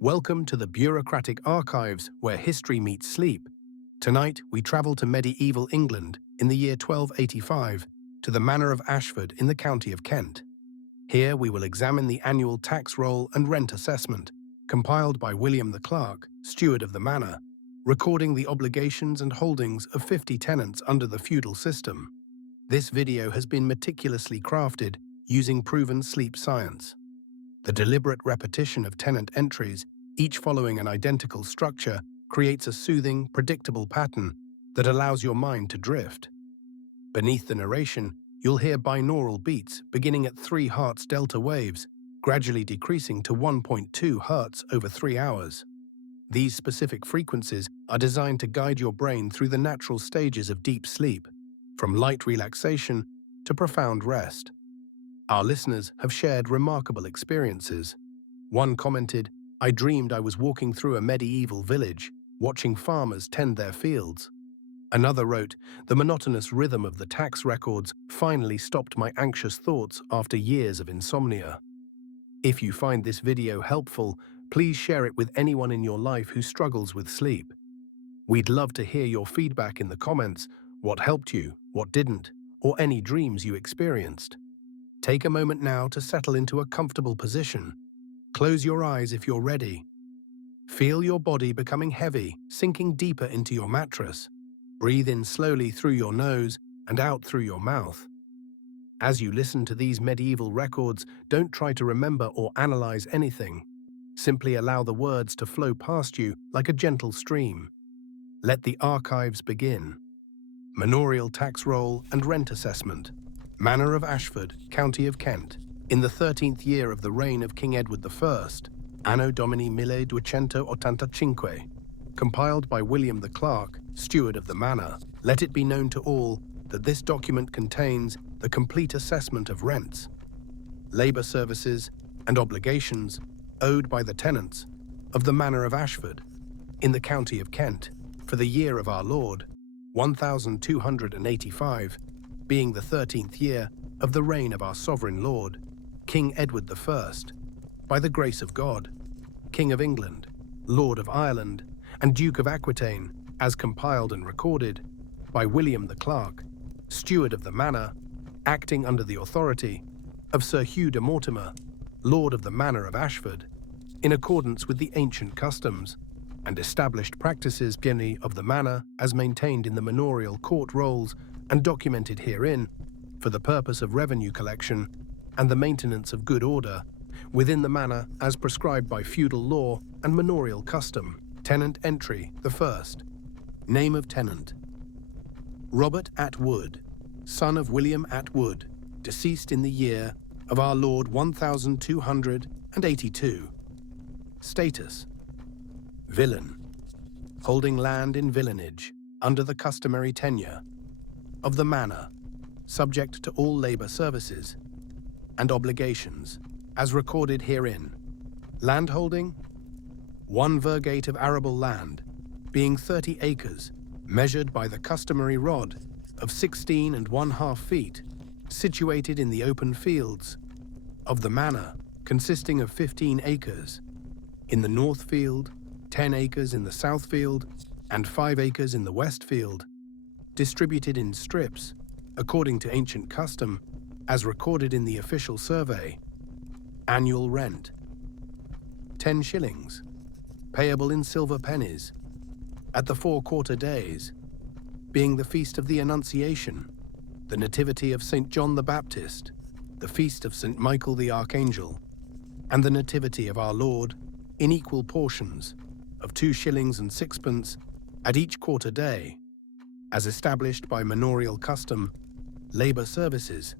Welcome to the Bureaucratic Archives, where history meets sleep. Tonight, we travel to medieval England in the year 1285 to the Manor of Ashford in the county of Kent. Here we will examine the annual tax roll and rent assessment, compiled by William the Clerk, steward of the manor, recording the obligations and holdings of 50 tenants under the feudal system. This video has been meticulously crafted using proven sleep science. The deliberate repetition of tenant entries, each following an identical structure, creates a soothing, predictable pattern that allows your mind to drift. Beneath the narration, you'll hear binaural beats beginning at 3 Hz delta waves, gradually decreasing to 1.2 Hz over 3 hours. These specific frequencies are designed to guide your brain through the natural stages of deep sleep, from light relaxation to profound rest. Our listeners have shared remarkable experiences. One commented, "I dreamed I was walking through a medieval village, watching farmers tend their fields." Another wrote, "The monotonous rhythm of the tax records finally stopped my anxious thoughts after years of insomnia." If you find this video helpful, please share it with anyone in your life who struggles with sleep. We'd love to hear your feedback in the comments, what helped you, what didn't, or any dreams you experienced. Take a moment now to settle into a comfortable position. Close your eyes if you're ready. Feel your body becoming heavy, sinking deeper into your mattress. Breathe in slowly through your nose and out through your mouth. As you listen to these medieval records, don't try to remember or analyze anything. Simply allow the words to flow past you like a gentle stream. Let the archives begin. Manorial tax roll and rent assessment. Manor of Ashford, county of Kent, in the 13th year of the reign of King Edward I, Anno Domini 1285, compiled by William the Clerk, steward of the manor. Let it be known to all that this document contains the complete assessment of rents, labor services, and obligations owed by the tenants of the Manor of Ashford in the county of Kent for the year of our Lord, 1285, being the 13th year of the reign of our sovereign Lord, King Edward I, by the grace of God, King of England, Lord of Ireland, and Duke of Aquitaine, as compiled and recorded by William the Clerk, steward of the manor, acting under the authority of Sir Hugh de Mortimer, Lord of the Manor of Ashford, in accordance with the ancient customs and established practices of the manor as maintained in the manorial court rolls and documented herein, for the purpose of revenue collection and the maintenance of good order within the manor as prescribed by feudal law and manorial custom. Tenant entry, the first. Name of tenant: Robert Atwood, son of William Atwood, deceased in the year of our Lord 1282. Status: villain, holding land in villanage under the customary tenure of the manor, subject to all labor services and obligations, as recorded herein. Landholding: 1 virgate of arable land, being 30 acres, measured by the customary rod of 16½ feet, situated in the open fields of the manor, consisting of 15 acres in the north field, 10 acres in the south field, and 5 acres in the west field, distributed in strips, according to ancient custom, as recorded in the official survey. Annual rent: 10 shillings, payable in silver pennies, at the 4 quarter days, being the Feast of the Annunciation, the Nativity of St. John the Baptist, the Feast of St. Michael the Archangel, and the Nativity of our Lord, in equal portions, of 2 shillings and 6pence at each quarter day, as established by manorial custom. Labor services: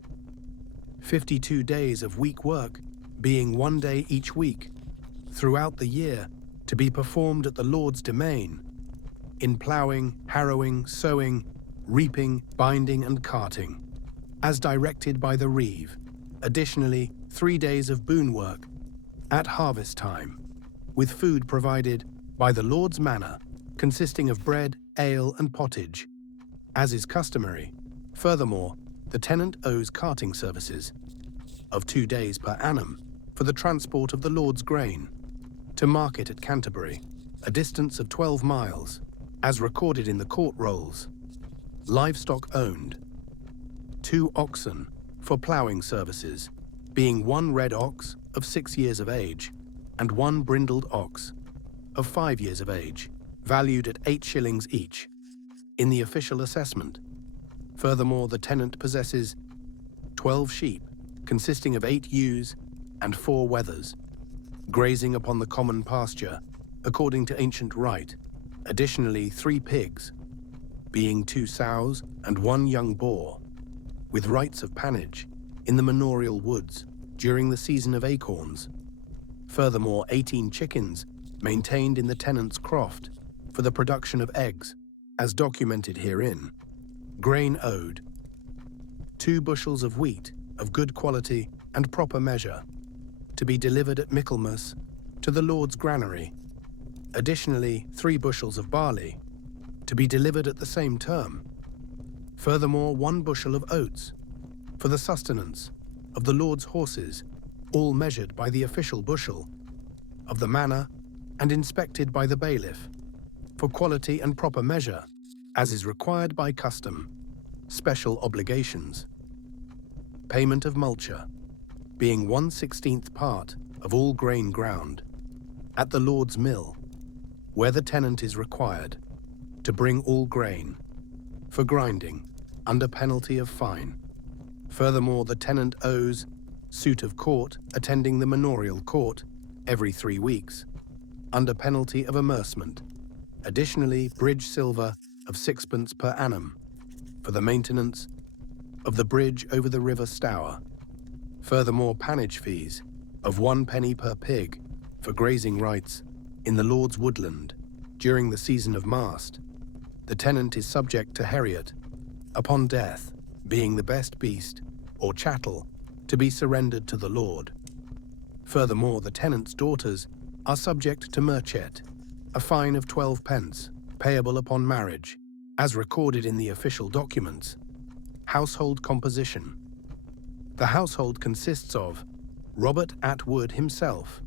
52 days of week work, being 1 day each week, throughout the year, to be performed at the Lord's domain, in ploughing, harrowing, sowing, reaping, binding, and carting, as directed by the reeve. Additionally, 3 days of boon work, at harvest time, with food provided by the Lord's manor, consisting of bread, ale, and pottage, as is customary. Furthermore, the tenant owes carting services of 2 days per annum for the transport of the Lord's grain. to market at Canterbury, a distance of 12 miles, as recorded in the court rolls. Livestock owned. 2 oxen for ploughing services, being 1 red ox of 6 years of age and 1 brindled ox of 5 years of age, valued at 8 shillings each, in the official assessment. Furthermore, the tenant possesses 12 sheep, consisting of 8 ewes and 4 wethers, grazing upon the common pasture, according to ancient rite. Additionally, 3 pigs, being 2 sows and 1 young boar, with rites of pannage in the manorial woods during the season of acorns. Furthermore, 18 chickens maintained in the tenant's croft for the production of eggs, as documented herein. Grain owed. 2 bushels of wheat of good quality and proper measure, to be delivered at Michaelmas to the Lord's granary. Additionally, 3 bushels of barley, to be delivered at the same term. Furthermore, 1 bushel of oats, for the sustenance of the Lord's horses, all measured by the official bushel of the manor and inspected by the bailiff, for quality and proper measure, as is required by custom. Special obligations. Payment of multure, being 1/16th part of all grain ground, at the Lord's mill, where the tenant is required to bring all grain, for grinding, under penalty of fine. Furthermore, the tenant owes suit of court attending the manorial court every 3 weeks, under penalty of amercement. Additionally, bridge silver of 6 per annum, for the maintenance of the bridge over the river Stour. Furthermore, pannage fees of 1 penny per pig for grazing rights in the Lord's woodland during the season of mast. The tenant is subject to heriot upon death, being the best beast or chattel to be surrendered to the Lord. Furthermore, the tenant's daughters are subject to merchet, a fine of 12 pence, payable upon marriage, as recorded in the official documents. Household composition. The household consists of Robert Atwood himself,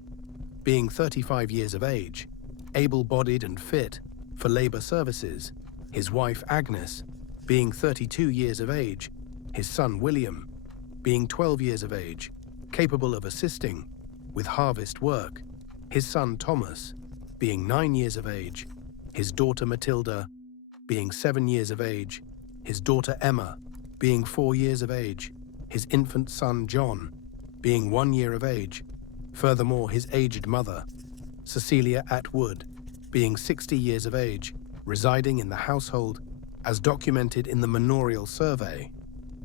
being 35 years of age, able-bodied and fit for labour services, his wife Agnes, being 32 years of age, his son William, being 12 years of age, capable of assisting with harvest work, his son Thomas, being 9 years of age, his daughter Matilda, being 7 years of age, his daughter Emma, being 4 years of age, his infant son John, being 1 year of age. Furthermore, his aged mother, Cecilia Atwood, being 60 years of age, residing in the household as documented in the manorial survey.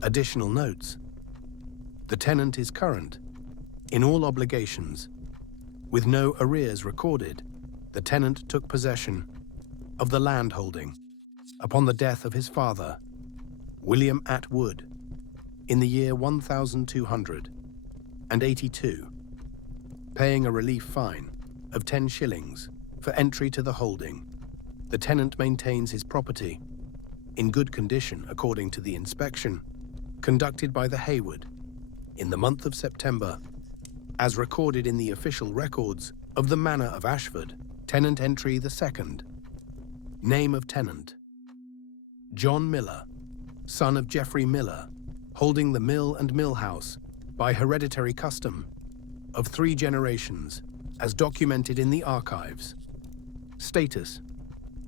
Additional notes. The tenant is current in all obligations, with no arrears recorded. The tenant took possession of the landholding upon the death of his father, William Atwood, in the year 1282, paying a relief fine of 10 shillings for entry to the holding. The tenant maintains his property in good condition according to the inspection conducted by the Hayward in the month of September, as recorded in the official records of the Manor of Ashford. Tenant entry the 2nd. Name of tenant: John Miller, son of Geoffrey Miller, holding the mill and mill house by hereditary custom of 3 generations, as documented in the archives. Status: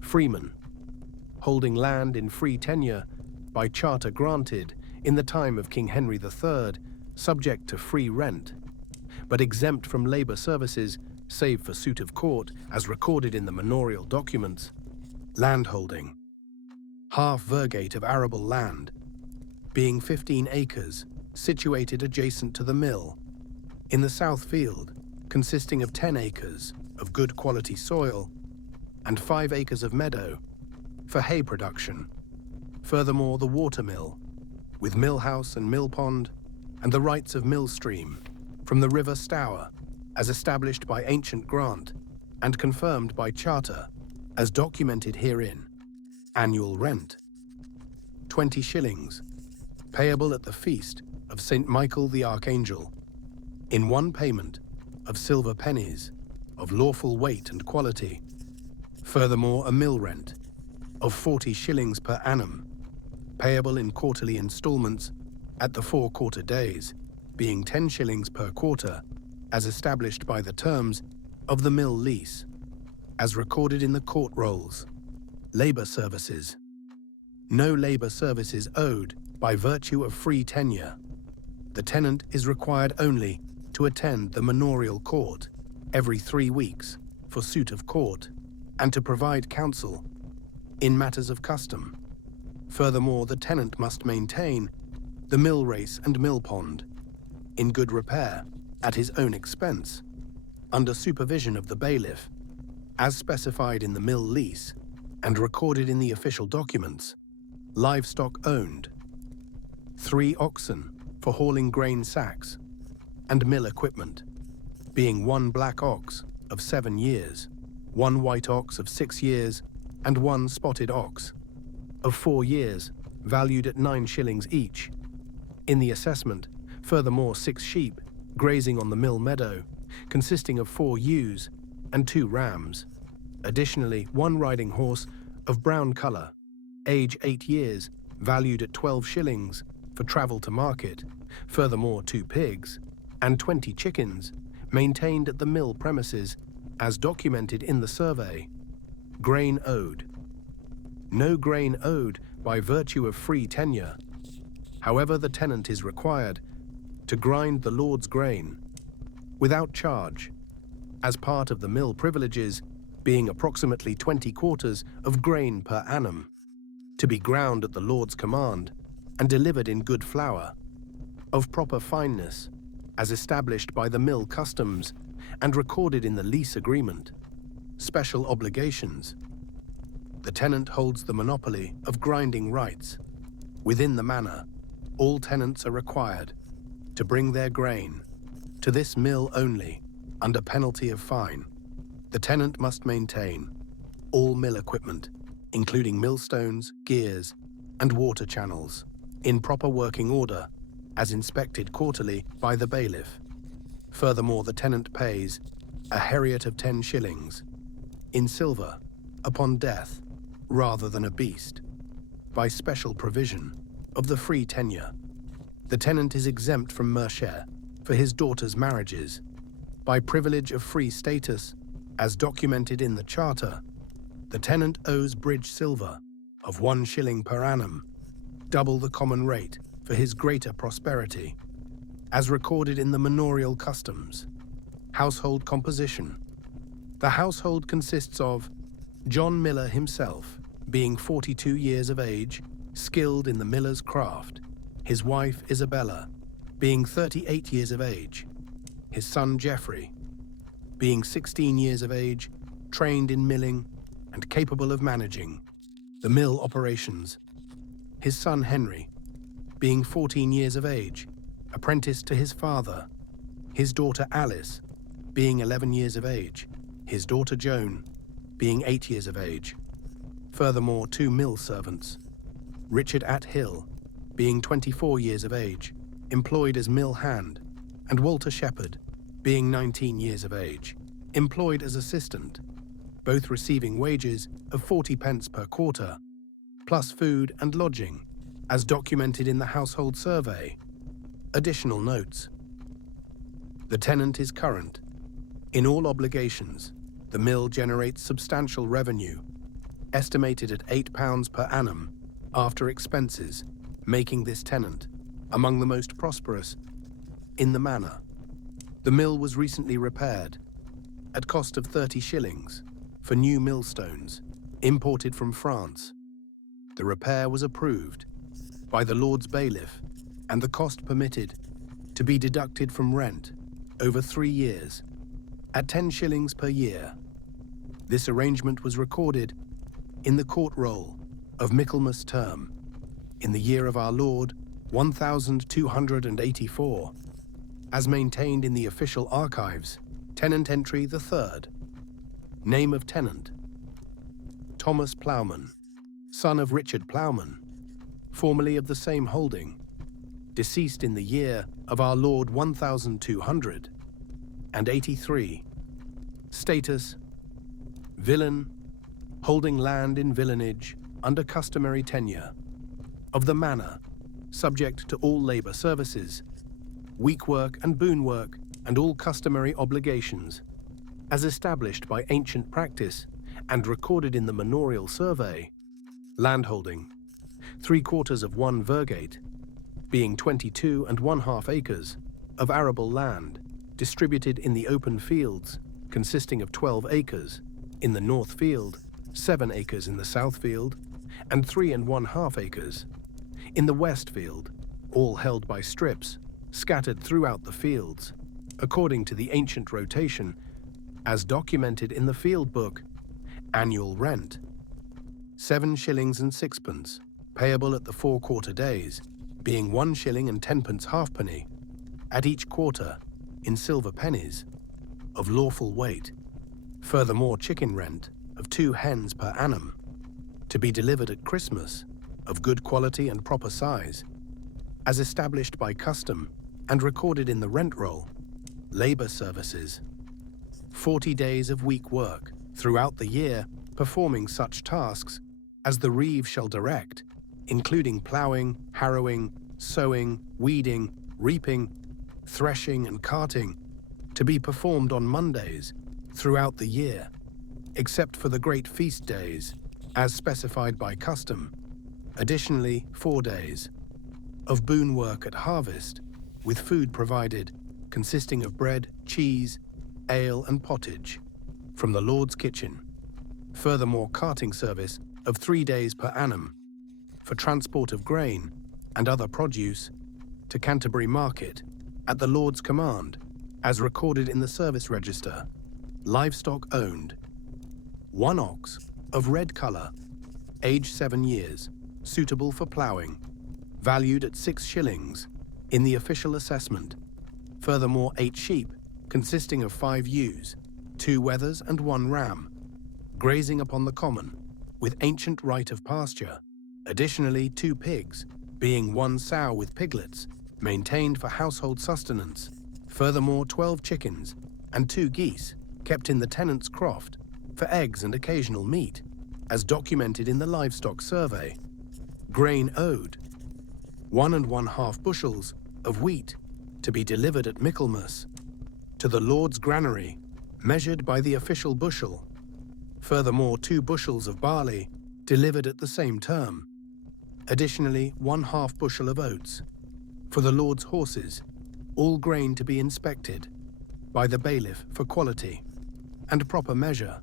freeman, holding land in free tenure by charter granted in the time of King Henry III, subject to free rent, but exempt from labour services save for suit of court, as recorded in the manorial documents. Landholding: half virgate of arable land, being 15 acres, situated adjacent to the mill, in the south field, consisting of 10 acres of good quality soil and 5 acres of meadow for hay production. Furthermore, the water mill, with mill house and mill pond, and the rights of mill stream from the river Stour, as established by ancient grant and confirmed by charter, as documented herein. Annual rent: 20 shillings, payable at the feast of St. Michael the Archangel, in 1 payment of silver pennies, of lawful weight and quality. Furthermore, a mill rent of 40 shillings per annum, payable in quarterly instalments at the 4 quarter days, being 10 shillings per quarter, as established by the terms of the mill lease, as recorded in the court rolls. Labour services. No labour services owed by virtue of free tenure. The tenant is required only to attend the manorial court every 3 weeks for suit of court and to provide counsel in matters of custom. Furthermore, the tenant must maintain the mill race and mill pond in good repair at his own expense, under supervision of the bailiff, as specified in the mill lease and recorded in the official documents. Livestock owned: 3 oxen for hauling grain sacks and mill equipment, being 1 black ox of 7 years, 1 white ox of 6 years, and 1 spotted ox of 4 years, valued at 9 shillings each. In the assessment, furthermore 6 sheep grazing on the mill meadow, consisting of 4 ewes and 2 rams. Additionally, 1 riding horse of brown colour, age 8 years, valued at 12 shillings for travel to market. Furthermore, 2 pigs and 20 chickens maintained at the mill premises, as documented in the survey. Grain owed. No grain owed by virtue of free tenure. However, the tenant is required to grind the lord's grain without charge, as part of the mill privileges, being approximately 20 quarters of grain per annum, to be ground at the lord's command and delivered in good flour, of proper fineness, as established by the mill customs and recorded in the lease agreement. Special obligations. The tenant holds the monopoly of grinding rights. Within the manor, all tenants are required to bring their grain to this mill only, under penalty of fine. The tenant must maintain all mill equipment, including millstones, gears, and water channels, in proper working order, as inspected quarterly by the bailiff. Furthermore, the tenant pays a heriot of 10 shillings, in silver, upon death, rather than a beast, by special provision of the free tenure. The tenant is exempt from merchere for his daughter's marriages, by privilege of free status, as documented in the charter. The tenant owes bridge silver of 1 shilling per annum, double the common rate for his greater prosperity, as recorded in the manorial customs. Household composition. The household consists of John Miller himself, being 42 years of age, skilled in the miller's craft, his wife Isabella, being 38 years of age, his son Geoffrey, being 16 years of age, trained in milling and capable of managing the mill operations, his son Henry, being 14 years of age, apprenticed to his father, his daughter Alice, being 11 years of age, his daughter Joan, being 8 years of age. Furthermore, 2 mill servants, Richard Athill, being 24 years of age, employed as mill hand, and Walter Shepherd, being 19 years of age, employed as assistant, both receiving wages of 40 pence per quarter, plus food and lodging, as documented in the household survey. Additional notes. The tenant is current in all obligations. The mill generates substantial revenue, estimated at £8 per annum after expenses, making this tenant among the most prosperous in the manor. The mill was recently repaired at cost of 30 shillings for new millstones imported from France. The repair was approved by the Lord's bailiff, and the cost permitted to be deducted from rent over 3 years at 10 shillings per year. This arrangement was recorded in the court roll of Michaelmas term in the year of our Lord 1284, as maintained in the official archives. Tenant entry the 3rd. Name of tenant: Thomas Ploughman, son of Richard Ploughman, formerly of the same holding, deceased in the year of our Lord 1283. Status: Villain, holding land in villanage under customary tenure. Of the manor, subject to all labour services, week work and boon work and all customary obligations, as established by ancient practice and recorded in the manorial survey. Landholding: 3/4 of 1 virgate, being 22½ acres, of arable land, distributed in the open fields, consisting of 12 acres, in the north field, 7 acres in the south field, and 3½ acres in the west field, all held by strips, scattered throughout the fields, according to the ancient rotation, as documented in the field book. Annual rent: 7 shillings and 6pence, payable at the 4 quarter days, being 1 shilling and 10pence halfpenny, at each quarter, in silver pennies, of lawful weight. Furthermore, chicken rent of 2 hens per annum, to be delivered at Christmas, of good quality and proper size, as established by custom and recorded in the rent roll. Labour services: 40 days of week work throughout the year, performing such tasks as the reeve shall direct, including ploughing, harrowing, sowing, weeding, reaping, threshing and carting, to be performed on Mondays throughout the year, except for the great feast days, as specified by custom. Additionally, 4 days of boon work at harvest, with food provided, consisting of bread, cheese, ale and pottage, from the Lord's kitchen. Furthermore, carting service of 3 days per annum, for transport of grain and other produce to Canterbury Market, at the Lord's command, as recorded in the service register. Livestock owned: 1 ox, of red colour, age 7 years, suitable for ploughing, valued at 6 shillings, in the official assessment. Furthermore, 8 sheep, consisting of 5 ewes, 2 wethers and 1 ram, grazing upon the common, with ancient right of pasture. Additionally, 2 pigs, being 1 sow with piglets, maintained for household sustenance. Furthermore, 12 chickens and 2 geese, kept in the tenant's croft, for eggs and occasional meat, as documented in the livestock survey. Grain owed: 1½ bushels of wheat, to be delivered at Michaelmas, to the Lord's granary, measured by the official bushel. Furthermore, 2 bushels of barley, delivered at the same term. Additionally, 1/2 bushel of oats, for the Lord's horses, all grain to be inspected by the bailiff for quality and proper measure,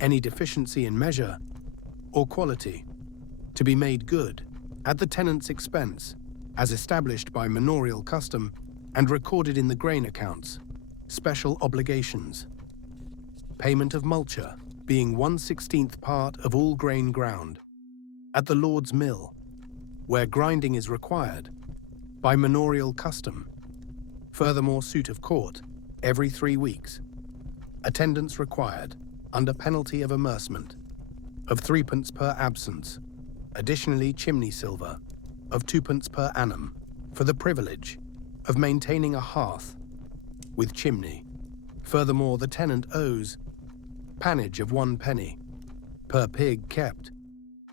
any deficiency in measure or quality to be made good at the tenant's expense, as established by manorial custom and recorded in the grain accounts. Special obligations: payment of multure, being 1/16th part of all grain ground, at the Lord's mill, where grinding is required, by manorial custom. Furthermore, suit of court, every 3 weeks. Attendance required, under penalty of amercement, of 3pence per absence. Additionally, chimney silver, of 2pence per annum, for the privilege of maintaining a hearth with chimney. Furthermore, the tenant owes pannage of 1 penny per pig kept,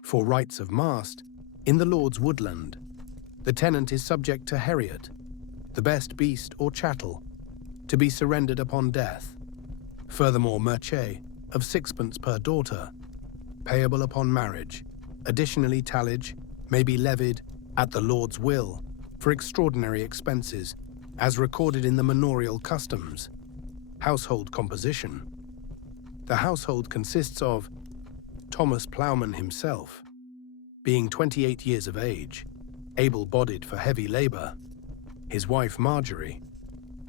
for rights of mast, in the Lord's woodland. The tenant is subject to heriot, the best beast or chattel, to be surrendered upon death. Furthermore, merchet of 6pence per daughter, payable upon marriage. Additionally, tallage may be levied at the Lord's will for extraordinary expenses, as recorded in the manorial customs. Household composition: the household consists of Thomas Ploughman himself, being 28 years of age, able-bodied for heavy labour; his wife Marjorie,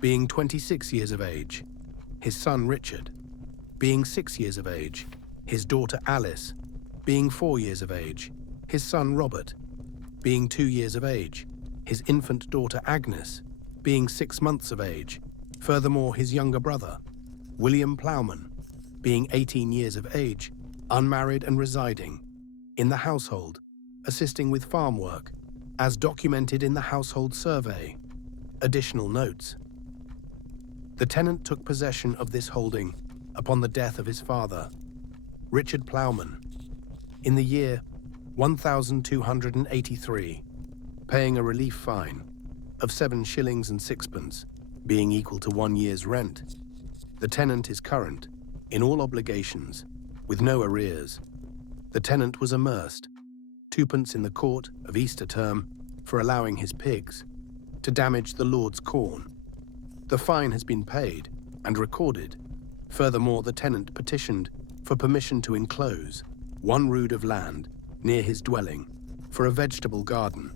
being 26 years of age; his son Richard, being 6 years of age; his daughter Alice, being 4 years of age; his son Robert, being 2 years of age; his infant daughter Agnes, being 6 months of age. Furthermore, his younger brother, William Ploughman, being 18 years of age, unmarried and residing in the household, assisting with farm work, as documented in the household survey. Additional notes: the tenant took possession of this holding upon the death of his father, Richard Plowman, in the year 1283, paying a relief fine of 7 shillings and sixpence, being equal to 1 year's rent. The tenant is current in all obligations, with no arrears. The tenant was amerced, 2d in the court of Easter term, for allowing his pigs to damage the Lord's corn. The fine has been paid and recorded. Furthermore, the tenant petitioned for permission to enclose 1 rood of land near his dwelling for a vegetable garden.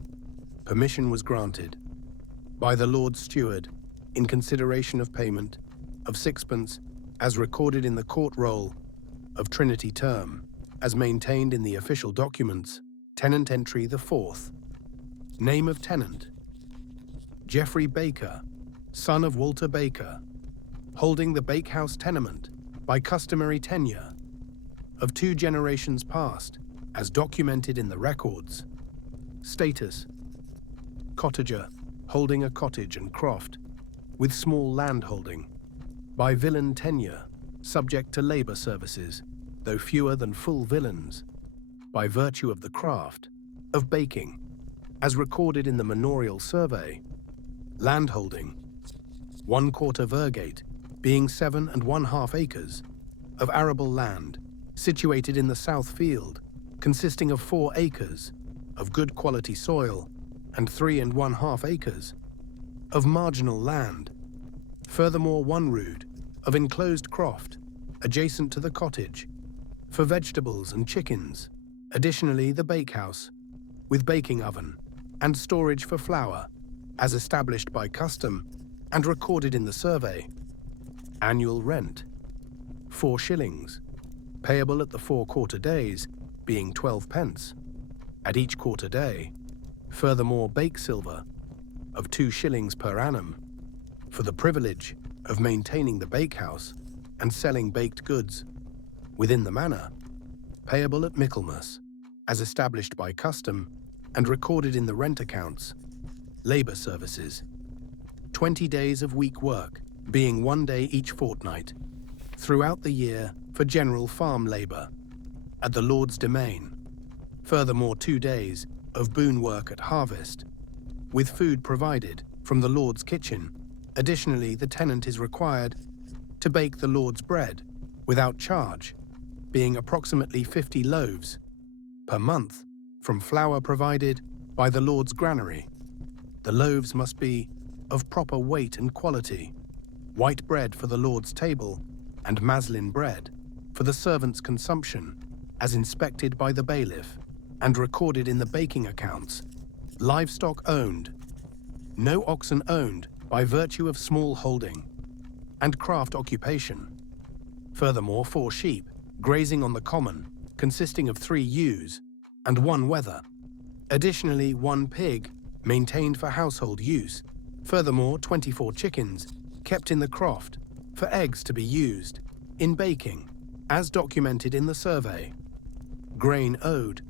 Permission was granted by the Lord Steward in consideration of payment of 6d, as recorded in the court roll of Trinity term, as maintained in the official documents. Tenant entry the 4th. Name of tenant: Geoffrey Baker, son of Walter Baker, holding the bakehouse tenement by customary tenure of 2 generations past, as documented in the records. Status: cottager, holding a cottage and croft, with small landholding, by villein tenure, subject to labour services, though fewer than full villeins, by virtue of the craft of baking, as recorded in the manorial survey. Landholding: 1/4 virgate, being 7½ acres, of arable land, situated in the south field, consisting of 4 acres of good quality soil and 3½ acres of marginal land. Furthermore, 1 rood of enclosed croft adjacent to the cottage for vegetables and chickens. Additionally, the bakehouse with baking oven and storage for flour, as established by custom and recorded in the survey. Annual rent: 4 shillings, payable at the 4 quarter days, being 12d at each quarter day. Furthermore, bake silver of 2 shillings per annum for the privilege of maintaining the bakehouse and selling baked goods within the manor, payable at Michaelmas, as established by custom and recorded in the rent accounts. Labour services: 20 days of week work, being 1 day each fortnight, throughout the year for general farm labour at the Lord's domain. Furthermore, 2 days of boon work at harvest, with food provided from the Lord's kitchen. Additionally, the tenant is required to bake the Lord's bread without charge, being approximately 50 loaves per month from flour provided by the Lord's granary. The loaves must be of proper weight and quality: white bread for the Lord's table and maslin bread for the servants' consumption, as inspected by the bailiff and recorded in the baking accounts. Livestock owned: no oxen owned by virtue of small holding and craft occupation. Furthermore, 4 sheep grazing on the common, consisting of 3 ewes and 1 wether. Additionally, 1 pig maintained for household use. Furthermore, 24 chickens kept in the croft for eggs to be used in baking, as documented in the survey. Grain owed: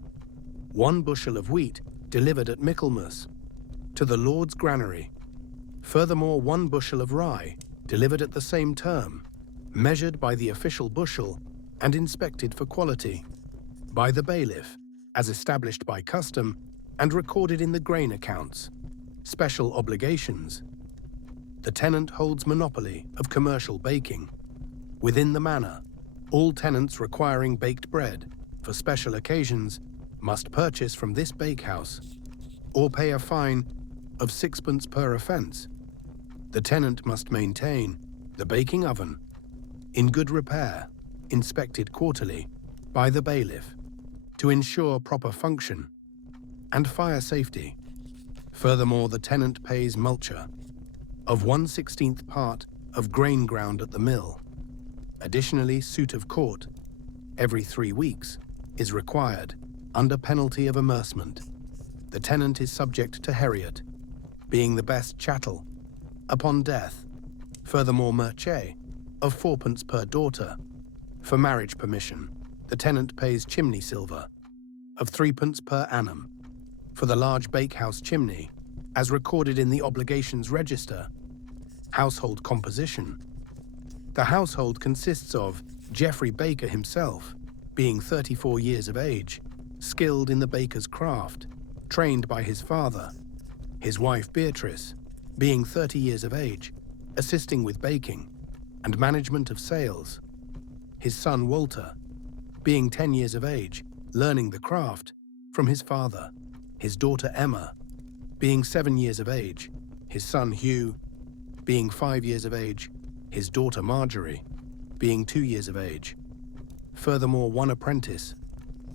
1 bushel of wheat delivered at Michaelmas to the Lord's granary. Furthermore, 1 bushel of rye delivered at the same term, measured by the official bushel and inspected for quality by the bailiff, as established by custom and recorded in the grain accounts. Special obligations: the tenant holds monopoly of commercial baking within the manor. All tenants requiring baked bread for special occasions must purchase from this bakehouse or pay a fine of 6d per offence. The tenant must maintain the baking oven in good repair, inspected quarterly by the bailiff to ensure proper function and fire safety. Furthermore, the tenant pays multure of 1/16th part of grain ground at the mill. Additionally, suit of court every 3 weeks is required under penalty of amercement. The tenant is subject to heriot, being the best chattel, upon death. Furthermore, merche of 4d per daughter. For marriage permission, the tenant pays chimney silver of 3d per annum for the large bakehouse chimney, as recorded in the obligations register. Household composition: The household consists of Geoffrey Baker himself, being 34 years of age, skilled in the baker's craft, trained by his father, his wife Beatrice, being 30 years of age, assisting with baking and management of sales, his son Walter, being 10 years of age, learning the craft from his father, his daughter Emma, being 7 years of age, his son Hugh, being 5 years of age, his daughter Marjorie, being 2 years of age. Furthermore, one apprentice,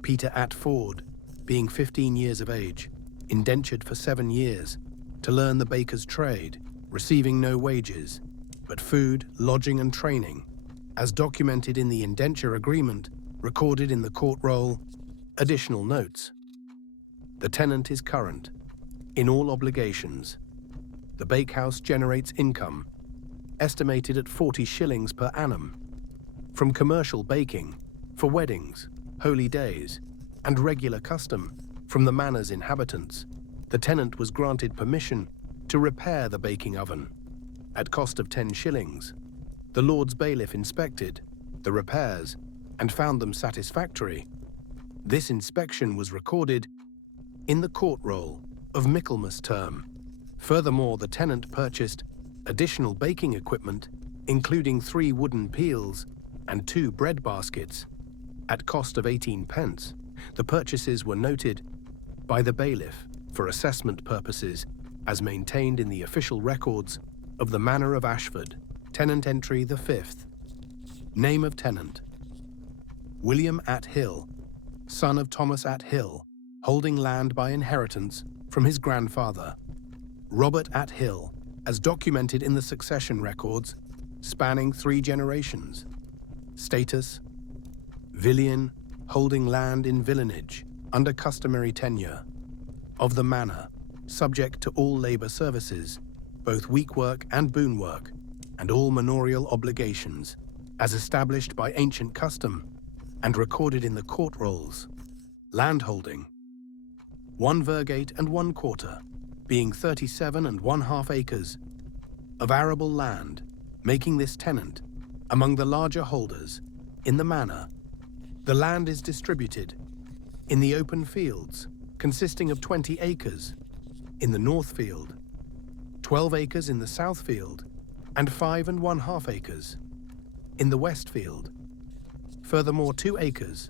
Peter Atford, being 15 years of age, indentured for 7 years, to learn the baker's trade, receiving no wages, but food, lodging and training, as documented in the indenture agreement, recorded in the court roll. Additional notes. The tenant is current in all obligations. The bakehouse generates income, estimated at 40 shillings per annum, from commercial baking, for weddings, holy days, and regular custom from the manor's inhabitants. The tenant was granted permission to repair the baking oven at cost of 10 shillings. The Lord's bailiff inspected the repairs and found them satisfactory. This inspection was recorded in the court roll of Michaelmas term. Furthermore, the tenant purchased additional baking equipment, including 3 wooden peels and 2 bread baskets, at cost of 18 pence. The purchases were noted by the bailiff for assessment purposes as maintained in the official records of the Manor of Ashford. Tenant entry the 5th. Name of tenant: William Athill, son of Thomas Athill, holding land by inheritance from his grandfather. Robert Athill, as documented in the succession records, spanning 3 generations. Status: Villian, holding land in villenage, under customary tenure. Of the manor, subject to all labour services, both week work and boon work, and all manorial obligations, as established by ancient custom and recorded in the court rolls. Landholding: 1 virgate and 1 quarter, being 37 1/2 acres of arable land, making this tenant among the larger holders in the manor. The land is distributed in the open fields, consisting of 20 acres in the north field, 12 acres in the south field, and 5 1/2 acres in the west field. Furthermore, 2 acres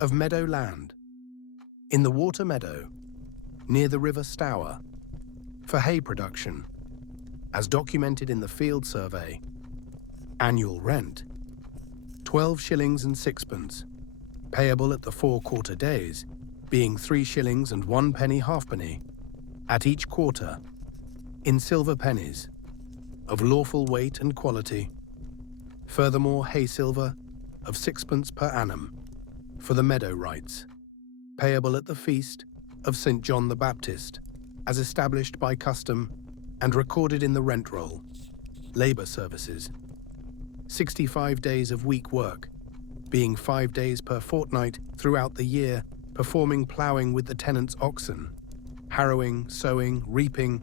of meadow land in the water meadow near the river Stour for hay production, as documented in the field survey. Annual rent: 12 shillings and 6pence, payable at the 4 quarter days, being 3 shillings and 1 penny halfpenny at each quarter, in silver pennies, of lawful weight and quality. Furthermore, hay silver of 6pence per annum for the meadow rights, payable at the feast of St. John the Baptist, as established by custom and recorded in the rent roll. Labour services: 65 days of week work, being 5 days per fortnight throughout the year, performing ploughing with the tenant's oxen, harrowing, sowing, reaping,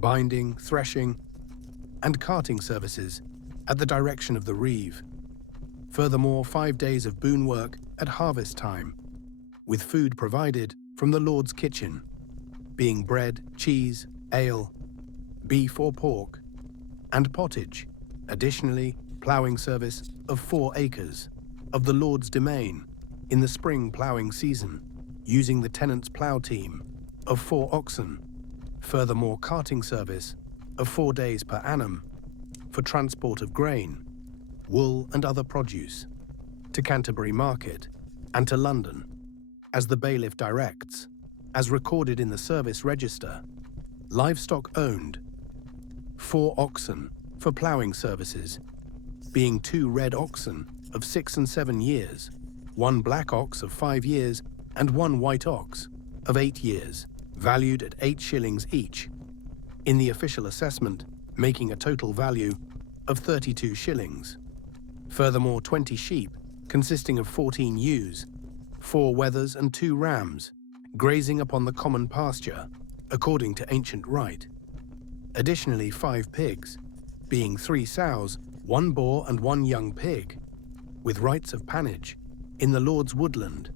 binding, threshing, and carting services at the direction of the reeve. Furthermore, 5 days of boon work at harvest time, with food provided from the Lord's kitchen, being bread, cheese, ale, beef or pork, and pottage. Additionally, ploughing service of 4 acres of the Lord's domain in the spring ploughing season, using the tenant's plough team of 4 oxen. Furthermore, carting service of 4 days per annum for transport of grain, wool and other produce to Canterbury Market and to London, as the bailiff directs, as recorded in the service register. Livestock owned: 4 oxen for ploughing services, being 2 red oxen of 6 and 7 years, 1 black ox of 5 years, and 1 white ox of 8 years, valued at 8 shillings each, in the official assessment, making a total value of 32 shillings. Furthermore, 20 sheep, consisting of 14 ewes, 4 wethers and 2 rams, grazing upon the common pasture, according to ancient rite. Additionally, 5 pigs, being 3 sows, 1 boar and 1 young pig, with rights of pannage, in the Lord's woodland.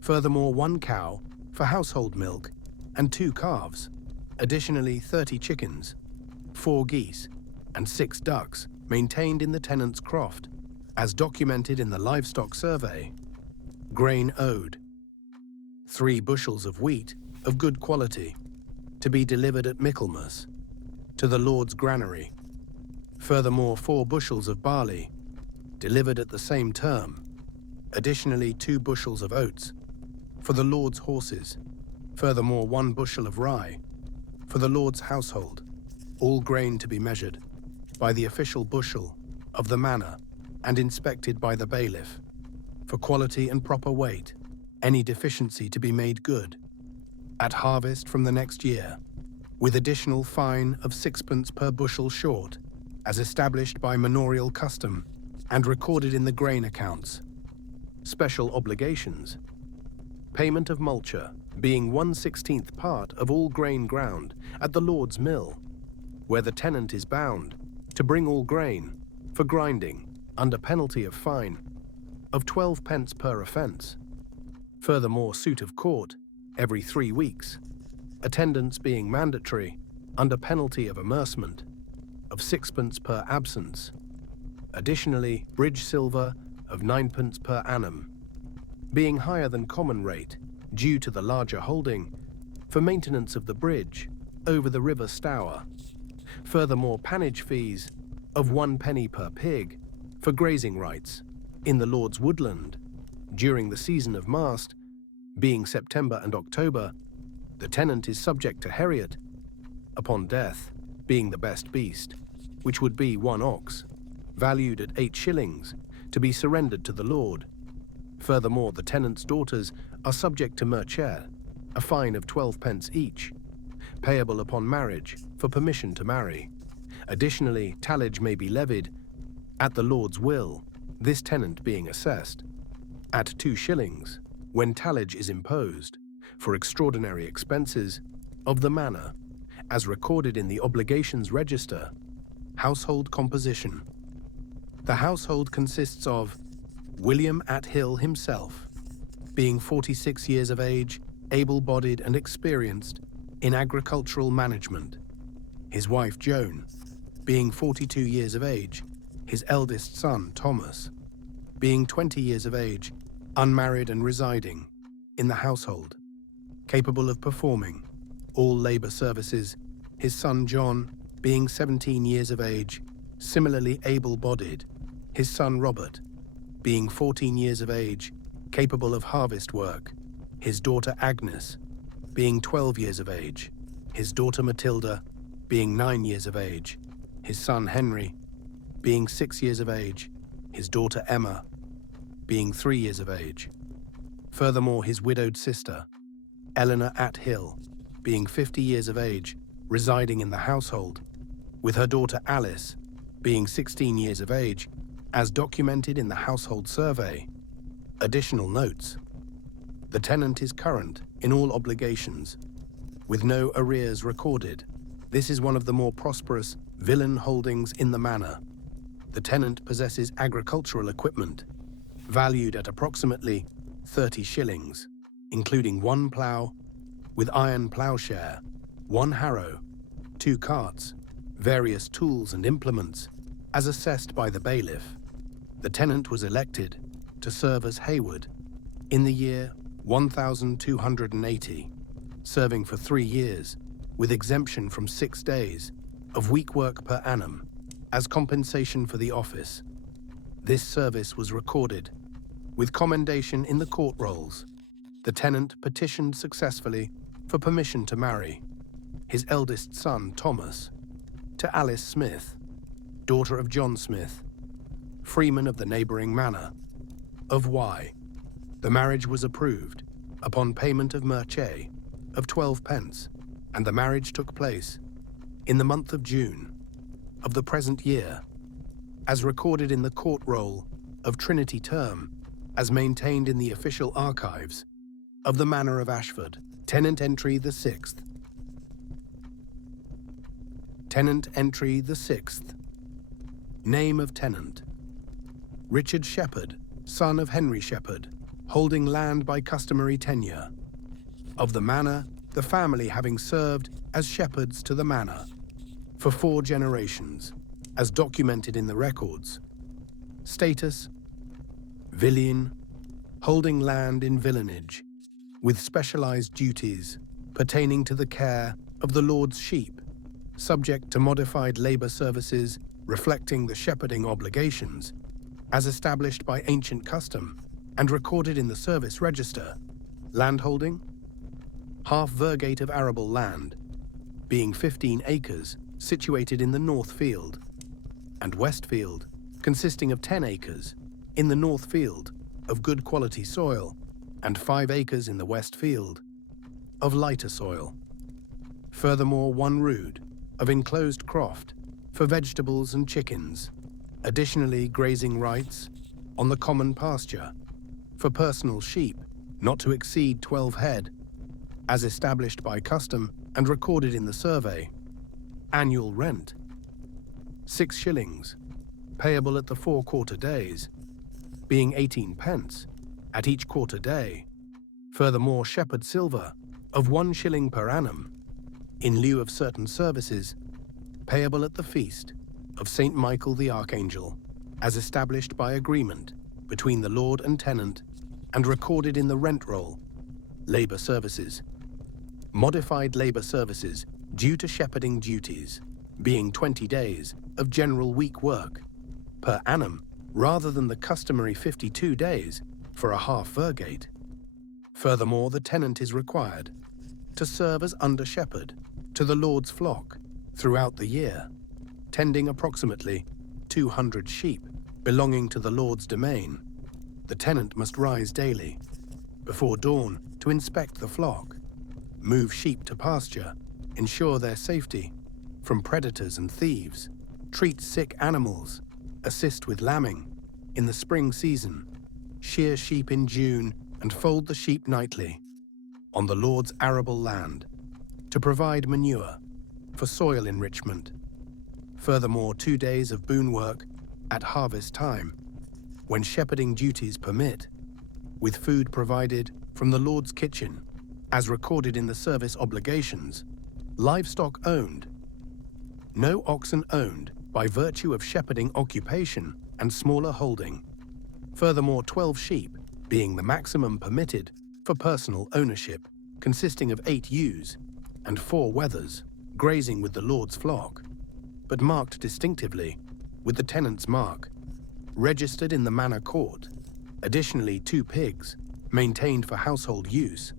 Furthermore, 1 cow for household milk and 2 calves. Additionally, 30 chickens, 4 geese, and 6 ducks maintained in the tenant's croft, as documented in the livestock survey. Grain owed: 3 bushels of wheat of good quality, to be delivered at Michaelmas, to the Lord's granary. Furthermore, 4 bushels of barley, delivered at the same term. Additionally, 2 bushels of oats, for the Lord's horses. Furthermore, 1 bushel of rye, for the Lord's household. All grain to be measured by the official bushel of the manor and inspected by the bailiff, for quality and proper weight, any deficiency to be made good at harvest from the next year, with additional fine of 6 per bushel short, as established by manorial custom and recorded in the grain accounts. Special obligations: payment of multure, being 1/16th part of all grain ground at the Lord's mill, where the tenant is bound to bring all grain for grinding, under penalty of fine of 12 pence per offence. Furthermore, suit of court every 3 weeks, attendance being mandatory, under penalty of amercement of 6 per absence. Additionally, bridge silver of 9 per annum, being higher than common rate due to the larger holding, for maintenance of the bridge over the river Stour. Furthermore, pannage fees of 1 penny per pig for grazing rights in the Lord's woodland during the season of mast, being September and October. The tenant is subject to heriot upon death, being the best beast, which would be 1 ox, valued at 8 shillings, to be surrendered to the Lord. Furthermore, the tenant's daughters are subject to merchere, a fine of 12 pence each, payable upon marriage for permission to marry. Additionally, tallage may be levied at the Lord's will, this tenant being assessed at 2 shillings, when tallage is imposed, for extraordinary expenses of the manor, as recorded in the obligations register. Household composition: the household consists of William at Hill himself, being 46 years of age, able-bodied and experienced in agricultural management. His wife Joan, being 42 years of age. His eldest son Thomas, being 20 years of age, unmarried and residing in the household, capable of performing all labor services. His son John, being 17 years of age, similarly able-bodied. His son Robert, being 14 years of age, capable of harvest work. His daughter Agnes, being 12 years of age. His daughter Matilda, being 9 years of age. His son Henry, being 6 years of age. His daughter Emma, being 3 years of age. Furthermore, his widowed sister, Eleanor at Hill, being 50 years of age, residing in the household, with her daughter Alice, being 16 years of age, as documented in the household survey. Additional notes: the tenant is current in all obligations, with no arrears recorded. This is one of the more prosperous villein holdings in the manor. The tenant possesses agricultural equipment, valued at approximately 30 shillings, including 1 plough with iron ploughshare, 1 harrow, 2 carts, various tools and implements, as assessed by the bailiff. The tenant was elected to serve as Hayward in the year 1280, serving for 3 years, with exemption from 6 days of week work per annum, as compensation for the office. This service was recorded with commendation in the court rolls. The tenant petitioned successfully for permission to marry his eldest son, Thomas, to Alice Smith, daughter of John Smith, freeman of the neighboring manor of Y. The marriage was approved upon payment of merchere of 12 pence, and the marriage took place in the month of June of the present year, as recorded in the court roll of Trinity Term, as maintained in the official archives of the Manor of Ashford. Tenant entry the 6th. Tenant entry the 6th. Name of tenant: Richard Shepherd, son of Henry Shepherd, holding land by customary tenure. Of the manor, the family having served as shepherds to the manor for 4 generations, as documented in the records. Status: Villian, holding land in villanage, with specialized duties pertaining to the care of the Lord's sheep, subject to modified labor services reflecting the shepherding obligations, as established by ancient custom and recorded in the service register. Landholding: half virgate of arable land, being 15 acres situated in the north field, and west field, consisting of 10 acres in the north field of good quality soil, and 5 acres in the west field of lighter soil. Furthermore, 1 rood of enclosed croft for vegetables and chickens. Additionally, grazing rights on the common pasture for personal sheep not to exceed 12 head, as established by custom and recorded in the survey. Annual rent: 6 shillings, payable at the 4 quarter days, being 18 pence at each quarter day. Furthermore, shepherd silver of 1 shilling per annum, in lieu of certain services, payable at the feast of St. Michael the Archangel, as established by agreement between the lord and tenant and recorded in the rent roll. Labor services: modified labor services due to shepherding duties, being 20 days of general week work per annum, rather than the customary 52 days for a half virgate. Furthermore, the tenant is required to serve as under-shepherd to the Lord's flock throughout the year, tending approximately 200 sheep belonging to the Lord's domain. The tenant must rise daily before dawn to inspect the flock, move sheep to pasture, ensure their safety from predators and thieves, treat sick animals, assist with lambing in the spring season, shear sheep in June, and fold the sheep nightly on the Lord's arable land to provide manure for soil enrichment. Furthermore, 2 days of boon work at harvest time, when shepherding duties permit, with food provided from the Lord's kitchen, as recorded in the service obligations. Livestock owned: no oxen owned by virtue of shepherding occupation and smaller holding. Furthermore, 12 sheep being the maximum permitted for personal ownership, consisting of 8 ewes and 4 wethers, grazing with the Lord's flock, but marked distinctively with the tenant's mark, registered in the manor court. Additionally, 2 pigs, maintained for household use.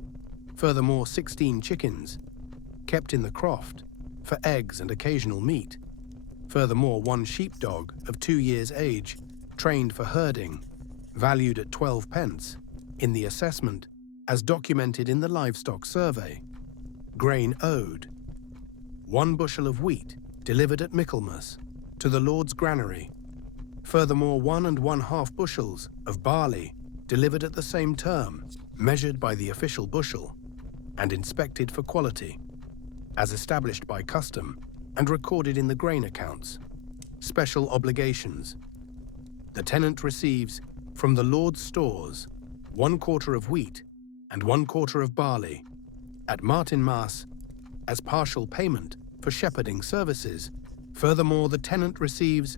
Furthermore, 16 chickens, kept in the croft for eggs and occasional meat. Furthermore, 1 sheepdog of 2 years' age, trained for herding, valued at 12 pence in the assessment, as documented in the livestock survey. Grain owed: 1 bushel of wheat delivered at Michaelmas to the Lord's granary. Furthermore, 1 1/2 bushels of barley delivered at the same term, measured by the official bushel and inspected for quality, as established by custom and recorded in the grain accounts. Special obligations: the tenant receives from the Lord's stores 1 quarter of wheat and 1 quarter of barley at Martinmas as partial payment for shepherding services. Furthermore, the tenant receives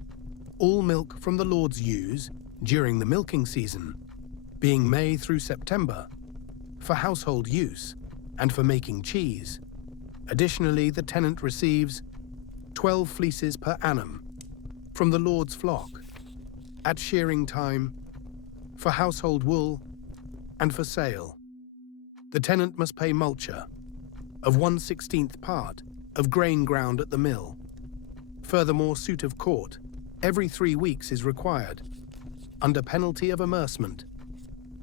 all milk from the Lord's ewes during the milking season, being May through September, for household use and for making cheese. Additionally, the tenant receives 12 fleeces per annum from the Lord's flock at shearing time, for household wool and for sale. The tenant must pay multure of 1/16th part of grain ground at the mill. Furthermore, suit of court every 3 weeks is required, under penalty of amercement.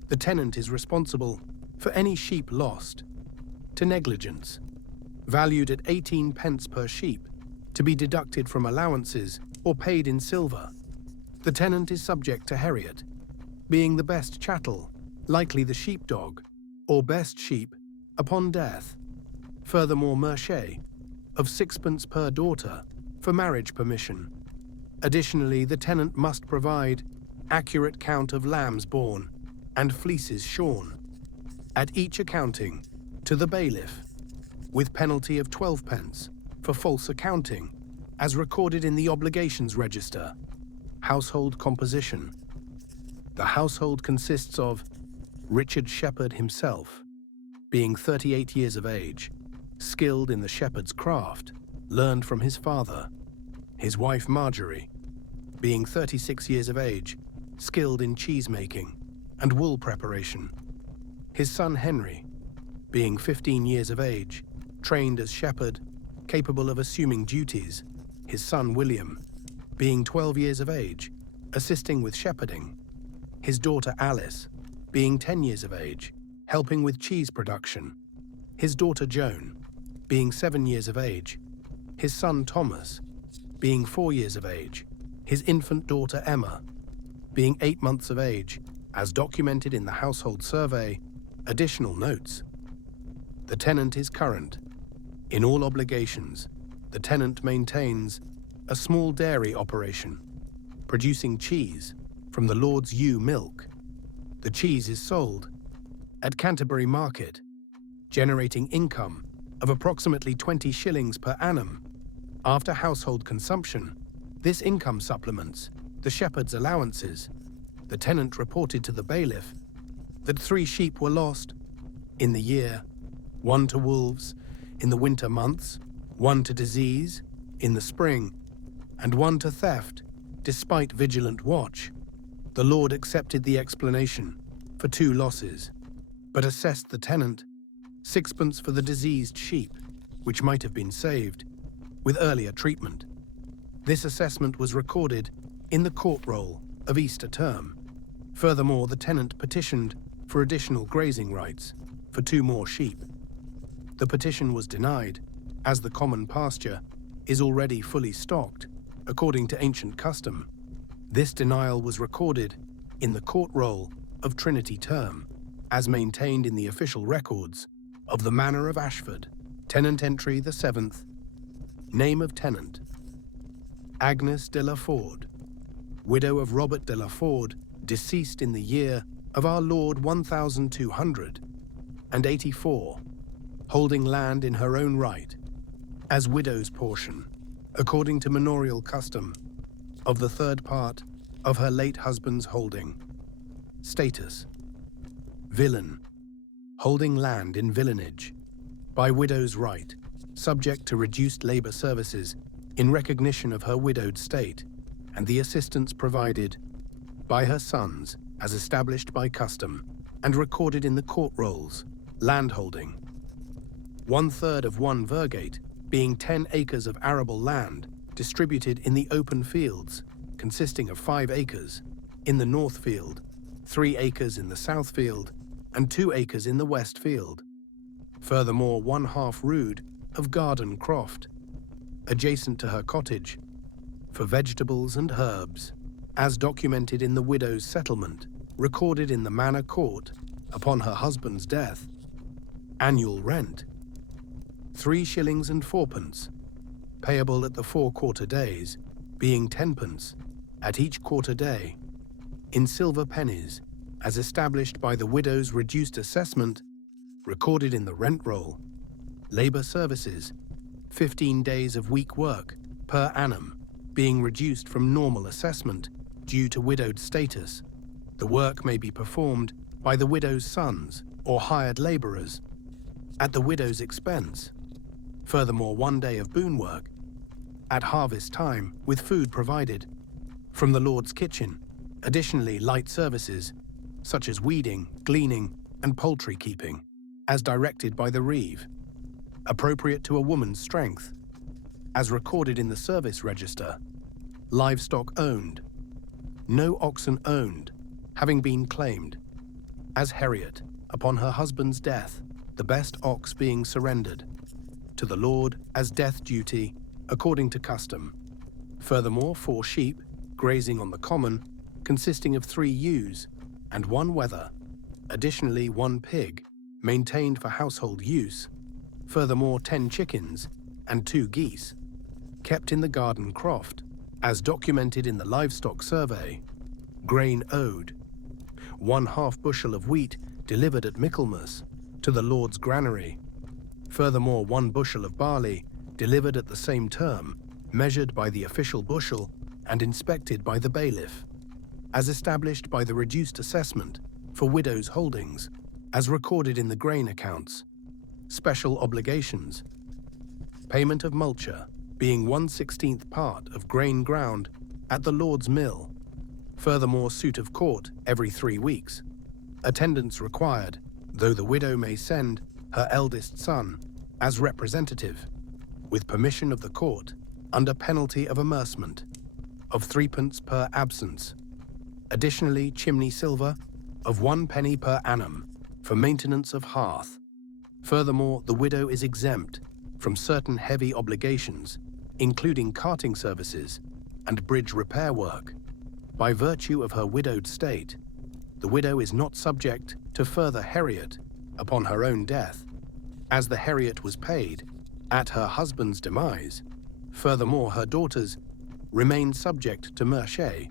The tenant is responsible for any sheep lost to negligence, valued at 18 pence per sheep, to be deducted from allowances or paid in silver. The tenant is subject to heriot, being the best chattel, likely the sheepdog, or best sheep, upon death. Furthermore, merchet of 6 pence per daughter for marriage permission. Additionally, the tenant must provide accurate count of lambs born and fleeces shorn at each accounting to the bailiff, with penalty of 12 pence for false accounting, as recorded in the obligations register. Household composition. The household consists of Richard Shepherd himself, being 38 years of age, skilled in the shepherd's craft, learned from his father. His wife Marjorie, being 36 years of age, skilled in cheese-making and wool preparation. His son Henry, being 15 years of age, trained as shepherd, capable of assuming duties. His son William, being 12 years of age, assisting with shepherding. His daughter Alice, being 10 years of age, helping with cheese production. His daughter Joan, being 7 years of age. His son Thomas, being 4 years of age. His infant daughter Emma, being 8 months of age, as documented in the household survey. Additional notes. The tenant is current. In all obligations, the tenant maintains a small dairy operation, producing cheese from the Lord's ewe milk. The cheese is sold at Canterbury Market, generating income of approximately 20 shillings per annum. After household consumption, this income supplements the shepherd's allowances. The tenant reported to the bailiff that 3 sheep were lost in the year, 1 to wolves in the winter months, 1 to disease in the spring, and 1 to theft, despite vigilant watch. The Lord accepted the explanation for 2 losses, but assessed the tenant 6pence for the diseased sheep, which might have been saved with earlier treatment. This assessment was recorded in the court roll of Easter term. Furthermore, the tenant petitioned for additional grazing rights for 2 more sheep. The petition was denied, as the common pasture is already fully stocked, according to ancient custom. This denial was recorded in the court roll of Trinity term, as maintained in the official records of the Manor of Ashford. Tenant entry the 7th. Name of tenant: Agnes de la Ford, widow of Robert de la Ford, deceased in the year of our Lord 1284, holding land in her own right, as widow's portion, according to manorial custom, of the 3rd part of her late husband's holding. Status: Villain, holding land in villanage, by widow's right, subject to reduced labor services in recognition of her widowed state, and the assistance provided by her sons as established by custom and recorded in the court rolls. Landholding: 1/3 of 1 virgate, being 10 acres of arable land distributed in the open fields, consisting of 5 acres in the north field, 3 acres in the south field, and 2 acres in the west field. Furthermore, 1/2 rood of garden croft, adjacent to her cottage, for vegetables and herbs, as documented in the widow's settlement, recorded in the manor court upon her husband's death. Annual rent: 3 shillings and 4pence, payable at the 4 quarter days, being 10pence at each quarter day, in silver pennies, as established by the widow's reduced assessment, recorded in the rent roll. Labor services: 15 days of week work per annum, being reduced from normal assessment due to widowed status. The work may be performed by the widow's sons or hired laborers at the widow's expense. Furthermore, 1 day of boon work at harvest time, with food provided from the Lord's kitchen. Additionally, light services such as weeding, gleaning, and poultry keeping, as directed by the reeve, appropriate to a woman's strength, as recorded in the service register. Livestock owned: no oxen owned, having been claimed, as Harriet, upon her husband's death, the best ox being surrendered to the Lord as death duty, according to custom. Furthermore, 4 sheep grazing on the common, consisting of 3 ewes and 1 wether. Additionally, 1 pig, maintained for household use. Furthermore, 10 chickens and 2 geese, kept in the garden croft. as documented in the livestock survey. Grain owed: 1/2 bushel of wheat delivered at Michaelmas to the Lord's granary. Furthermore, 1 bushel of barley delivered at the same term, measured by the official bushel and inspected by the bailiff, as established by the reduced assessment for widows' holdings, as recorded in the grain accounts. Special obligations: payment of multure, being 1/16th part of grain ground at the Lord's mill. Furthermore, suit of court every 3 weeks. Attendance required, though the widow may send her eldest son as representative, with permission of the court, under penalty of amercement, of 3d per absence. Additionally, chimney silver of 1 penny per annum for maintenance of hearth. Furthermore, the widow is exempt from certain heavy obligations, including carting services and bridge repair work. By virtue of her widowed state, the widow is not subject to further heriot upon her own death, as the heriot was paid at her husband's demise. Furthermore, her daughters remain subject to merchet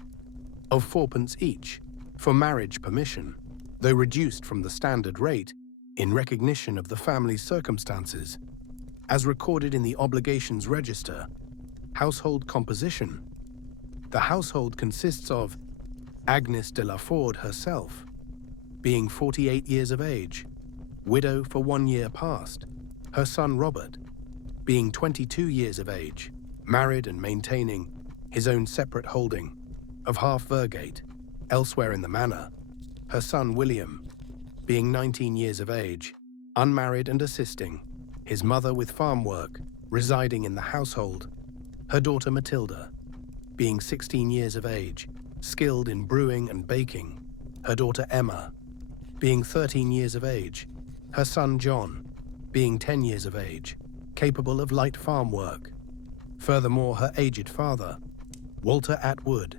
of 4d each for marriage permission, though reduced from the standard rate in recognition of the family's circumstances, as recorded in the obligations register. Household composition: the household consists of Agnes de la Ford herself, being 48 years of age, widow for 1 year past; her son Robert, being 22 years of age, married and maintaining his own separate holding of half Vergate elsewhere in the manor; her son William, being 19 years of age, unmarried and assisting his mother with farm work, residing in the household; her daughter Matilda, being 16 years of age, skilled in brewing and baking; her daughter Emma, being 13 years of age; her son John, being 10 years of age, capable of light farm work. Furthermore, her aged father, Walter Atwood,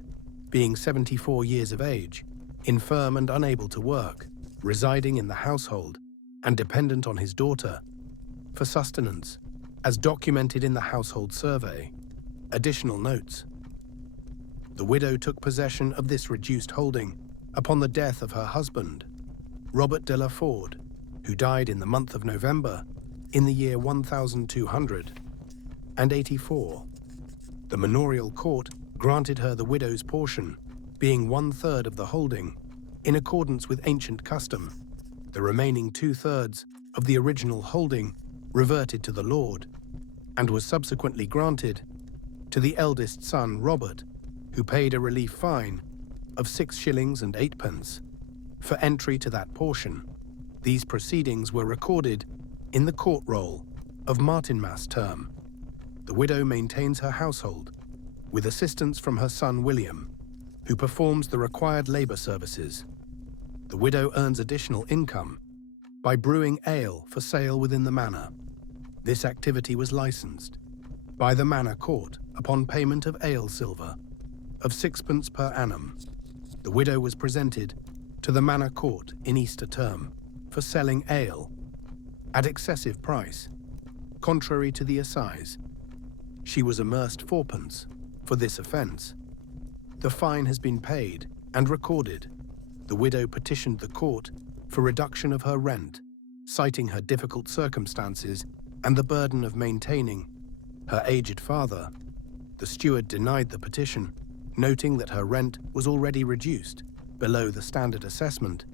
being 74 years of age, infirm and unable to work, residing in the household and dependent on his daughter for sustenance, as documented in the household survey. Additional notes: the widow took possession of this reduced holding upon the death of her husband, Robert de la Ford, who died in the month of November in the year 1284. The manorial court granted her the widow's portion, being 1/3 of the holding, in accordance with ancient custom. The remaining 2/3 of the original holding reverted to the lord, and was subsequently granted to the eldest son, Robert, who paid a relief fine of 6 shillings and 8d for entry to that portion. These proceedings were recorded in the court roll of Martinmas term. The widow maintains her household with assistance from her son William, who performs the required labor services. The widow earns additional income by brewing ale for sale within the manor. This activity was licensed by the manor court upon payment of ale silver of 6d per annum. The widow was presented to the manor court in Easter term for selling ale at excessive price, contrary to the assize. She was amerced 4d for this offence. The fine has been paid and recorded. The widow petitioned the court for reduction of her rent, citing her difficult circumstances and the burden of maintaining her aged father. The steward denied the petition, noting that her rent was already reduced below the standard assessment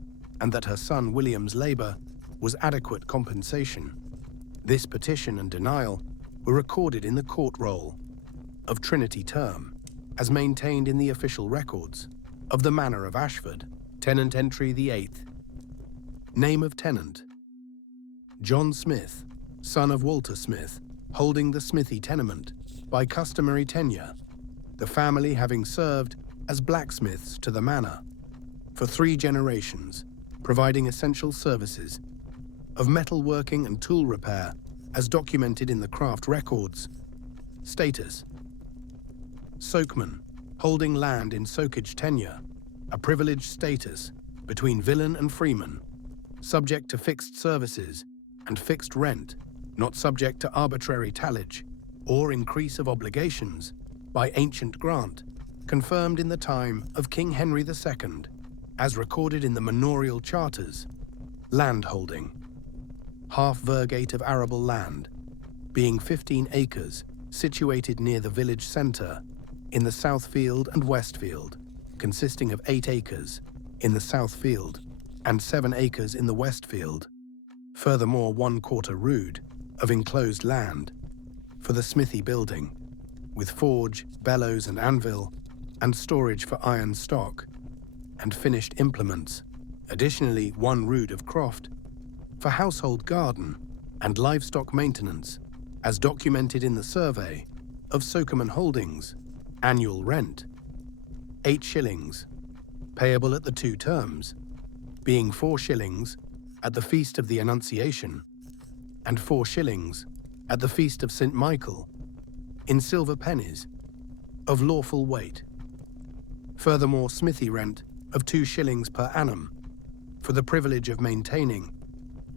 and that her son William's labor was adequate compensation. This petition and denial were recorded in the court roll of Trinity term, as maintained in the official records of the Manor of Ashford. Tenant entry the 8th. Name of tenant: John Smith, son of Walter Smith, holding the smithy tenement by customary tenure, the family having served as blacksmiths to the manor for 3 generations, providing essential services of metalworking and tool repair as documented in the craft records. Status: sokeman, holding land in soakage tenure, a privileged status between villein and freeman, subject to fixed services and fixed rent, not subject to arbitrary tallage or increase of obligations by ancient grant, confirmed in the time of King Henry II, as recorded in the manorial charters. Landholding. Half virgate of arable land, being 15 acres, situated near the village centre, in the south field and west field, consisting of 8 acres in the south field and 7 acres in the west field. Furthermore, 1/4 rood of enclosed land for the smithy building, with forge, bellows and anvil, and storage for iron stock and finished implements. Additionally, 1 rood of croft for household garden and livestock maintenance, as documented in the survey of Sokerman Holdings. Annual rent, 8 shillings, payable at the 2 terms, being 4 shillings at the Feast of the Annunciation and 4 shillings at the Feast of St. Michael, in silver pennies of lawful weight. Furthermore, smithy rent of 2 shillings per annum for the privilege of maintaining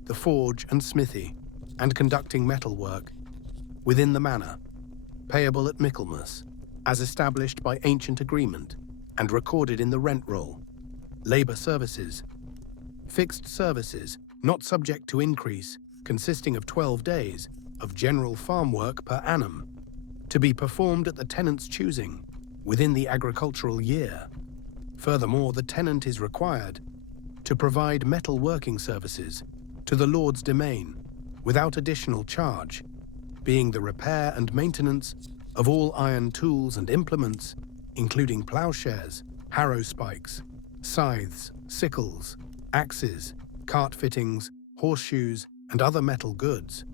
the forge and smithy and conducting metalwork within the manor, payable at Michaelmas, as established by ancient agreement and recorded in the rent roll. Labour services. Fixed services, not subject to increase, consisting of 12 days of general farm work per annum, to be performed at the tenant's choosing within the agricultural year. Furthermore, the tenant is required to provide metal working services to the Lord's domain without additional charge, being the repair and maintenance of all iron tools and implements, including ploughshares, harrow spikes, scythes, sickles, axes, cart fittings, horseshoes, and other metal goods.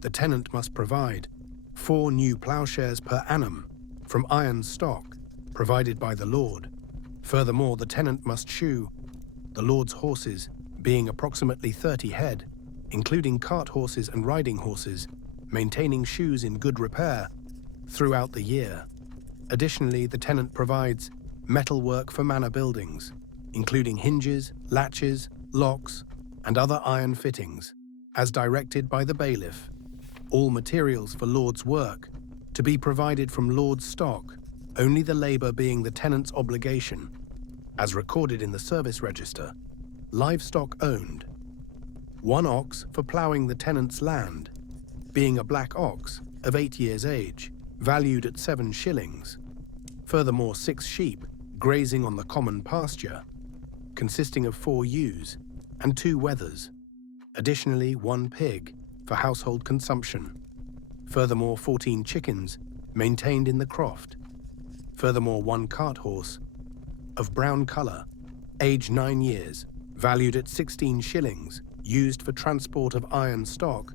The tenant must provide 4 new ploughshares per annum from iron stock provided by the Lord. Furthermore, the tenant must shoe the Lord's horses, being approximately 30 head, including cart horses and riding horses, maintaining shoes in good repair throughout the year. Additionally, the tenant provides metalwork for manor buildings, including hinges, latches, locks, and other iron fittings, as directed by the bailiff. All materials for Lord's work to be provided from Lord's stock, only the labour being the tenant's obligation, as recorded in the service register. Livestock owned. 1 ox for ploughing the tenant's land, being a black ox of 8 years age, valued at 7 shillings. Furthermore, 6 sheep grazing on the common pasture, consisting of 4 ewes and 2 wethers. Additionally, 1 pig for household consumption. Furthermore, 14 chickens maintained in the croft. Furthermore, 1 cart horse of brown colour, aged 9 years, valued at 16 shillings, used for transport of iron stock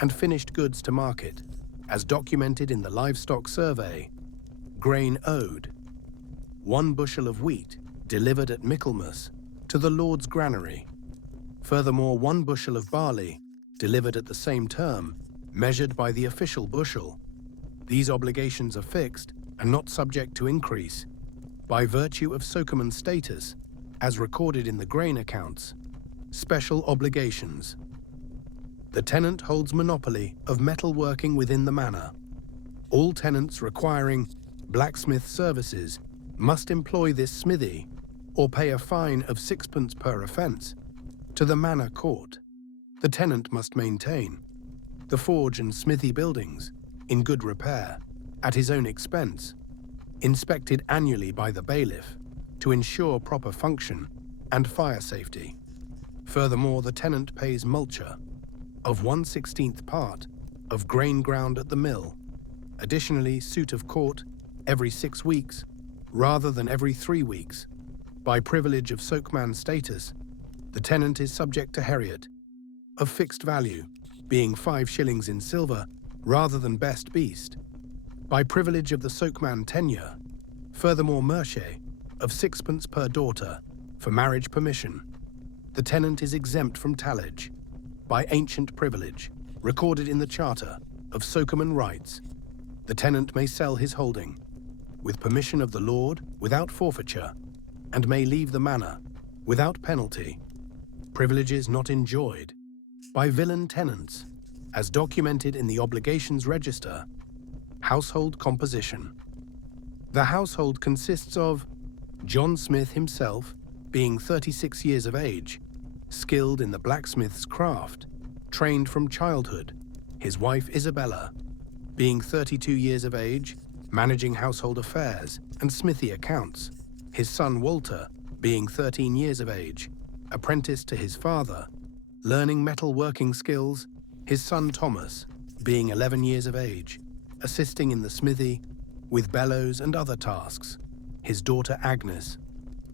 and finished goods to market, as documented in the livestock survey. Grain owed. 1 bushel of wheat delivered at Michaelmas to the Lord's granary. Furthermore, 1 bushel of barley delivered at the same term, measured by the official bushel. These obligations are fixed and not subject to increase, by virtue of Sokerman status, as recorded in the grain accounts. Special obligations. The tenant holds monopoly of metalworking within the manor. All tenants requiring blacksmith services must employ this smithy or pay a fine of 6 pence per offence to the manor court. The tenant must maintain the forge and smithy buildings in good repair at his own expense, inspected annually by the bailiff to ensure proper function and fire safety. Furthermore, the tenant pays multure of 1/16th part of grain ground at the mill. Additionally, suit of court every 6 weeks rather than every 3 weeks. By privilege of sokeman status, the tenant is subject to heriot of fixed value, being 5 shillings in silver rather than best beast. By privilege of the sokeman tenure, furthermore merche of 6 pence per daughter for marriage permission. The tenant is exempt from tallage by ancient privilege recorded in the Charter of Sokerman Rights. The tenant may sell his holding with permission of the Lord without forfeiture, and may leave the manor without penalty. Privileges not enjoyed by villain tenants, as documented in the Obligations Register. Household composition. The household consists of John Smith himself, being 36 years of age, skilled in the blacksmith's craft, trained from childhood, his wife Isabella, being 32 years of age, managing household affairs and smithy accounts, his son Walter, being 13 years of age, apprenticed to his father, learning metal working skills, his son Thomas, being 11 years of age, assisting in the smithy with bellows and other tasks, his daughter Agnes,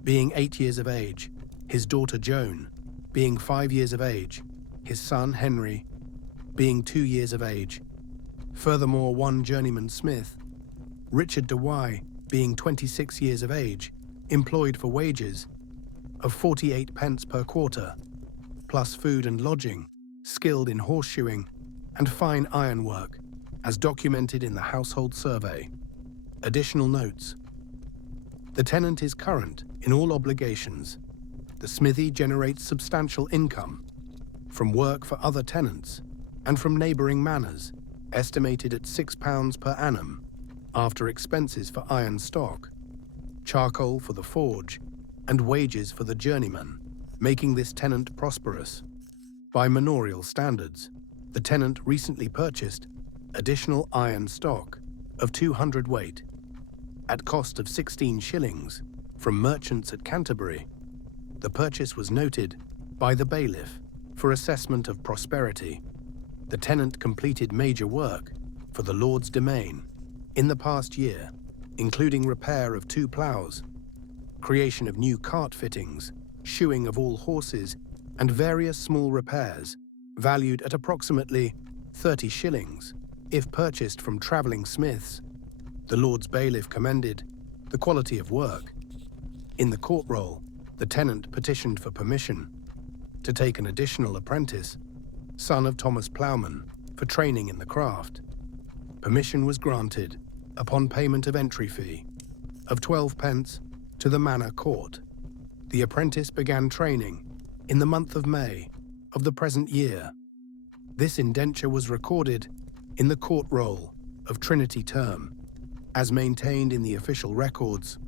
being 8 years of age, his daughter Joan, being 5 years of age, his son Henry, being 2 years of age. Furthermore, one journeyman smith, Richard de Wye, being 26 years of age, employed for wages of 48 pence per quarter, plus food and lodging, skilled in horseshoeing and fine ironwork, as documented in the household survey. Additional notes. The tenant is current in all obligations. The smithy generates substantial income from work for other tenants and from neighbouring manors, estimated at £6 per annum, after expenses for iron stock, charcoal for the forge, and wages for the journeyman, making this tenant prosperous. By manorial standards, the tenant recently purchased additional iron stock of 200 weight, at cost of 16 shillings, from merchants at Canterbury. The purchase was noted by the bailiff for assessment of prosperity. The tenant completed major work for the Lord's domain in the past year, including repair of 2 ploughs, creation of new cart fittings, shoeing of all horses, and various small repairs, valued at approximately 30 shillings, if purchased from travelling smiths. The Lord's bailiff commended the quality of work. In the court roll, the tenant petitioned for permission to take an additional apprentice, son of Thomas Ploughman, for training in the craft. Permission was granted upon payment of entry fee of 12 pence to the manor court. The apprentice began training in the month of May of the present year. This indenture was recorded in the court roll of Trinity Term, as maintained in the official records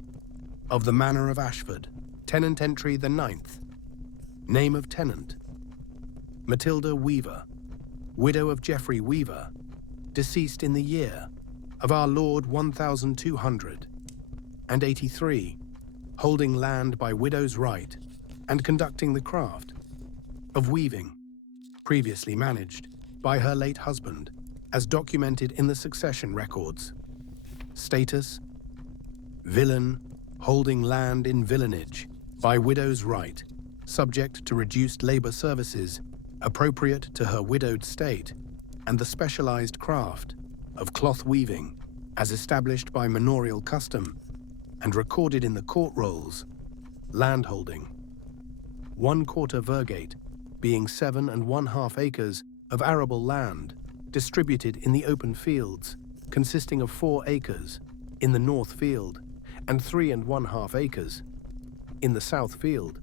of the Manor of Ashford. Tenant entry the 9th. Name of tenant: Matilda Weaver, widow of Geoffrey Weaver, deceased in the year of our Lord 1283, holding land by widow's right and conducting the craft of weaving, previously managed by her late husband, as documented in the succession records. Status: villain, holding land in villanage by widow's right, subject to reduced labour services appropriate to her widowed state, and the specialised craft of cloth weaving, as established by manorial custom and recorded in the court rolls. Landholding: 1/4 virgate, being 7 1/2 acres of arable land, distributed in the open fields, consisting of 4 acres in the north field and 3 1/2 acres in the south field.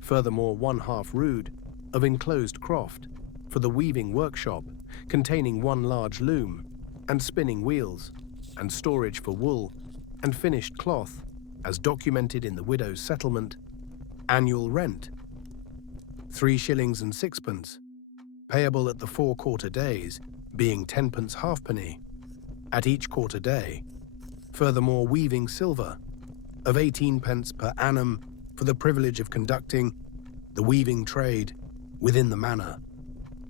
Furthermore, 1/2 rood of enclosed croft for the weaving workshop, containing 1 large loom and spinning wheels, and storage for wool and finished cloth, as documented in the widow's settlement. Annual rent: 3 shillings and 6 pence, payable at the 4 quarter days, being 10 pence halfpenny at each quarter day. Furthermore, weaving silver of 18 pence per annum for the privilege of conducting the weaving trade within the manor,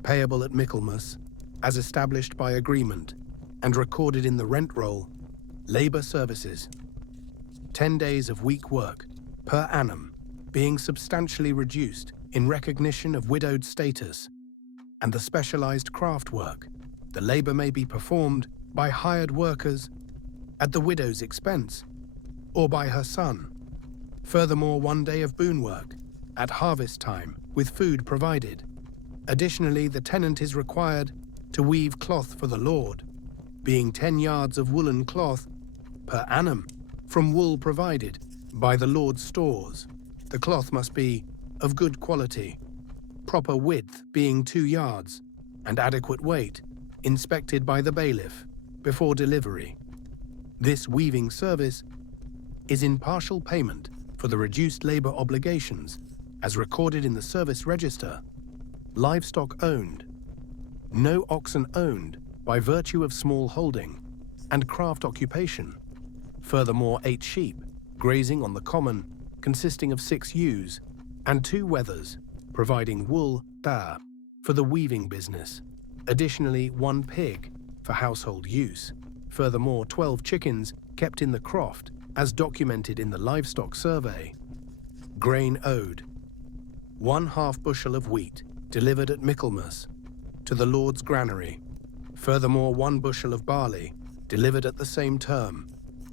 payable at Michaelmas, as established by agreement and recorded in the rent roll. Labour services: 10 days of week work per annum, being substantially reduced in recognition of widowed status, and the specialised craft work. The labour may be performed by hired workers at the widow's expense or by her son. Furthermore, 1 day of boon work at harvest time, with food provided. Additionally, the tenant is required to weave cloth for the Lord, being 10 yards of woolen cloth per annum from wool provided by the Lord's stores. The cloth must be of good quality, proper width being 2 yards, and adequate weight, inspected by the bailiff before delivery. This weaving service is in partial payment for the reduced labor obligations as recorded in the service register. Livestock owned. No oxen owned by virtue of small holding and craft occupation. Furthermore, 8 sheep grazing on the common consisting of 6 ewes and 2 wethers providing wool for the weaving business. Additionally, 1 pig for household use. Furthermore, 12 chickens kept in the croft as documented in the livestock survey. Grain owed. 1/2 bushel of wheat delivered at Michaelmas to the Lord's granary. Furthermore, 1 bushel of barley delivered at the same term,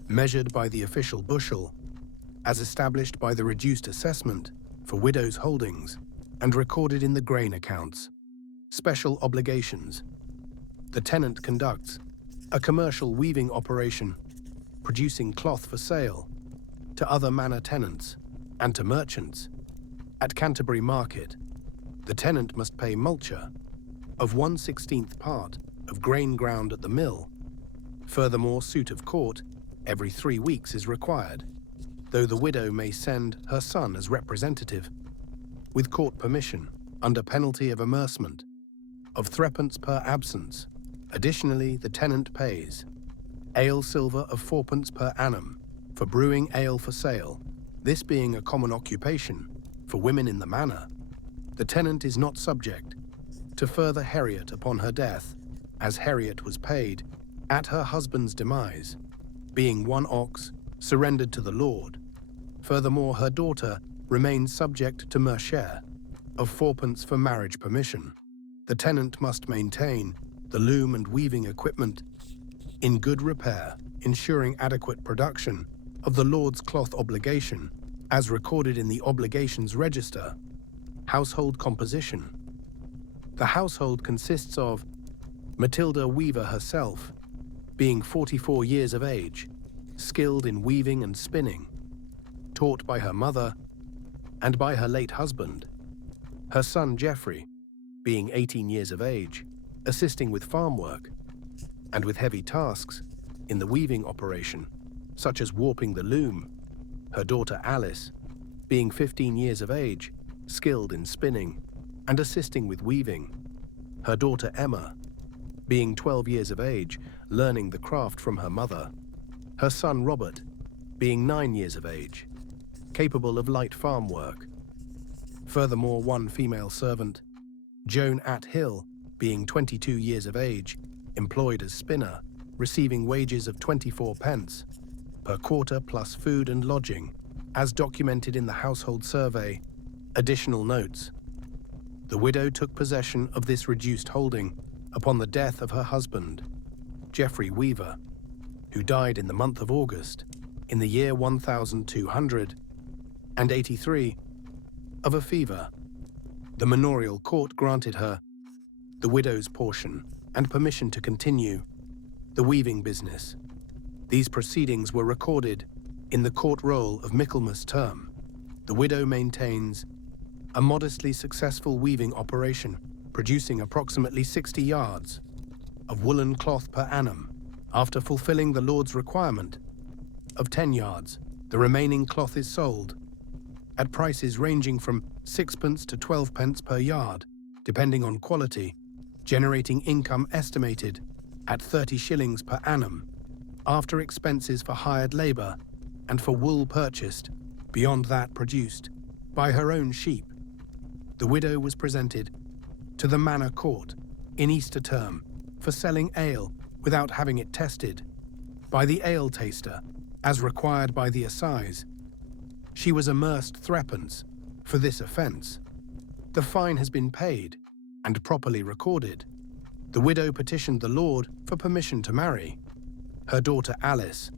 measured by the official bushel, as established by the reduced assessment for widows' holdings and recorded in the grain accounts. Special obligations. The tenant conducts a commercial weaving operation, producing cloth for sale to other manor tenants and to merchants. At Canterbury Market, the tenant must pay multure of 1/16th part of grain ground at the mill. Furthermore, suit of court every 3 weeks is required, though the widow may send her son as representative, with court permission, under penalty of amercement of 3d per absence. Additionally, the tenant pays ale silver of 4d per annum for brewing ale for sale, this being a common occupation for women in the manor. The tenant is not subject to further heriot upon her death, as heriot was paid at her husband's demise, being 1 ox surrendered to the lord. Furthermore, her daughter remains subject to mershare of 4d for marriage permission. The tenant must maintain the loom and weaving equipment in good repair, ensuring adequate production of the lord's cloth obligation, as recorded in the obligations register. Household composition. The household consists of Matilda Weaver herself, being 44 years of age, skilled in weaving and spinning, taught by her mother and by her late husband. Her son Geoffrey, being 18 years of age, assisting with farm work and with heavy tasks in the weaving operation, such as warping the loom. Her daughter Alice, being 15 years of age, skilled in spinning and assisting with weaving. Her daughter Emma, being 12 years of age, learning the craft from her mother. Her son Robert, being 9 years of age, capable of light farm work. Furthermore, 1 female servant, Joan At-Hill, being 22 years of age, employed as spinner, receiving wages of 24d per quarter plus food and lodging, as documented in the household survey. Additional notes. The widow took possession of this reduced holding upon the death of her husband, Geoffrey Weaver, who died in the month of August, in the year 1283, of a fever. The manorial court granted her the widow's portion and permission to continue the weaving business. These proceedings were recorded in the court roll of Michaelmas term. The widow maintains a modestly successful weaving operation, producing approximately 60 yards of woolen cloth per annum. After fulfilling the Lord's requirement of 10 yards, the remaining cloth is sold at prices ranging from 6d to 12d per yard, depending on quality, generating income estimated at 30 shillings per annum, after expenses for hired labor and for wool purchased beyond that produced by her own sheep. The widow was presented to the manor court in Easter term for selling ale without having it tested by the ale taster, as required by the assize. She was amerced 3d for this offence. The fine has been paid and properly recorded. The widow petitioned the Lord for permission to marry her daughter Alice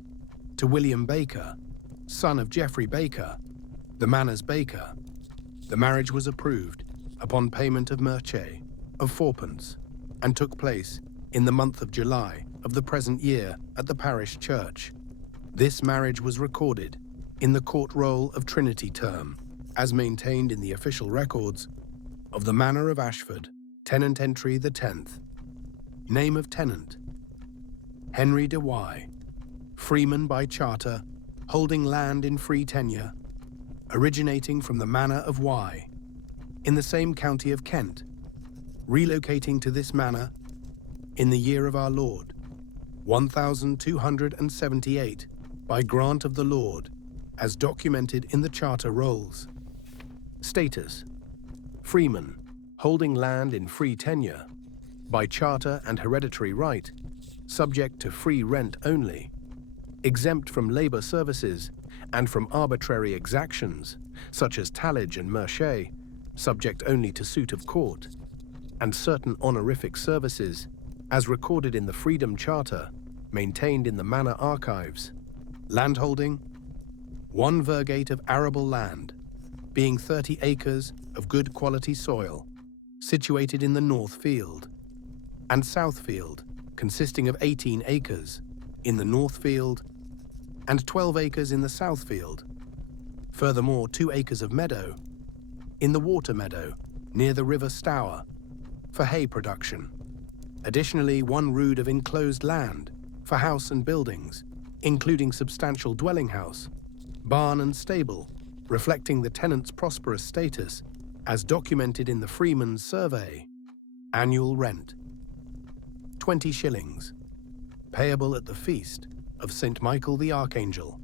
to William Baker, son of Geoffrey Baker, the manor's baker. The marriage was approved upon payment of merche of 4d and took place in the month of July of the present year at the parish church. This marriage was recorded in the court roll of Trinity term, as maintained in the official records of the Manor of Ashford. Tenant entry the 10th. Name of tenant, Henry de Y. Freeman by charter, holding land in free tenure, originating from the Manor of Y, in the same county of Kent, relocating to this manor in the year of our Lord, 1278, by grant of the Lord, as documented in the charter rolls. Status: freeman, holding land in free tenure, by charter and hereditary right, subject to free rent only, exempt from labor services and from arbitrary exactions, such as tallage and merchet, subject only to suit of court, and certain honorific services, as recorded in the Freedom Charter, maintained in the Manor Archives. Landholding: 1 virgate of arable land, being 30 acres of good quality soil, situated in the North Field, and South Field, consisting of 18 acres, in the North Field, and 12 acres in the South Field. Furthermore, 2 acres of meadow, in the Water Meadow, near the River Stour, for hay production. Additionally, 1 rood of enclosed land, for house and buildings, including substantial dwelling house, barn and stable, reflecting the tenant's prosperous status, as documented in the Freeman's Survey. Annual rent: 20 shillings, payable at the feast of St. Michael the Archangel,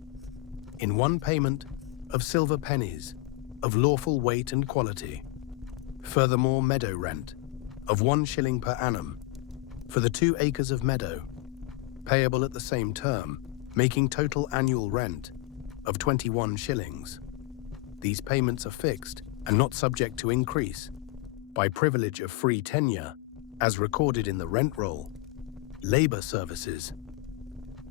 in 1 payment of silver pennies, of lawful weight and quality. Furthermore, meadow rent, of 1 shilling per annum, for the 2 acres of meadow, payable at the same term, making total annual rent of 21 shillings. These payments are fixed and not subject to increase, by privilege of free tenure, as recorded in the rent roll. Labor services: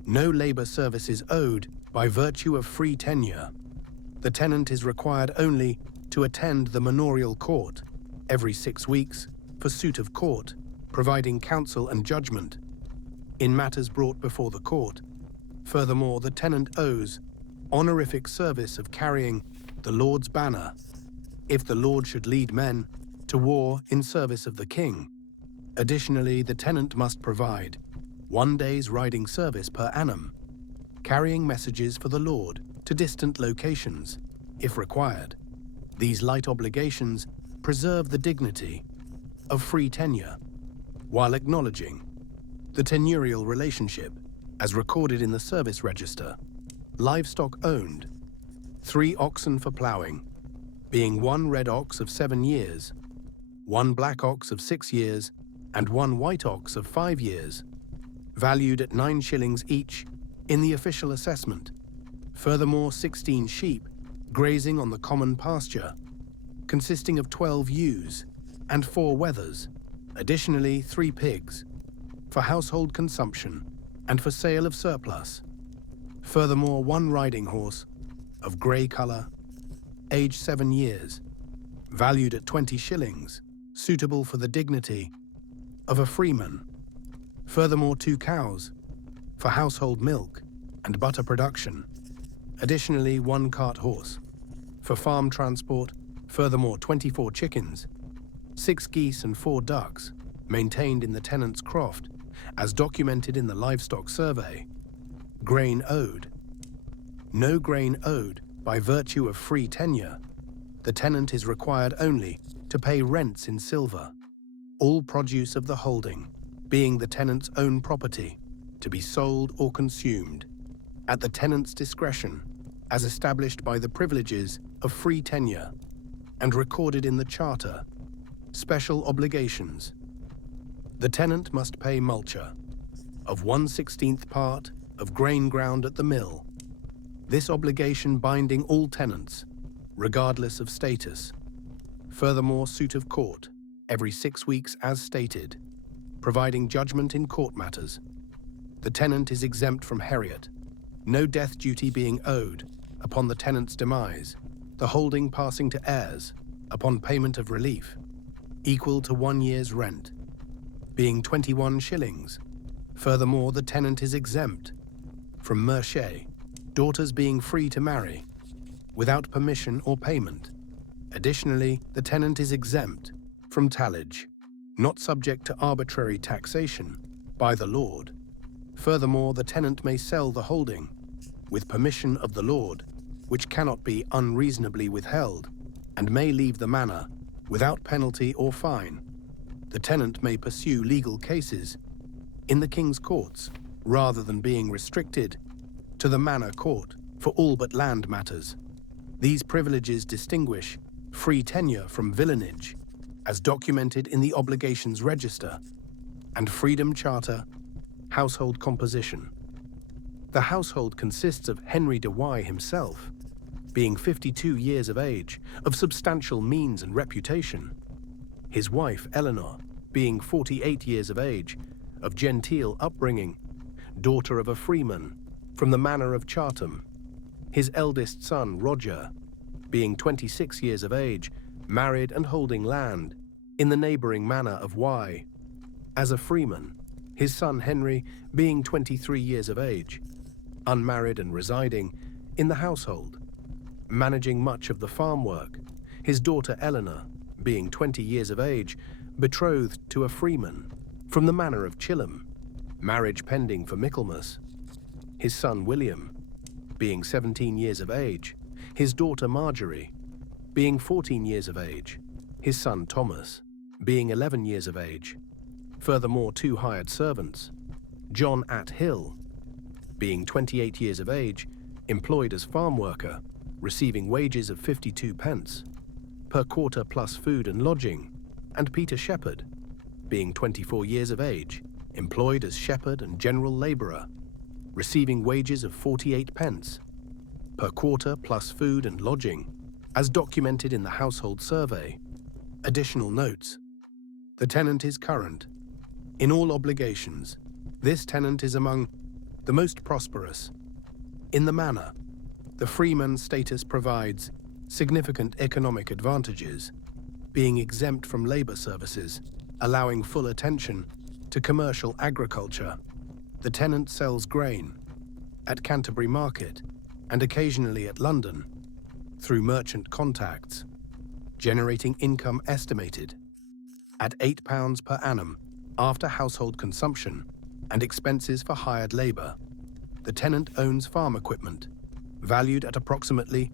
no labor services owed by virtue of free tenure. The tenant is required only to attend the manorial court every 6 weeks for suit of court, providing counsel and judgment in matters brought before the court. Furthermore, the tenant owes honorific service of carrying the Lord's banner, if the Lord should lead men to war in service of the king. Additionally, the tenant must provide 1 day's riding service per annum, carrying messages for the Lord to distant locations, if required. These light obligations preserve the dignity of free tenure, while acknowledging the tenurial relationship, as recorded in the service register. Livestock owned: 3 oxen for ploughing, being 1 red ox of 7 years, 1 black ox of 6 years, and 1 white ox of 5 years, valued at 9 shillings each in the official assessment. Furthermore, 16 sheep grazing on the common pasture, consisting of 12 ewes and 4 wethers. Additionally, 3 pigs, for household consumption and for sale of surplus. Furthermore, 1 riding horse of grey colour, aged 7 years, valued at 20 shillings, suitable for the dignity of a freeman. Furthermore, 2 cows, for household milk and butter production. Additionally, 1 cart horse, for farm transport. Furthermore, 24 chickens, 6 geese and 4 ducks, maintained in the tenant's croft, as documented in the livestock survey. Grain owed: no grain owed by virtue of free tenure. The tenant is required only to pay rents in silver. All produce of the holding, being the tenant's own property, to be sold or consumed, at the tenant's discretion, as established by the privileges of free tenure, and recorded in the charter. Special obligations: the tenant must pay multure of 1/16th part of grain ground at the mill, this obligation binding all tenants, regardless of status. Furthermore, suit of court every 6 weeks as stated, providing judgment in court matters. The tenant is exempt from heriot, no death duty being owed upon the tenant's demise, the holding passing to heirs upon payment of relief, equal to 1 year's rent, being 21 shillings. Furthermore, the tenant is exempt from merchet, daughters being free to marry, without permission or payment. Additionally, the tenant is exempt from tallage, not subject to arbitrary taxation by the Lord. Furthermore, the tenant may sell the holding, with permission of the lord, which cannot be unreasonably withheld, and may leave the manor without penalty or fine. The tenant may pursue legal cases in the king's courts, rather than being restricted to the manor court for all but land matters. These privileges distinguish free tenure from villanage, as documented in the Obligations Register, and Freedom Charter, household composition. The household consists of Henry de Wye himself, being 52 years of age, of substantial means and reputation, his wife Eleanor, being 48 years of age, of genteel upbringing, daughter of a freeman from the Manor of Chartham, his eldest son Roger, being 26 years of age, married and holding land in the neighbouring Manor of Wye, as a freeman, his son Henry being 23 years of age, unmarried and residing in the household, managing much of the farm work, his daughter Eleanor, being 20 years of age, betrothed to a freeman from the Manor of Chilham, marriage pending for Michaelmas, his son William, being 17 years of age, his daughter Marjorie, being 14 years of age, his son Thomas, being 11 years of age. Furthermore, 2 hired servants, John Hill, being 28 years of age, employed as farm worker, receiving wages of 52 pence per quarter plus food and lodging, and Peter Shepherd, being 24 years of age, employed as shepherd and general labourer, receiving wages of 48 pence per quarter plus food and lodging, as documented in the household survey. Additional notes. The tenant is current in all obligations. This tenant is among the most prosperous in the manor. The freeman status provides significant economic advantages, being exempt from labour services, allowing full attention to commercial agriculture. The tenant sells grain at Canterbury Market and occasionally at London through merchant contacts, generating income estimated at £8 per annum after household consumption and expenses for hired labour. The tenant owns farm equipment valued at approximately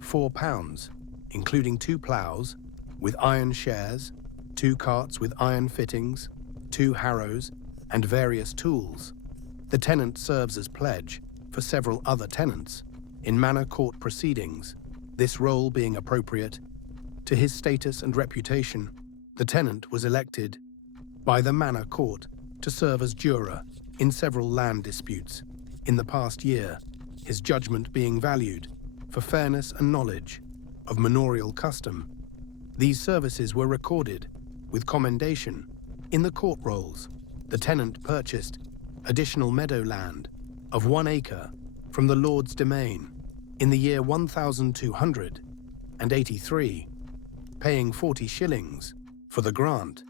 £4, including 2 ploughs with iron shares, 2 carts with iron fittings, 2 harrows, and various tools. The tenant serves as pledge for several other tenants in manor court proceedings, this role being appropriate to his status and reputation. The tenant was elected by the manor court to serve as juror in several land disputes in the past year, his judgment being valued for fairness and knowledge of manorial custom. These services were recorded with commendation in the court rolls. The tenant purchased additional meadow land of 1 acre from the Lord's domain in the year 1283, paying 40 shillings for the grant.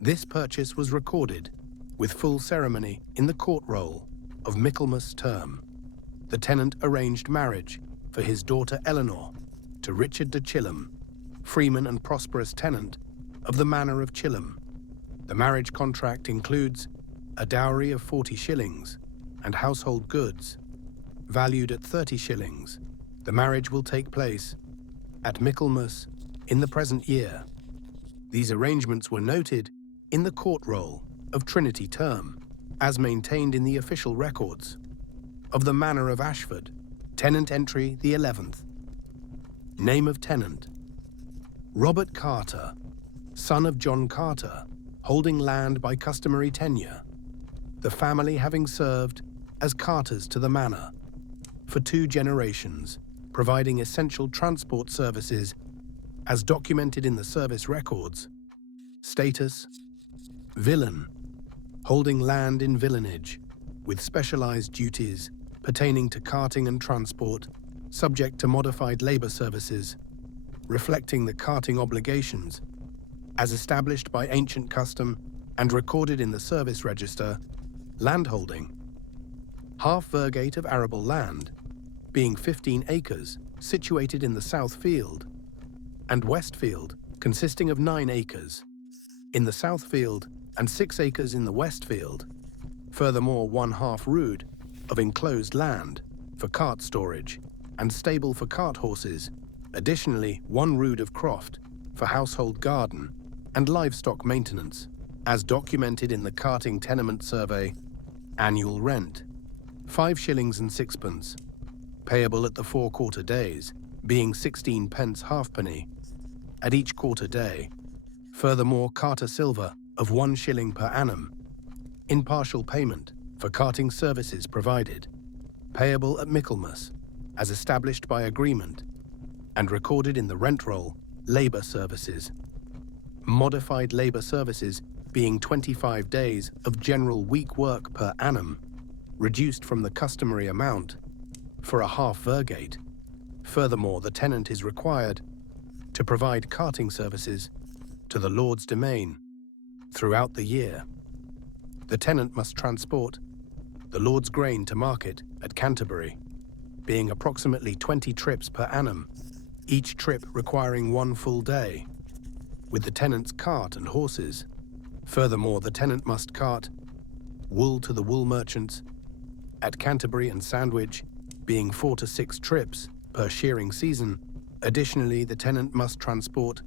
This purchase was recorded with full ceremony in the court roll of Michaelmas term. The tenant arranged marriage for his daughter Eleanor to Richard de Chilham, freeman and prosperous tenant of the Manor of Chilham. The marriage contract includes a dowry of 40 shillings and household goods valued at 30 shillings. The marriage will take place at Michaelmas in the present year. These arrangements were noted in the court roll of Trinity term, as maintained in the official records of the Manor of Ashford. Tenant entry the 11th. Name of tenant: Robert Carter, son of John Carter, holding land by customary tenure, the family having served as Carters to the manor for 2 generations, providing essential transport services as documented in the service records. Status: Villan, holding land in villanage, with specialized duties pertaining to carting and transport, subject to modified labor services, reflecting the carting obligations as established by ancient custom and recorded in the service register. Landholding: half virgate of arable land, being 15 acres, situated in the south field, and west field, consisting of 9 acres in the south field and 6 acres in the west field. Furthermore, 1/2 rood of enclosed land for cart storage and stable for cart horses. Additionally, 1 rood of croft for household garden and livestock maintenance, as documented in the Carting Tenement Survey. Annual rent, 5 shillings and 6pence, payable at the 4 quarter days, being 16 pence halfpenny at each quarter day. Furthermore, carter silver of 1 shilling per annum, in partial payment for carting services provided, payable at Michaelmas, as established by agreement, and recorded in the rent roll. Labour services. Modified labour services being 25 days of general week work per annum, reduced from the customary amount, for a half vergate. Furthermore, the tenant is required to provide carting services to the Lord's domain throughout the year. The tenant must transport the Lord's grain to market at Canterbury, being approximately 20 trips per annum, each trip requiring 1 full day, with the tenant's cart and horses. Furthermore, the tenant must cart wool to the wool merchants at Canterbury and Sandwich, being 4 to 6 trips per shearing season. Additionally, the tenant must transport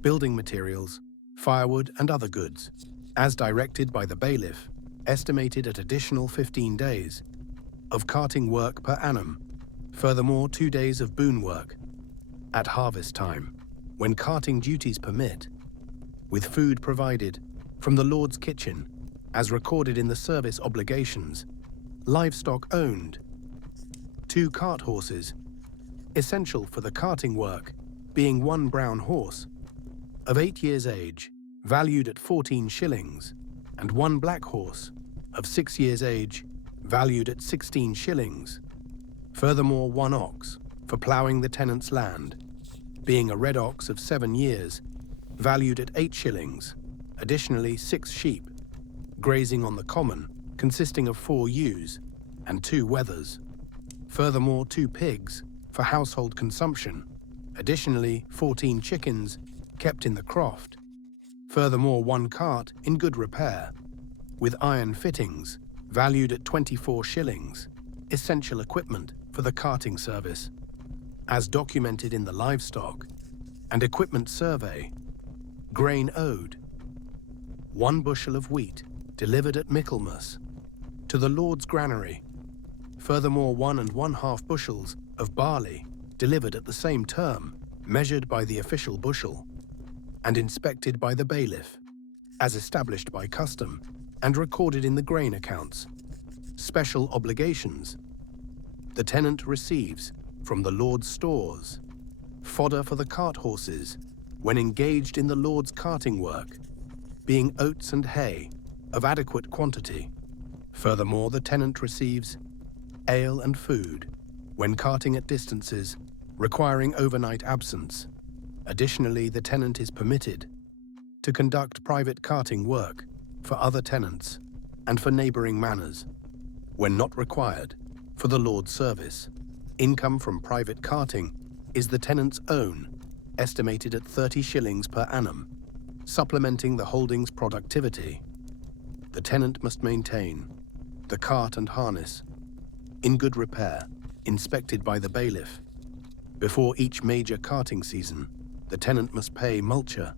building materials, firewood and other goods, as directed by the bailiff, estimated at additional 15 days of carting work per annum. Furthermore, 2 days of boon work at harvest time, when carting duties permit, with food provided from the Lord's kitchen, as recorded in the service obligations. Livestock owned, 2 cart horses, essential for the carting work, being 1 brown horse of 8 years age, valued at 14 shillings, and 1 black horse of 6 years age, valued at 16 shillings. Furthermore, 1 ox for ploughing the tenant's land, being a red ox of 7 years, valued at 8 shillings. Additionally, 6 sheep, grazing on the common, consisting of 4 ewes and 2 wethers. Furthermore, 2 pigs for household consumption. Additionally, 14 chickens kept in the croft. Furthermore, 1 cart in good repair, with iron fittings, valued at 24 shillings, essential equipment for the carting service, as documented in the livestock and equipment survey. Grain owed, 1 bushel of wheat delivered at Michaelmas to the Lord's granary. Furthermore, 1 1/2 bushels of barley delivered at the same term, measured by the official bushel and inspected by the bailiff, as established by custom and recorded in the grain accounts. Special obligations. The tenant receives from the Lord's stores fodder for the cart horses when engaged in the Lord's carting work, being oats and hay of adequate quantity. Furthermore, the tenant receives ale and food when carting at distances requiring overnight absence. Additionally, the tenant is permitted to conduct private carting work for other tenants and for neighbouring manors, when not required for the Lord's service. Income from private carting is the tenant's own, estimated at 30 shillings per annum, supplementing the holding's productivity. The tenant must maintain the cart and harness in good repair, inspected by the bailiff. Before each major carting season, the tenant must pay multure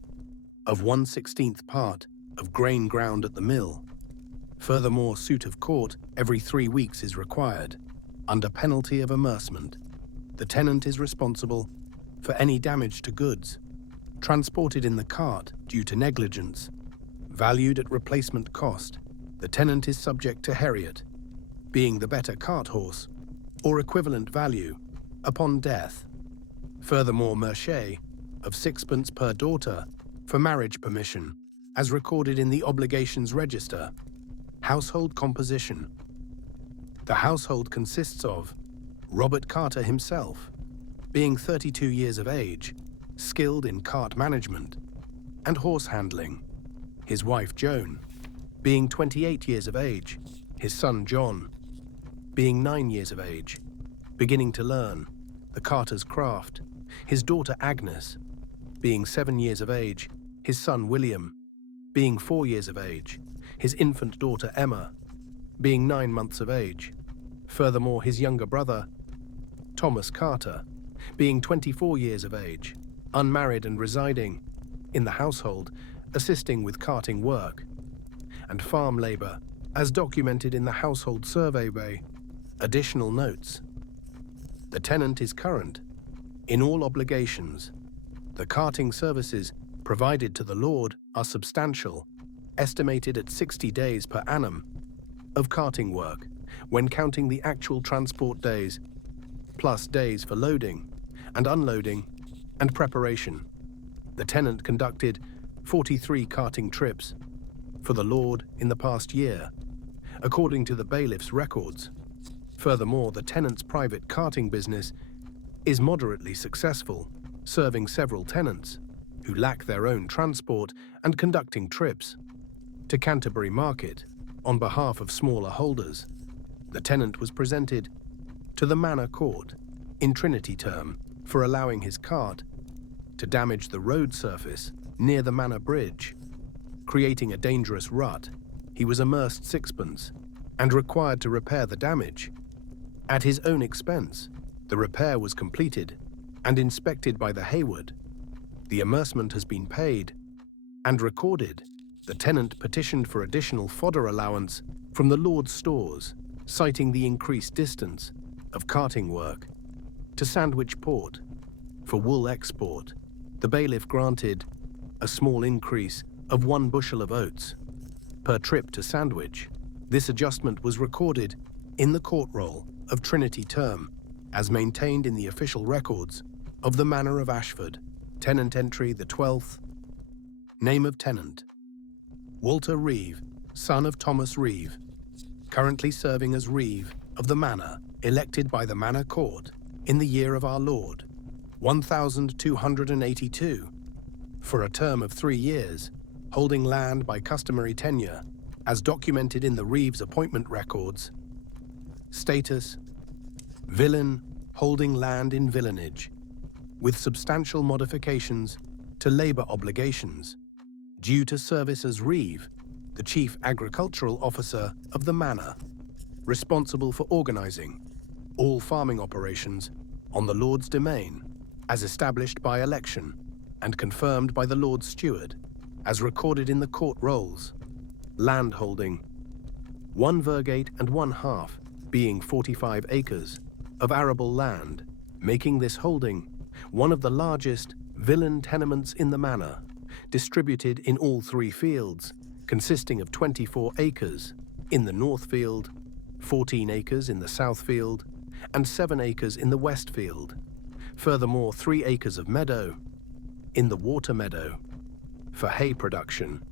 of 1/16th part of grain ground at the mill. Furthermore, suit of court every 3 weeks is required, under penalty of amercement. The tenant is responsible for any damage to goods transported in the cart due to negligence, valued at replacement cost. The tenant is subject to heriot, being the better cart horse, or equivalent value, upon death. Furthermore, merchet of 6pence per daughter for marriage permission, as recorded in the obligations register. Household composition. The household consists of Robert Carter himself, being 32 years of age, skilled in cart management and horse handling. His wife Joan, being 28 years of age. His son John, being 9 years of age, beginning to learn the carter's craft. His daughter Agnes, being 7 years of age. His son William, being 4 years of age. His infant daughter Emma, being 9 months of age. Furthermore, his younger brother, Thomas Carter, being 24 years of age, unmarried and residing in the household, assisting with carting work and farm labor, as documented in the Household Survey Bay. Additional notes. The tenant is current in all obligations. The carting services provided to the lord are substantial, estimated at 60 days per annum of carting work, when counting the actual transport days, plus days for loading and unloading and preparation. The tenant conducted 43 carting trips for the lord in the past year, according to the bailiff's records. Furthermore, the tenant's private carting business is moderately successful, serving several tenants who lack their own transport and conducting trips to Canterbury Market on behalf of smaller holders. The tenant was presented to the Manor Court in Trinity Term for allowing his cart to damage the road surface near the Manor Bridge, creating a dangerous rut. He was amerced sixpence and required to repair the damage. At his own expense, the repair was completed and inspected by the Hayward. The amercement has been paid and recorded. The tenant petitioned for additional fodder allowance from the Lord's stores, citing the increased distance of carting work to Sandwich Port for wool export. The bailiff granted a small increase of 1 bushel of oats per trip to Sandwich. This adjustment was recorded in the court roll of Trinity Term, as maintained in the official records of the Manor of Ashford. Tenant entry the 12th. Name of tenant: Walter Reeve, son of Thomas Reeve, currently serving as Reeve of the Manor, elected by the Manor Court in the year of our Lord 1282, for a term of 3 years, holding land by customary tenure, as documented in the Reeves appointment records. Status: villain, holding land in villanage, with substantial modifications to labor obligations, due to service as Reeve, the chief agricultural officer of the manor, responsible for organizing all farming operations on the Lord's domain, as established by election and confirmed by the Lord's steward, as recorded in the court rolls. Land holding: 1 virgate and 1/2, being 45 acres of arable land, making this holding one of the largest villan tenements in the manor, distributed in all 3 fields, consisting of 24 acres in the north field, 14 acres in the south field, and 7 acres in the west field. Furthermore, 3 acres of meadow in the water meadow for hay production.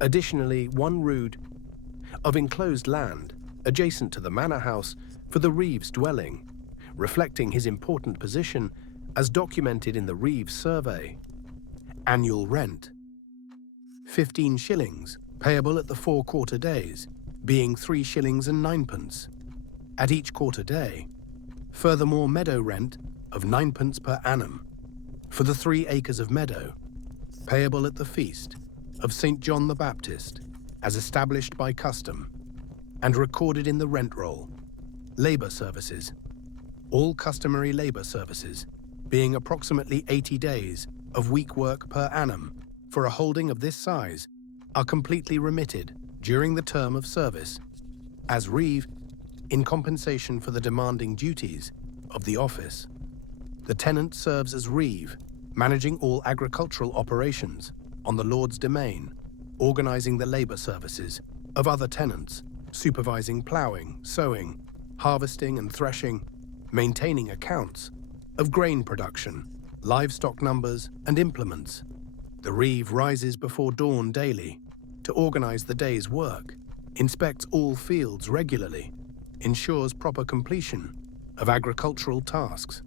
Additionally, 1 rood of enclosed land adjacent to the manor house for the Reeves dwelling, reflecting his important position as documented in the Reeves survey. Annual rent: 15 shillings, payable at the 4 quarter days, being 3 shillings and 9 at each quarter day. Furthermore, meadow rent of 9 per annum for the 3 acres of meadow, payable at the feast of St. John the Baptist, as established by custom and recorded in the rent roll. Labor services: all customary labor services, being approximately 80 days of week work per annum for a holding of this size, are completely remitted during the term of service, as Reeve, in compensation for the demanding duties of the office. The tenant serves as Reeve, managing all agricultural operations on the Lord's domain, organizing the labor services of other tenants, supervising ploughing, sowing, harvesting and threshing, maintaining accounts of grain production, livestock numbers and implements. The Reeve rises before dawn daily to organize the day's work, inspects all fields regularly, ensures proper completion of agricultural tasks,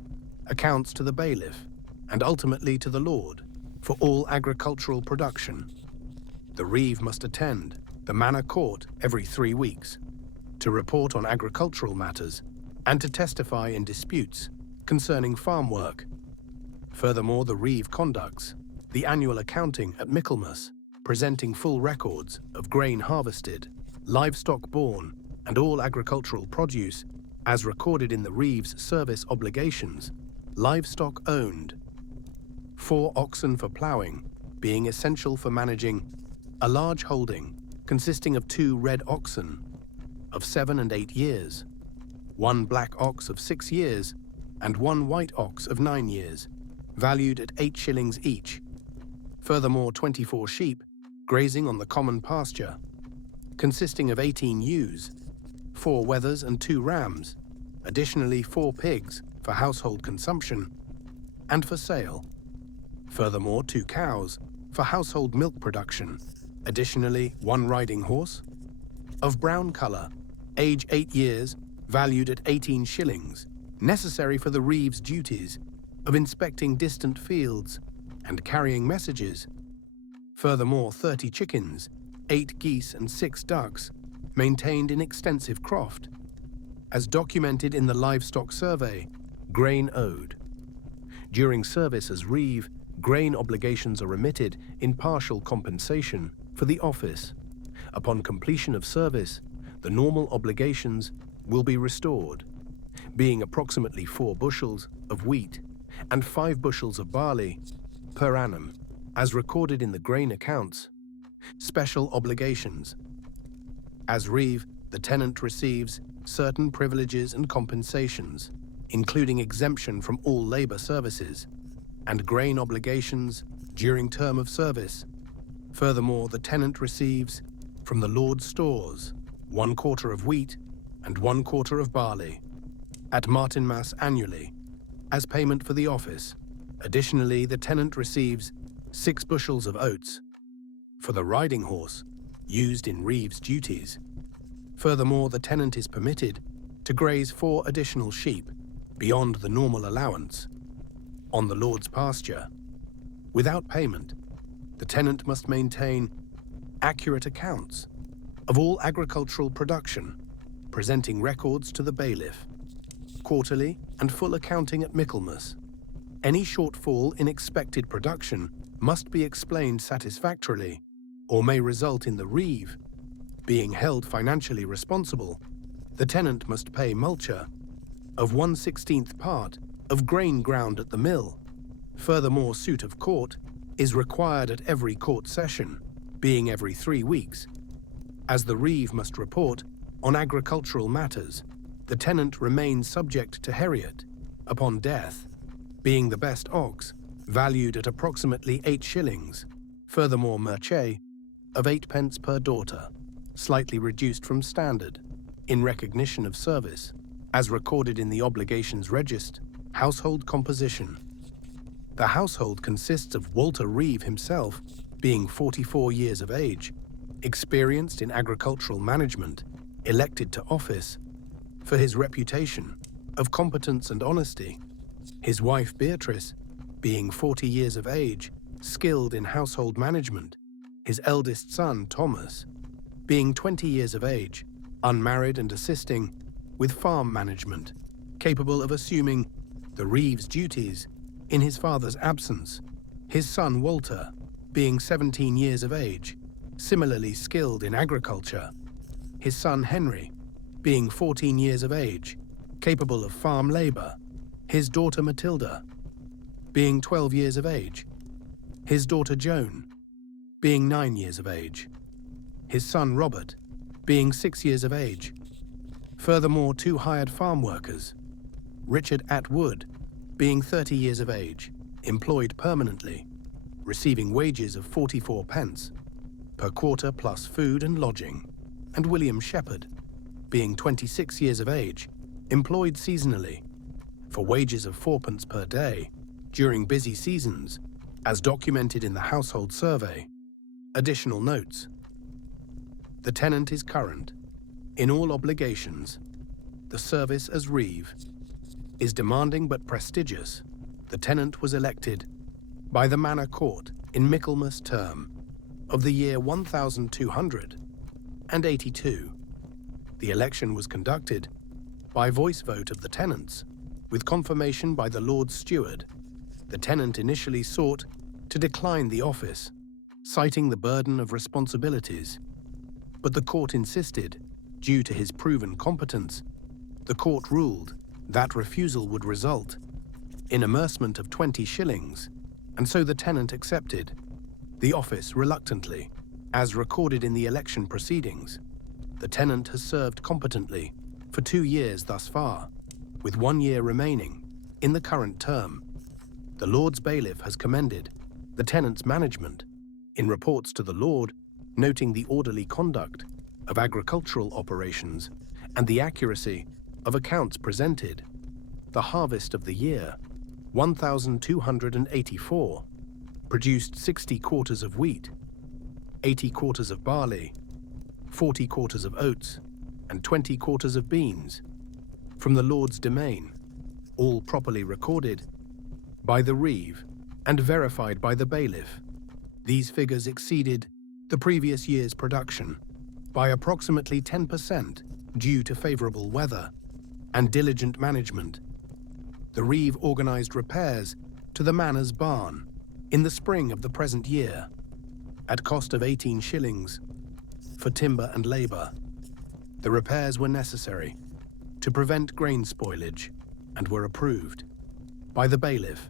accounts to the bailiff and ultimately to the Lord for all agricultural production. The Reeve must attend the Manor Court every 3 weeks to report on agricultural matters and to testify in disputes concerning farm work. Furthermore, the Reeve conducts the annual accounting at Michaelmas, presenting full records of grain harvested, livestock born, and all agricultural produce, as recorded in the Reeves Service Obligations, livestock owned. 4 oxen for ploughing, being essential for managing a large holding consisting of 2 red oxen of 7 and 8 years, 1 black ox of 6 years, and 1 white ox of 9 years, valued at 8 shillings each. Furthermore, 24 sheep grazing on the common pasture, consisting of 18 ewes, 4 wethers and 2 rams, additionally 4 pigs for household consumption and for sale. Furthermore, 2 cows for household milk production, additionally 1 riding horse of brown colour, age 8 years, valued at 18 shillings, necessary for the Reeves' duties of inspecting distant fields and carrying messages. Furthermore, 30 chickens, 8 geese and 6 ducks, maintained in extensive croft, as documented in the Livestock Survey, grain owed. During service as Reeve, grain obligations are remitted in partial compensation for the office. Upon completion of service, the normal obligations will be restored, being approximately 4 bushels of wheat and 5 bushels of barley per annum, as recorded in the grain accounts. Special obligations. As Reeve, the tenant receives certain privileges and compensations, including exemption from all labour services and grain obligations during term of service. Furthermore, the tenant receives from the Lord's stores 1 quarter of wheat and 1 quarter of barley at Martinmas annually as payment for the office. Additionally, the tenant receives 6 bushels of oats for the riding horse used in Reeves' duties. Furthermore, the tenant is permitted to graze 4 additional sheep beyond the normal allowance on the Lord's pasture. Without payment, the tenant must maintain accurate accounts of all agricultural production, presenting records to the bailiff, quarterly and full accounting at Michaelmas. Any shortfall in expected production must be explained satisfactorily, or may result in the Reeve being held financially responsible. The tenant must pay multure of 1/16th part of grain ground at the mill. Furthermore, suit of court is required at every court session, being every 3 weeks. As the Reeve must report on agricultural matters, the tenant remains subject to heriot upon death, being the best ox, valued at approximately 8 shillings. Furthermore, merche of 8 pence per daughter, slightly reduced from standard, in recognition of service, as recorded in the Obligations Register. Household composition. The household consists of Walter Reeve himself, being 44 years of age, experienced in agricultural management, elected to office for his reputation of competence and honesty. His wife Beatrice, being 40 years of age, skilled in household management. His eldest son Thomas, being 20 years of age, unmarried and assisting with farm management, capable of assuming the Reeves' duties in his father's absence. His son Walter, being 17 years of age, similarly skilled in agriculture. His son Henry, being 14 years of age, capable of farm labour. His daughter Matilda, being 12 years of age. His daughter Joan, being 9 years of age. His son Robert, being 6 years of age. Furthermore, 2 hired farm workers, Richard Atwood, being 30 years of age, employed permanently, receiving wages of 44 pence per quarter plus food and lodging, and William Shepherd, being 26 years of age, employed seasonally, for wages of 4 pence per day during busy seasons, as documented in the Household Survey. Additional notes. The tenant is current in all obligations. The service as Reeve is demanding but prestigious. The tenant was elected by the Manor Court in Michaelmas term of the year 1282. The election was conducted by voice vote of the tenants, with confirmation by the Lord Steward. The tenant initially sought to decline the office, citing the burden of responsibilities, but the court insisted, due to his proven competence, the court ruled that refusal would result in amercement of 20 shillings, and so the tenant accepted the office reluctantly. As recorded in the election proceedings, the tenant has served competently for 2 years thus far, with 1 year remaining in the current term. The Lord's bailiff has commended the tenant's management in reports to the Lord, noting the orderly conduct of agricultural operations and the accuracy of accounts presented. The harvest of the year 1284 produced 60 quarters of wheat, 80 quarters of barley, 40 quarters of oats, and 20 quarters of beans from the Lord's domain, all properly recorded by the reeve and verified by the bailiff. These figures exceeded the previous year's production by approximately 10% due to favorable weather and diligent management. The reeve organized repairs to the manor's barn in the spring of the present year at cost of 18 shillings for timber and labor. The repairs were necessary to prevent grain spoilage and were approved by the bailiff.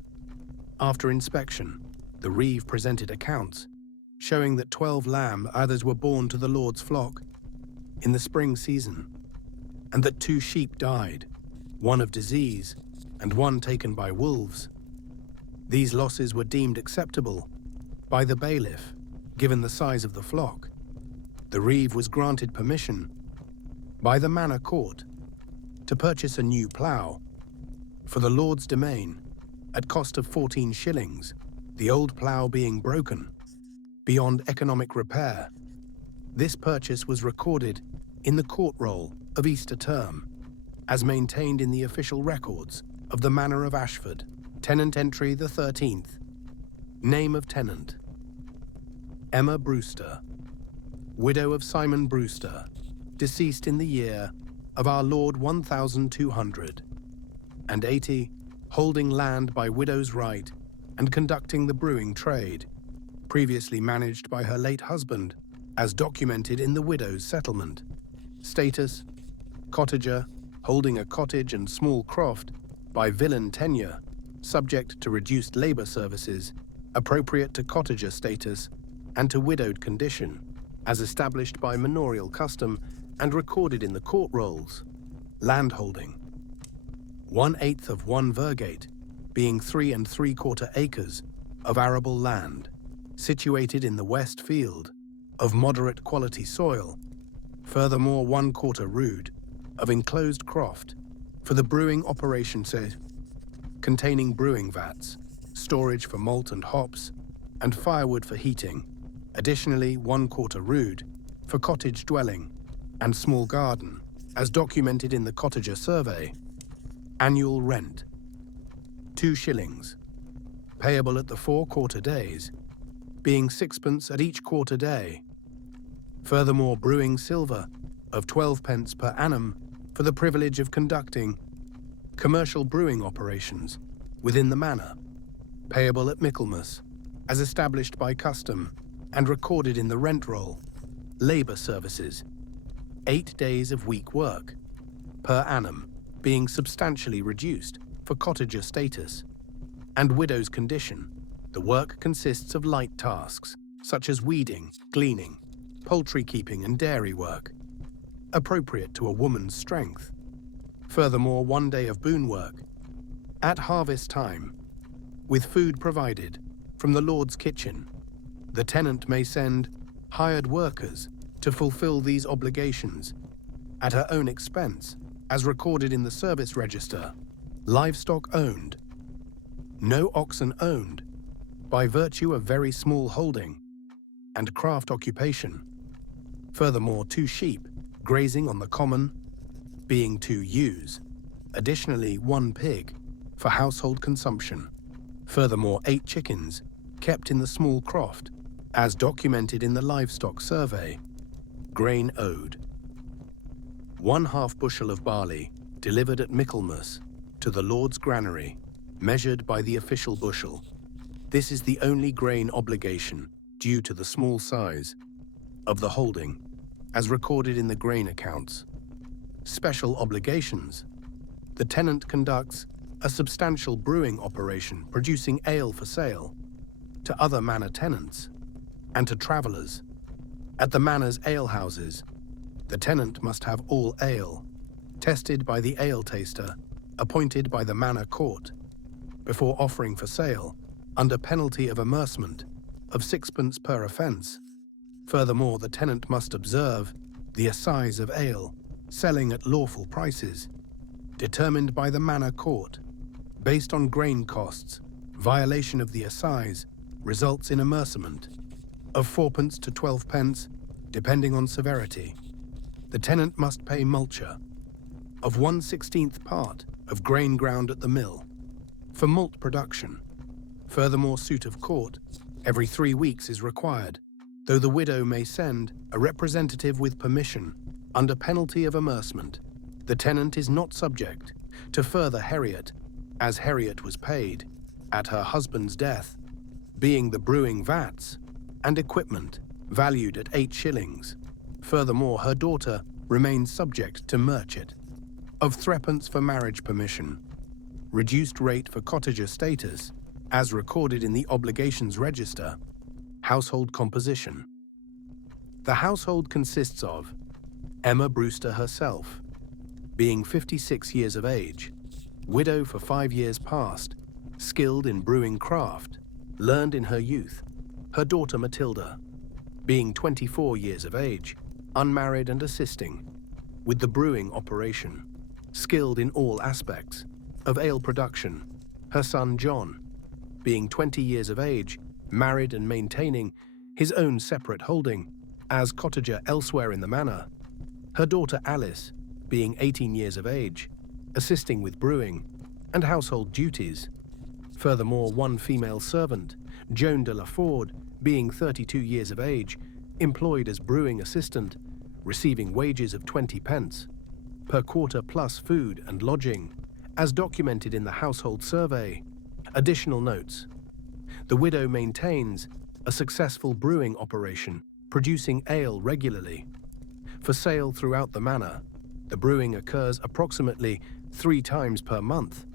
After inspection, the reeve presented accounts showing that 12 lamb others were born to the Lord's flock in the spring season, and that 2 sheep died, 1 of disease and 1 taken by wolves. These losses were deemed acceptable by the bailiff, given the size of the flock. The reeve was granted permission by the manor court to purchase a new plough for the Lord's domain at cost of 14 shillings, the old plough being broken beyond economic repair. This purchase was recorded in the court roll of Easter term, as maintained in the official records of the Manor of Ashford. Tenant entry the 13th. Name of tenant: Emma Brewster, widow of Simon Brewster, deceased in the year of our Lord 1280, holding land by widow's right and conducting the brewing trade, previously managed by her late husband, as documented in the widow's settlement. Status: cottager, holding a cottage and small croft by villein tenure, subject to reduced labor services, appropriate to cottager status and to widowed condition, as established by manorial custom and recorded in the court rolls. Landholding: 1/8 of 1 virgate, being 3 3/4 acres of arable land, situated in the west field, of moderate quality soil. Furthermore, 1/4 rood of enclosed croft for the brewing operation set, containing brewing vats, storage for malt and hops, and firewood for heating. Additionally, 1/4 rood for cottage dwelling and small garden, as documented in the cottager survey. Annual rent: 2 shillings, payable at the 4 quarter days, being 6pence at each quarter day. Furthermore, brewing silver of 12p per annum for the privilege of conducting commercial brewing operations within the manor, payable at Michaelmas, as established by custom and recorded in the rent roll. Labor services: 8 days of week work per annum, being substantially reduced for cottager status and widow's condition. The work consists of light tasks, such as weeding, gleaning, poultry keeping and dairy work, appropriate to a woman's strength. Furthermore, 1 day of boon work at harvest time, with food provided from the Lord's kitchen. The tenant may send hired workers to fulfill these obligations at her own expense, as recorded in the service register. Livestock owned: no oxen owned, by virtue of very small holding and craft occupation. Furthermore, 2 sheep grazing on the common, being 2 ewes. Additionally, 1 pig for household consumption. Furthermore, 8 chickens kept in the small croft, as documented in the livestock survey. Grain owed: 1/2 bushel of barley delivered at Michaelmas to the Lord's granary, measured by the official bushel. This is the only grain obligation due to the small size of the holding. as recorded in the grain accounts. Special obligations. The tenant conducts a substantial brewing operation producing ale for sale to other manor tenants and to travellers. At the manor's alehouses, the tenant must have all ale, tested by the ale taster appointed by the manor court, before offering for sale, under penalty of amercement of sixpence per offence. Furthermore, the tenant must observe the assize of ale selling at lawful prices, determined by the manor court, based on grain costs. Violation of the assize results in amercement of 4 to 12 pence, depending on severity. The tenant must pay multure of 1/16th part of grain ground at the mill for malt production. Furthermore, suit of court every 3 weeks is required, though the widow may send a representative with permission under penalty of amercement. The tenant is not subject to further heriot, as heriot was paid at her husband's death, being the brewing vats and equipment valued at 8 shillings. Furthermore, her daughter remains subject to merchant of 3d for marriage permission, reduced rate for cottager status, as recorded in the obligations register. Household composition. The household consists of Emma Brewster herself, being 56 years of age, widow for 5 years past, skilled in brewing craft, learned in her youth. Her daughter Matilda, being 24 years of age, unmarried and assisting with the brewing operation, skilled in all aspects of ale production. Her son John, being 20 years of age, married and maintaining his own separate holding as cottager elsewhere in the manor. Her daughter Alice, being 18 years of age, assisting with brewing and household duties. Furthermore, one female servant, Joan de la Ford, being 32 years of age, employed as brewing assistant, receiving wages of 20 pence per quarter plus food and lodging, as documented in the household survey. Additional notes. The widow maintains a successful brewing operation, producing ale regularly for sale throughout the manor. The brewing occurs approximately 3 times per month,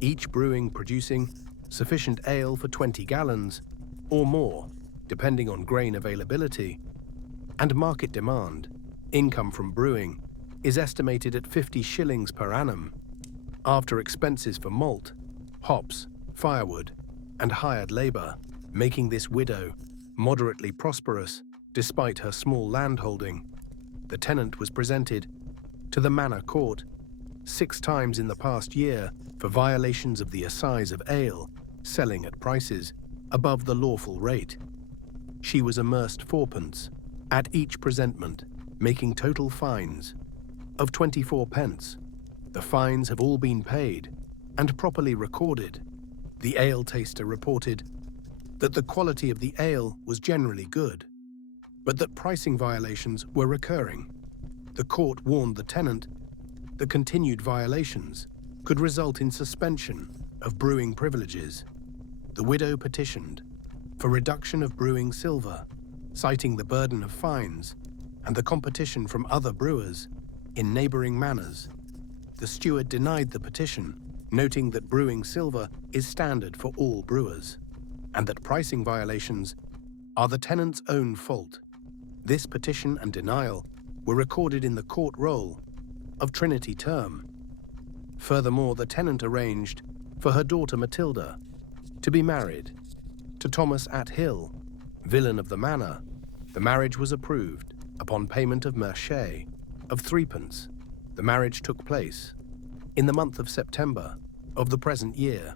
each brewing producing sufficient ale for 20 gallons or more, depending on grain availability and market demand. Income from brewing is estimated at 50 shillings per annum, after expenses for malt, hops, firewood, and hired labor, making this widow moderately prosperous despite her small landholding. The tenant was presented to the manor court 6 times in the past year for violations of the assize of ale selling at prices above the lawful rate. She was amerced 4 pence at each presentment, making total fines of 24 pence. The fines have all been paid and properly recorded. The ale taster reported that the quality of the ale was generally good, but that pricing violations were recurring. The court warned the tenant that continued violations could result in suspension of brewing privileges. The widow petitioned for reduction of brewing silver, citing the burden of fines and the competition from other brewers in neighboring manors. The steward denied the petition, noting that brewing silver is standard for all brewers, and that pricing violations are the tenant's own fault. This petition and denial were recorded in the court roll of Trinity Term. Furthermore, the tenant arranged for her daughter Matilda to be married to Thomas Athill, villain of the manor. The marriage was approved upon payment of merchet of 3d. The marriage took place in the month of September of the present year.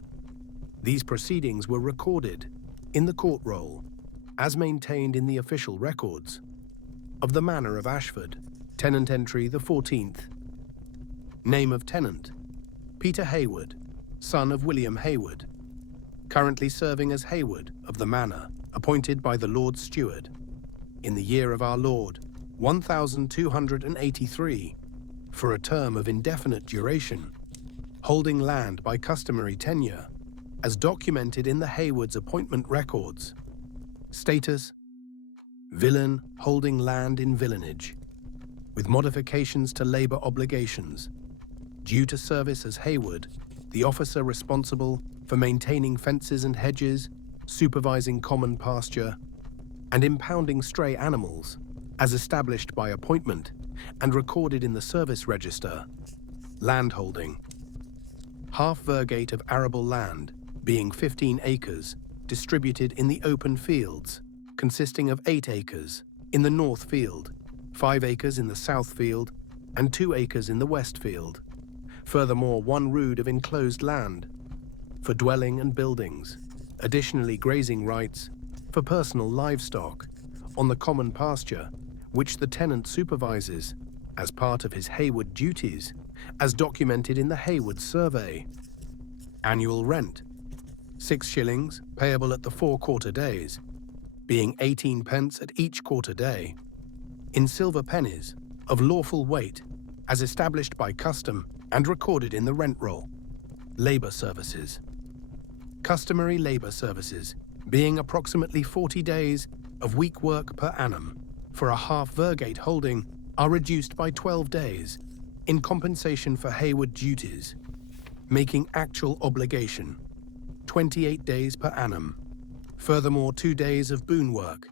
These proceedings were recorded in the court roll as maintained in the official records of the Manor of Ashford. Tenant entry the 14th. Name of tenant: Peter Hayward, son of William Hayward, currently serving as Hayward of the manor, appointed by the Lord Steward in the year of our Lord 1283, for a term of indefinite duration, holding land by customary tenure, as documented in the Hayward's appointment records. Status: villain holding land in villanage. with modifications to labor obligations. Due to service as Hayward, the officer responsible for maintaining fences and hedges, supervising common pasture, and impounding stray animals, as established by appointment and recorded in the service register. Landholding. Half virgate of arable land, being 15 acres, distributed in the open fields, consisting of 8 acres in the north field, 5 acres in the south field, and 2 acres in the west field. Furthermore, 1 rood of enclosed land for dwelling and buildings. Additionally, grazing rights for personal livestock on the common pasture, which the tenant supervises as part of his Hayward duties, as documented in the Hayward Survey. Annual rent, 6 shillings, payable at the 4 quarter days, being 18 pence at each quarter day, in silver pennies of lawful weight, as established by custom and recorded in the rent roll. Labour services. Customary labour services, being approximately 40 days of week work per annum for a half virgate holding, are reduced by 12 days in compensation for Hayward duties, making actual obligation 28 days per annum. Furthermore, 2 days of boon work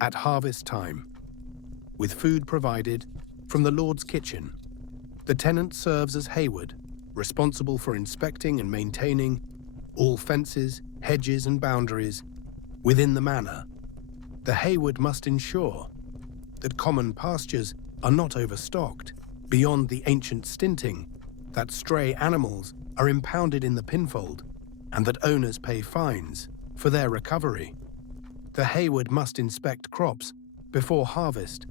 at harvest time, with food provided from the Lord's kitchen. The tenant serves as Hayward, responsible for inspecting and maintaining all fences, hedges and boundaries within the manor. The Hayward must ensure that common pastures are not overstocked beyond the ancient stinting, that stray animals are impounded in the pinfold, and that owners pay fines for their recovery. The Hayward must inspect crops before harvest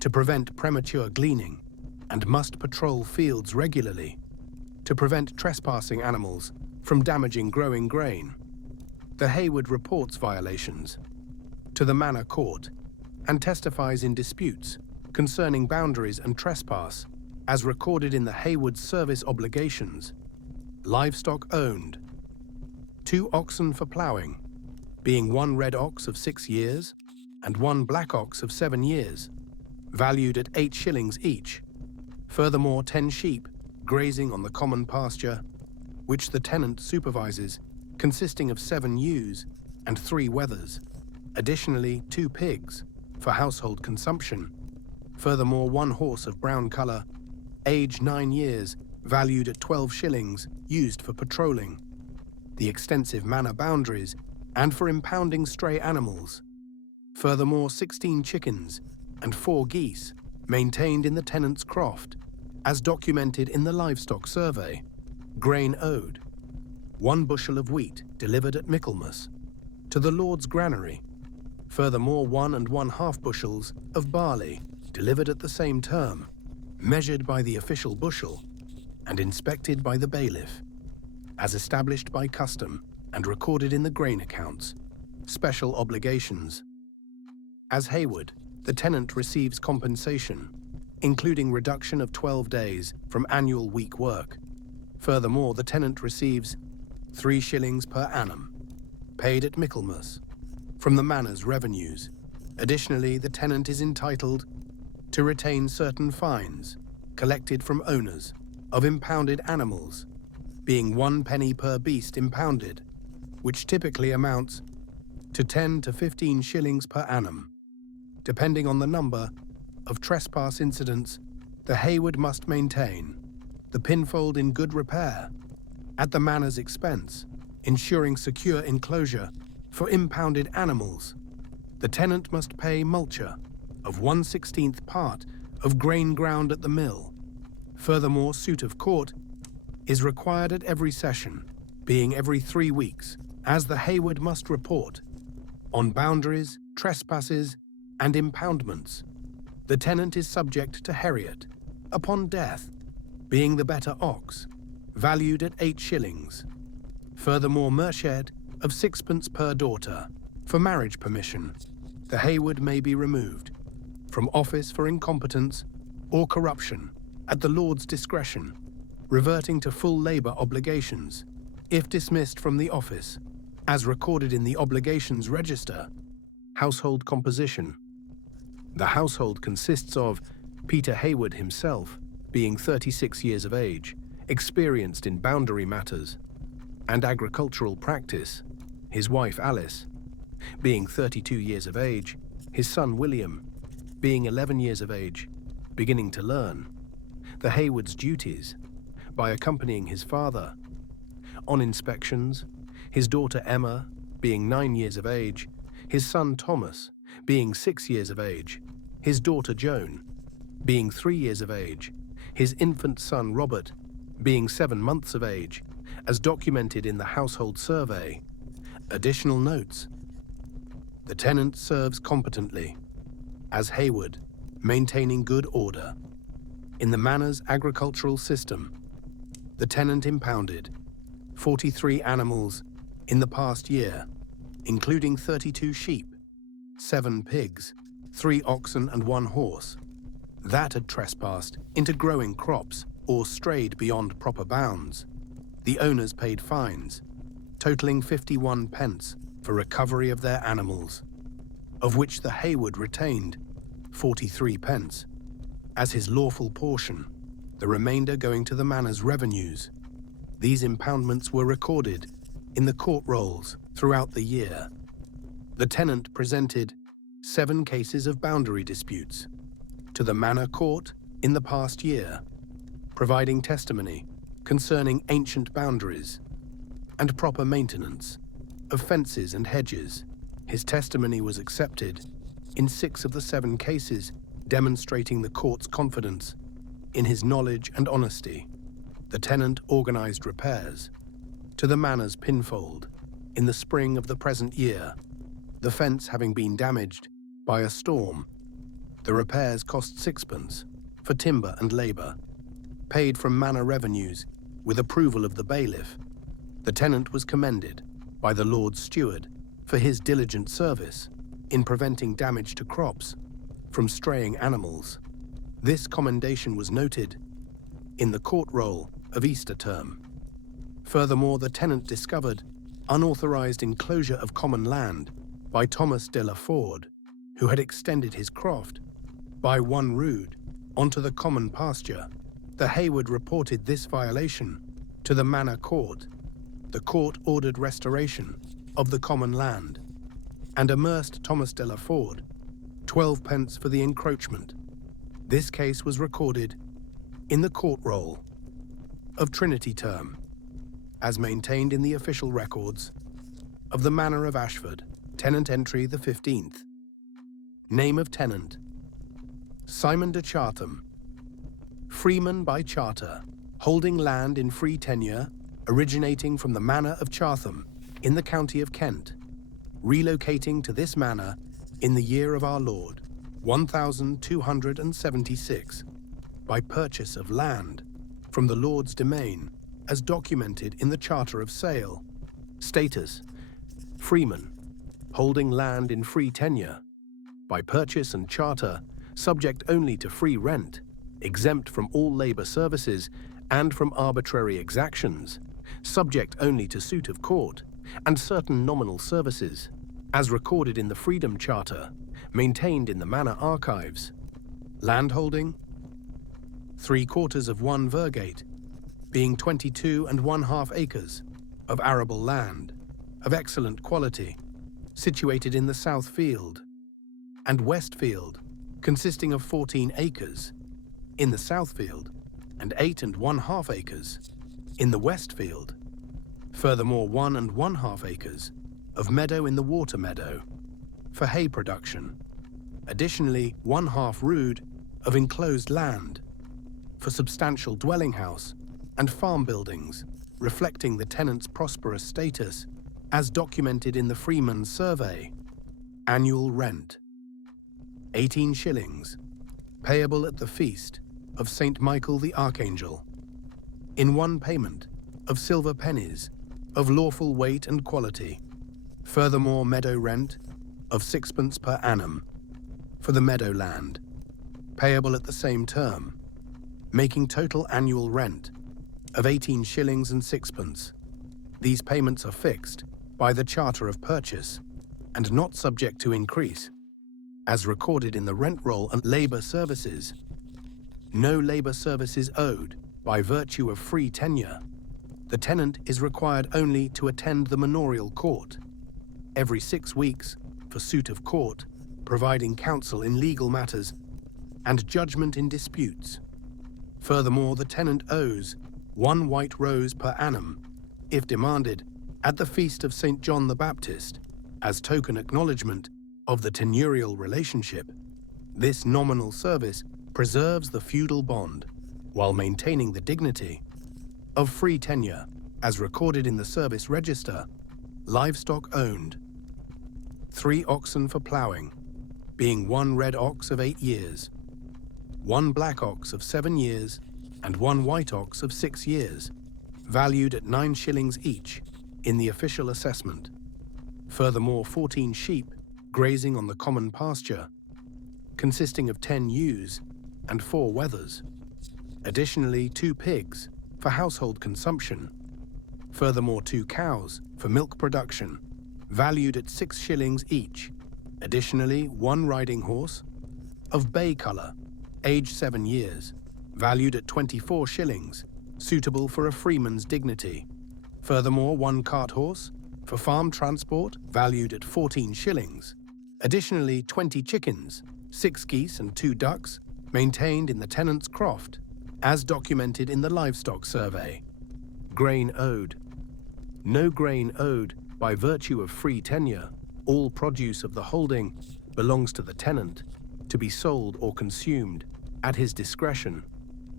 to prevent premature gleaning, and must patrol fields regularly to prevent trespassing animals from damaging growing grain. The Hayward reports violations to the manor court and testifies in disputes concerning boundaries and trespass, as recorded in the Hayward service obligations. Livestock owned. 2 oxen for ploughing, being 1 red ox of 6 years and 1 black ox of 7 years, valued at 8 shillings each. Furthermore, 10 sheep grazing on the common pasture, which the tenant supervises, consisting of 7 ewes and 3 wethers. Additionally, 2 pigs for household consumption. Furthermore, 1 horse of brown colour, age 9 years, valued at 12 shillings, used for patrolling the extensive manor boundaries and for impounding stray animals. Furthermore, 16 chickens and 4 geese maintained in the tenant's croft, as documented in the livestock survey. Grain owed. 1 bushel of wheat delivered at Michaelmas to the Lord's granary. Furthermore, 1 1/2 bushels of barley delivered at the same term, measured by the official bushel and inspected by the bailiff, as established by custom and recorded in the grain accounts. Special obligations. As Hayward, the tenant receives compensation, including reduction of 12 days from annual week work. Furthermore, the tenant receives 3 shillings per annum, paid at Michaelmas, from the manor's revenues. Additionally, the tenant is entitled to retain certain fines collected from owners of impounded animals, being 1 penny per beast impounded, which typically amounts to 10 to 15 shillings per annum. Depending on the number of trespass incidents, the Hayward must maintain the pinfold in good repair at the manor's expense, ensuring secure enclosure for impounded animals. The tenant must pay multure of 1/16th part of grain ground at the mill. Furthermore, suit of court is required at every session, being every 3 weeks, as the Hayward must report on boundaries, trespasses, and impoundments. The tenant is subject to heriot upon death, being the better ox, valued at 8 shillings. Furthermore, merched of 6 pence per daughter for marriage permission. The Hayward may be removed from office for incompetence or corruption at the Lord's discretion, reverting to full labour obligations if dismissed from the office, as recorded in the obligations register. Household composition. The household consists of Peter Hayward himself, being 36 years of age, experienced in boundary matters and agricultural practice, his wife Alice, being 32 years of age, his son William, being 11 years of age, beginning to learn the Hayward's duties by accompanying his father on inspections, his daughter Emma, being 9 years of age, his son Thomas, being 6 years of age, his daughter Joan, being 3 years of age, his infant son Robert, being 7 months of age, as documented in the household survey. Additional notes. The tenant serves competently, as Hayward, maintaining good order. In the manor's agricultural system, the tenant impounded 43 animals in the past year, including 32 sheep, 7 pigs, 3 oxen and 1 horse, that had trespassed into growing crops or strayed beyond proper bounds. The owners paid fines, totaling 51 pence for recovery of their animals, of which the Hayward retained 43 pence as his lawful portion, the remainder going to the manor's revenues. These impoundments were recorded in the court rolls throughout the year. The tenant presented 7 cases of boundary disputes to the manor court in the past year, providing testimony concerning ancient boundaries and proper maintenance of fences and hedges. His testimony was accepted in 6 of the 7 cases, demonstrating the court's confidence in his knowledge and honesty. The tenant organized repairs to the manor's pinfold in the spring of the present year, the fence having been damaged by a storm. The repairs cost 6 pence for timber and labor, paid from manor revenues with approval of the bailiff. The tenant was commended by the Lord Steward for his diligent service in preventing damage to crops from straying animals. This commendation was noted in the court roll of Easter term. Furthermore, the tenant discovered unauthorized enclosure of common land by Thomas de la Ford, who had extended his croft by 1 rood onto the common pasture. The Hayward reported this violation to the manor court. The court ordered restoration of the common land and amerced Thomas de la Ford 12 pence for the encroachment. This case was recorded in the court roll of Trinity term, as maintained in the official records of the Manor of Ashford, tenant entry the 15th. Name of tenant: Simon de Chartham, freeman by charter, holding land in free tenure, originating from the Manor of Chartham in the county of Kent, relocating to this manor in the year of our Lord 1276 by purchase of land from the Lord's domain as documented in the Charter of Sale. Status: freeman, holding land in free tenure, by purchase and charter, subject only to free rent, exempt from all labor services and from arbitrary exactions, subject only to suit of court and certain nominal services, as recorded in the Freedom Charter, maintained in the Manor Archives. Landholding: 3/4 of 1 virgate, being 22 1/2 acres of arable land, of excellent quality, situated in the South Field and West Field, consisting of 14 acres in the South Field and 8 1/2 acres in the West Field. Furthermore, 1 1/2 acres of meadow in the Water Meadow for hay production. Additionally, 1/2 rood of enclosed land for substantial dwelling house and farm buildings, reflecting the tenant's prosperous status as documented in the Freeman's Survey. Annual rent: 18 shillings, payable at the feast of St. Michael the Archangel, in 1 payment of silver pennies of lawful weight and quality. Furthermore, meadow rent of 6 pence per annum for the meadow land, payable at the same term, making total annual rent of 18 shillings and 6 pence. These payments are fixed by the Charter of Purchase and not subject to increase, as recorded in the rent roll and labor services. No labor services owed by virtue of free tenure. The tenant is required only to attend the manorial court every 6 weeks for suit of court, providing counsel in legal matters and judgment in disputes. Furthermore, the tenant owes 1 white rose per annum, if demanded, at the feast of St. John the Baptist, as token acknowledgement of the tenurial relationship. This nominal service preserves the feudal bond, while maintaining the dignity of free tenure, as recorded in the service register. Livestock owned: 3 oxen for ploughing, being 1 red ox of 8 years, 1 black ox of 7 years, and 1 white ox of 6 years, valued at 9 shillings each in the official assessment. Furthermore, 14 sheep grazing on the common pasture, consisting of 10 ewes and 4 wethers. Additionally, 2 pigs for household consumption. Furthermore, 2 cows for milk production, valued at 6 shillings each. Additionally, 1 riding horse of bay colour, aged 7 years, valued at 24 shillings, suitable for a freeman's dignity. Furthermore, 1 cart horse for farm transport, valued at 14 shillings. Additionally, 20 chickens, 6 geese and 2 ducks, maintained in the tenant's croft, as documented in the livestock survey. Grain owed: no grain owed by virtue of free tenure. All produce of the holding belongs to the tenant, to be sold or consumed at his discretion.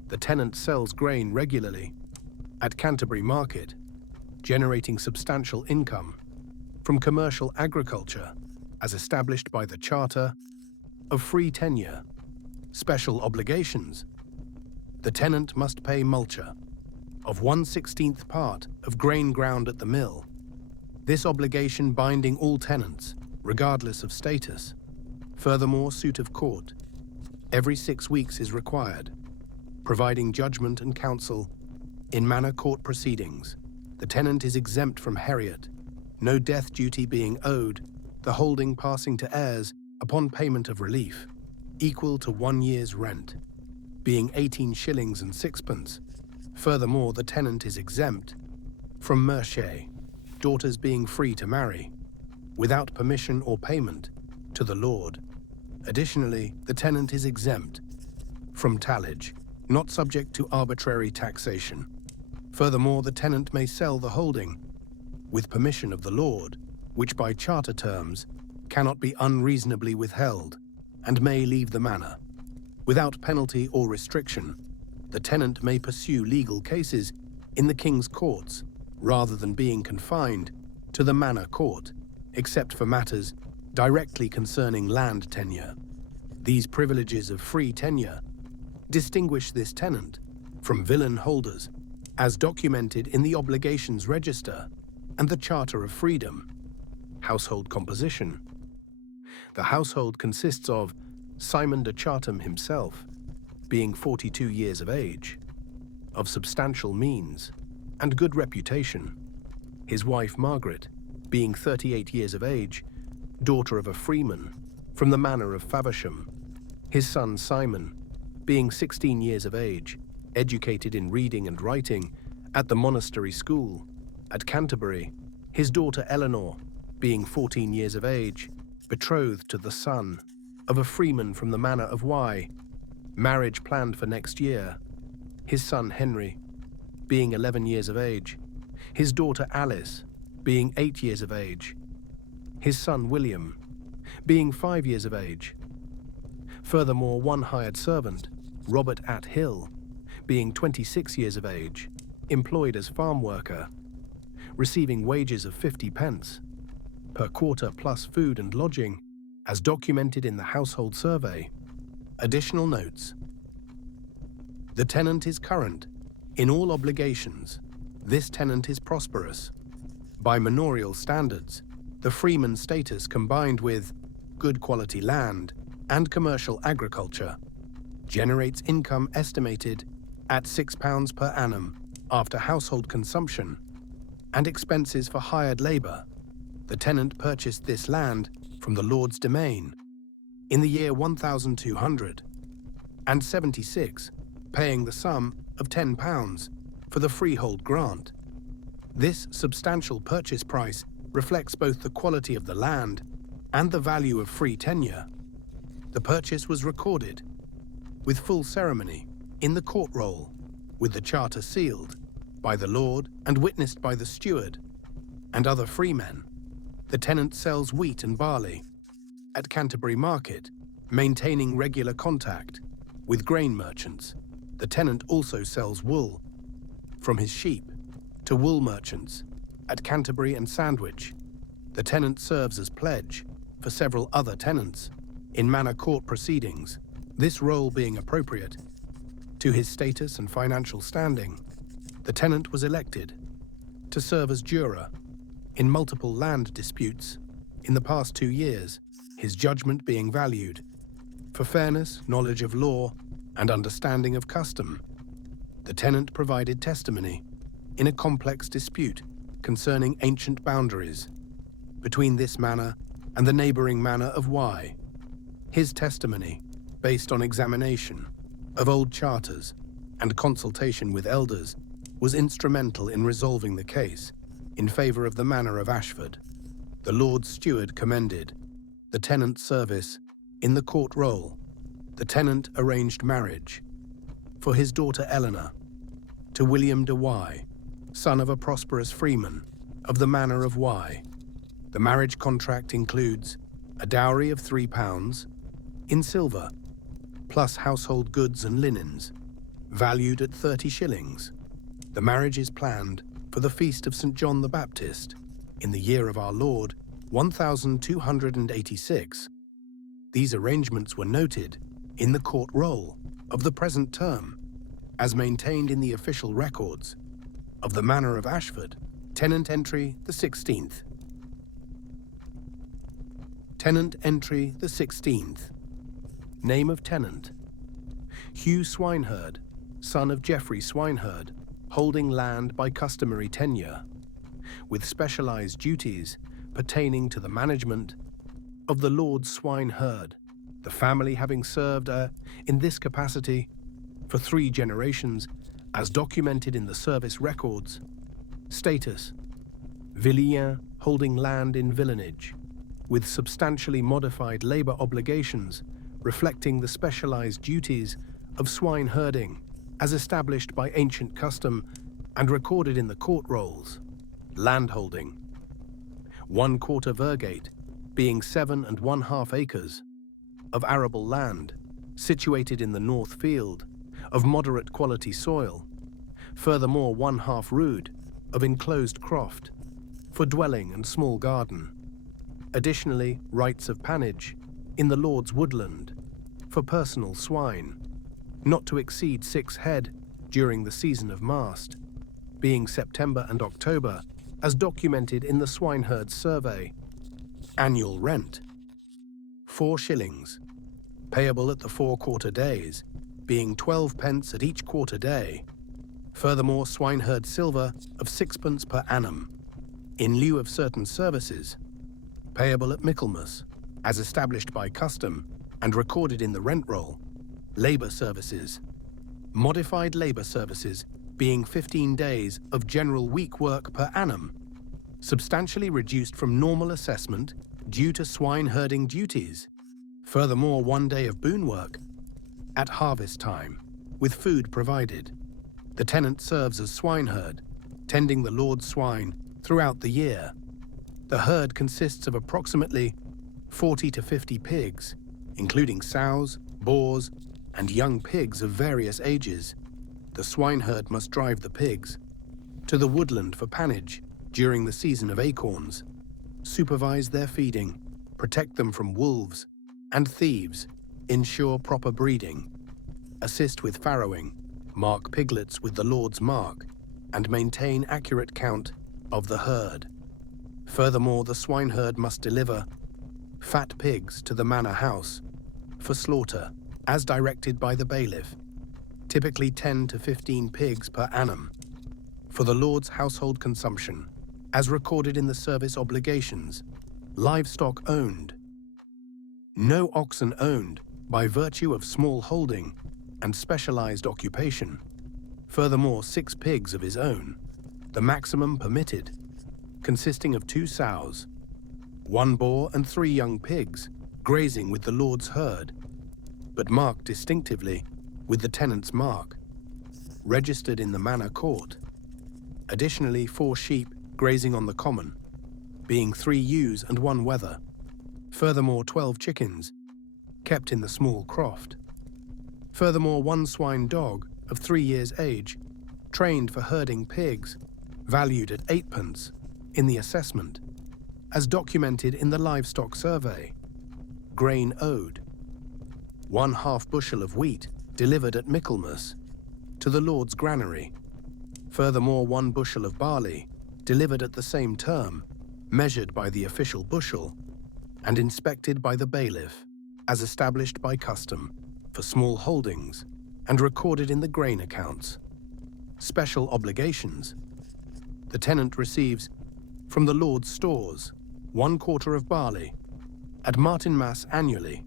The tenant sells grain regularly at Canterbury Market, generating substantial income from commercial agriculture as established by the Charter of Free Tenure. Special obligations: the tenant must pay multure of 1/16th part of grain ground at the mill, this obligation binding all tenants, regardless of status. Furthermore, suit of court every 6 weeks is required, providing judgment and counsel in manor court proceedings. The tenant is exempt from heriot, no death duty being owed, the holding passing to heirs upon payment of relief, equal to 1 year's rent, being 18 shillings and 6pence. Furthermore, the tenant is exempt from merché, daughters being free to marry, without permission or payment, to the lord. Additionally, the tenant is exempt from tallage, not subject to arbitrary taxation. Furthermore, the tenant may sell the holding with permission of the lord, which by charter terms cannot be unreasonably withheld, and may leave the manor. Without penalty or restriction, the tenant may pursue legal cases in the King's courts, rather than being confined to the manor court, except for matters directly concerning land tenure. These privileges of free tenure distinguish this tenant from villein holders, as documented in the Obligations Register and the Charter of Freedom. Household composition: the household consists of Simon de Chartham himself, being 42 years of age, of substantial means and good reputation; his wife Margaret, being 38 years of age, daughter of a freeman from the Manor of Faversham; his son Simon, being 16 years of age, educated in reading and writing at the monastery school at Canterbury; his daughter Eleanor, being 14 years of age, betrothed to the son of a freeman from the Manor of Y, marriage planned for next year; his son Henry, being 11 years of age; his daughter Alice, being 8 years of age; his son William, being 5 years of age. Furthermore, 1 hired servant, Robert Athill, being 26 years of age, employed as farm worker, receiving wages of 50p per quarter plus food and lodging, as documented in the household survey. Additional notes: the tenant is current in all obligations. This tenant is prosperous. By manorial standards, the freeman status combined with good quality land and commercial agriculture generates income estimated at £6 per annum after household consumption and expenses for hired labor. The tenant purchased this land from the Lord's domain in the year 1276 paying the sum of £10 for the freehold grant. This substantial purchase price reflects both the quality of the land and the value of free tenure. The purchase was recorded with full ceremony in the court roll, with the charter sealed by the lord and witnessed by the steward and other freemen. The tenant sells wheat and barley at Canterbury Market, maintaining regular contact with grain merchants. The tenant also sells wool from his sheep to wool merchants at Canterbury and Sandwich. The tenant serves as pledge for several other tenants in manor court proceedings, this role being appropriate to his status and financial standing. The tenant was elected to serve as juror in multiple land disputes in the past 2 years, his judgment being valued for fairness, knowledge of law, and understanding of custom. The tenant provided testimony in a complex dispute concerning ancient boundaries between this manor and the neighbouring manor of Y. His testimony, based on examination of old charters and consultation with elders, was instrumental in resolving the case in favour of the Manor of Ashford. The Lord Steward commended the tenant's service in the court roll. The tenant arranged marriage for his daughter Eleanor to William de Y, son of a prosperous freeman of the Manor of Y. The marriage contract includes a dowry of £3 in silver, plus household goods and linens, valued at 30 shillings. The marriage is planned for the feast of St. John the Baptist in the year of our Lord 1286. These arrangements were noted in the court roll of the present term, as maintained in the official records of the Manor of Ashford. Tenant entry the 16th. Tenant entry the 16th. Name of tenant: Hugh Swineherd, son of Geoffrey Swineherd, holding land by customary tenure, with specialised duties pertaining to the management of the Lord's swineherd, the family having served in this capacity for 3 generations, as documented in the service records. Status: Villien, holding land in villenage, with substantially modified labour obligations reflecting the specialised duties of swine herding as established by ancient custom and recorded in the court rolls. Landholding: 1/4 virgate, being 7 1/2 acres of arable land, situated in the north field, of moderate quality soil. Furthermore, 1/2 rood of enclosed croft for dwelling and small garden. Additionally, rights of pannage in the Lord's woodland for personal swine, not to exceed 6 head during the season of mast, being September and October, as documented in the Swineherd Survey. Annual rent: 4 shillings, payable at the 4 quarter days, being 12 pence at each quarter day. Furthermore, swineherd silver of 6 per annum, in lieu of certain services, payable at Michaelmas, as established by custom and recorded in the rent roll. Labour services: modified labour services, being 15 days of general week work per annum, substantially reduced from normal assessment due to swine herding duties. Furthermore, 1 day of boon work at harvest time, with food provided. The tenant serves as swineherd, tending the Lord's swine throughout the year. The herd consists of approximately 40 to 50 pigs, including sows, boars, and young pigs of various ages. The swineherd must drive the pigs to the woodland for pannage during the season of acorns, supervise their feeding, protect them from wolves and thieves, ensure proper breeding, assist with farrowing, mark piglets with the Lord's mark, and maintain accurate count of the herd. Furthermore, the swineherd must deliver fat pigs to the manor house for slaughter, as directed by the bailiff, typically 10 to 15 pigs per annum, for the Lord's household consumption, as recorded in the service obligations. Livestock owned: no oxen owned by virtue of small holding and specialized occupation. Furthermore, 6 pigs of his own, the maximum permitted, consisting of 2 sows, 1 boar and 3 young pigs, grazing with the lord's herd, but marked distinctively with the tenant's mark, registered in the manor court. Additionally, 4 sheep grazing on the common, being 3 ewes and 1 wether. Furthermore, 12 chickens, kept in the small croft. Furthermore, 1 swine dog of 3 years' age, trained for herding pigs, valued at 8d in the assessment, as documented in the livestock survey. Grain owed. 1/2 bushel of wheat delivered at Michaelmas to the Lord's granary. Furthermore, 1 bushel of barley delivered at the same term, measured by the official bushel and inspected by the bailiff, as established by custom for small holdings and recorded in the grain accounts. Special obligations. The tenant receives from the Lord's stores 1 quarter of barley at Martinmas annually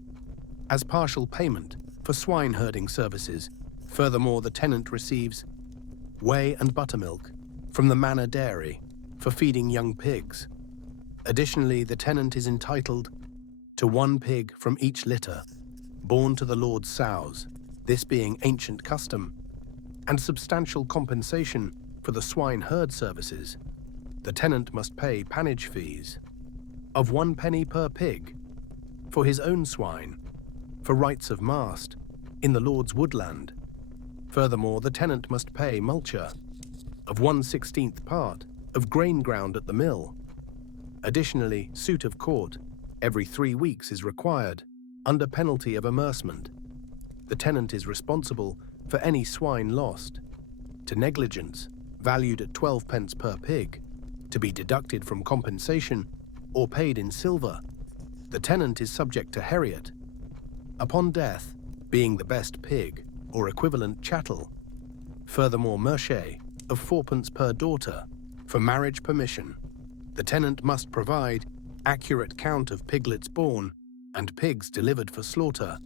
as partial payment for swine herding services. Furthermore, the tenant receives whey and buttermilk from the manor dairy for feeding young pigs. Additionally, the tenant is entitled to 1 pig from each litter born to the Lord's sows, this being ancient custom, and substantial compensation for the swine herd services. The tenant must pay pannage fees of 1 penny per pig for his own swine, for rights of mast in the Lord's woodland. Furthermore, the tenant must pay multure of 1/16th part of grain ground at the mill. Additionally, suit of court every 3 weeks is required, under penalty of amercement. The tenant is responsible for any swine lost to negligence, valued at 12d per pig, to be deducted from compensation or paid in silver. The tenant is subject to heriot upon death, being the best pig or equivalent chattel. Furthermore, merche of 4d per daughter for marriage permission. The tenant must provide accurate count of piglets born and pigs delivered for slaughter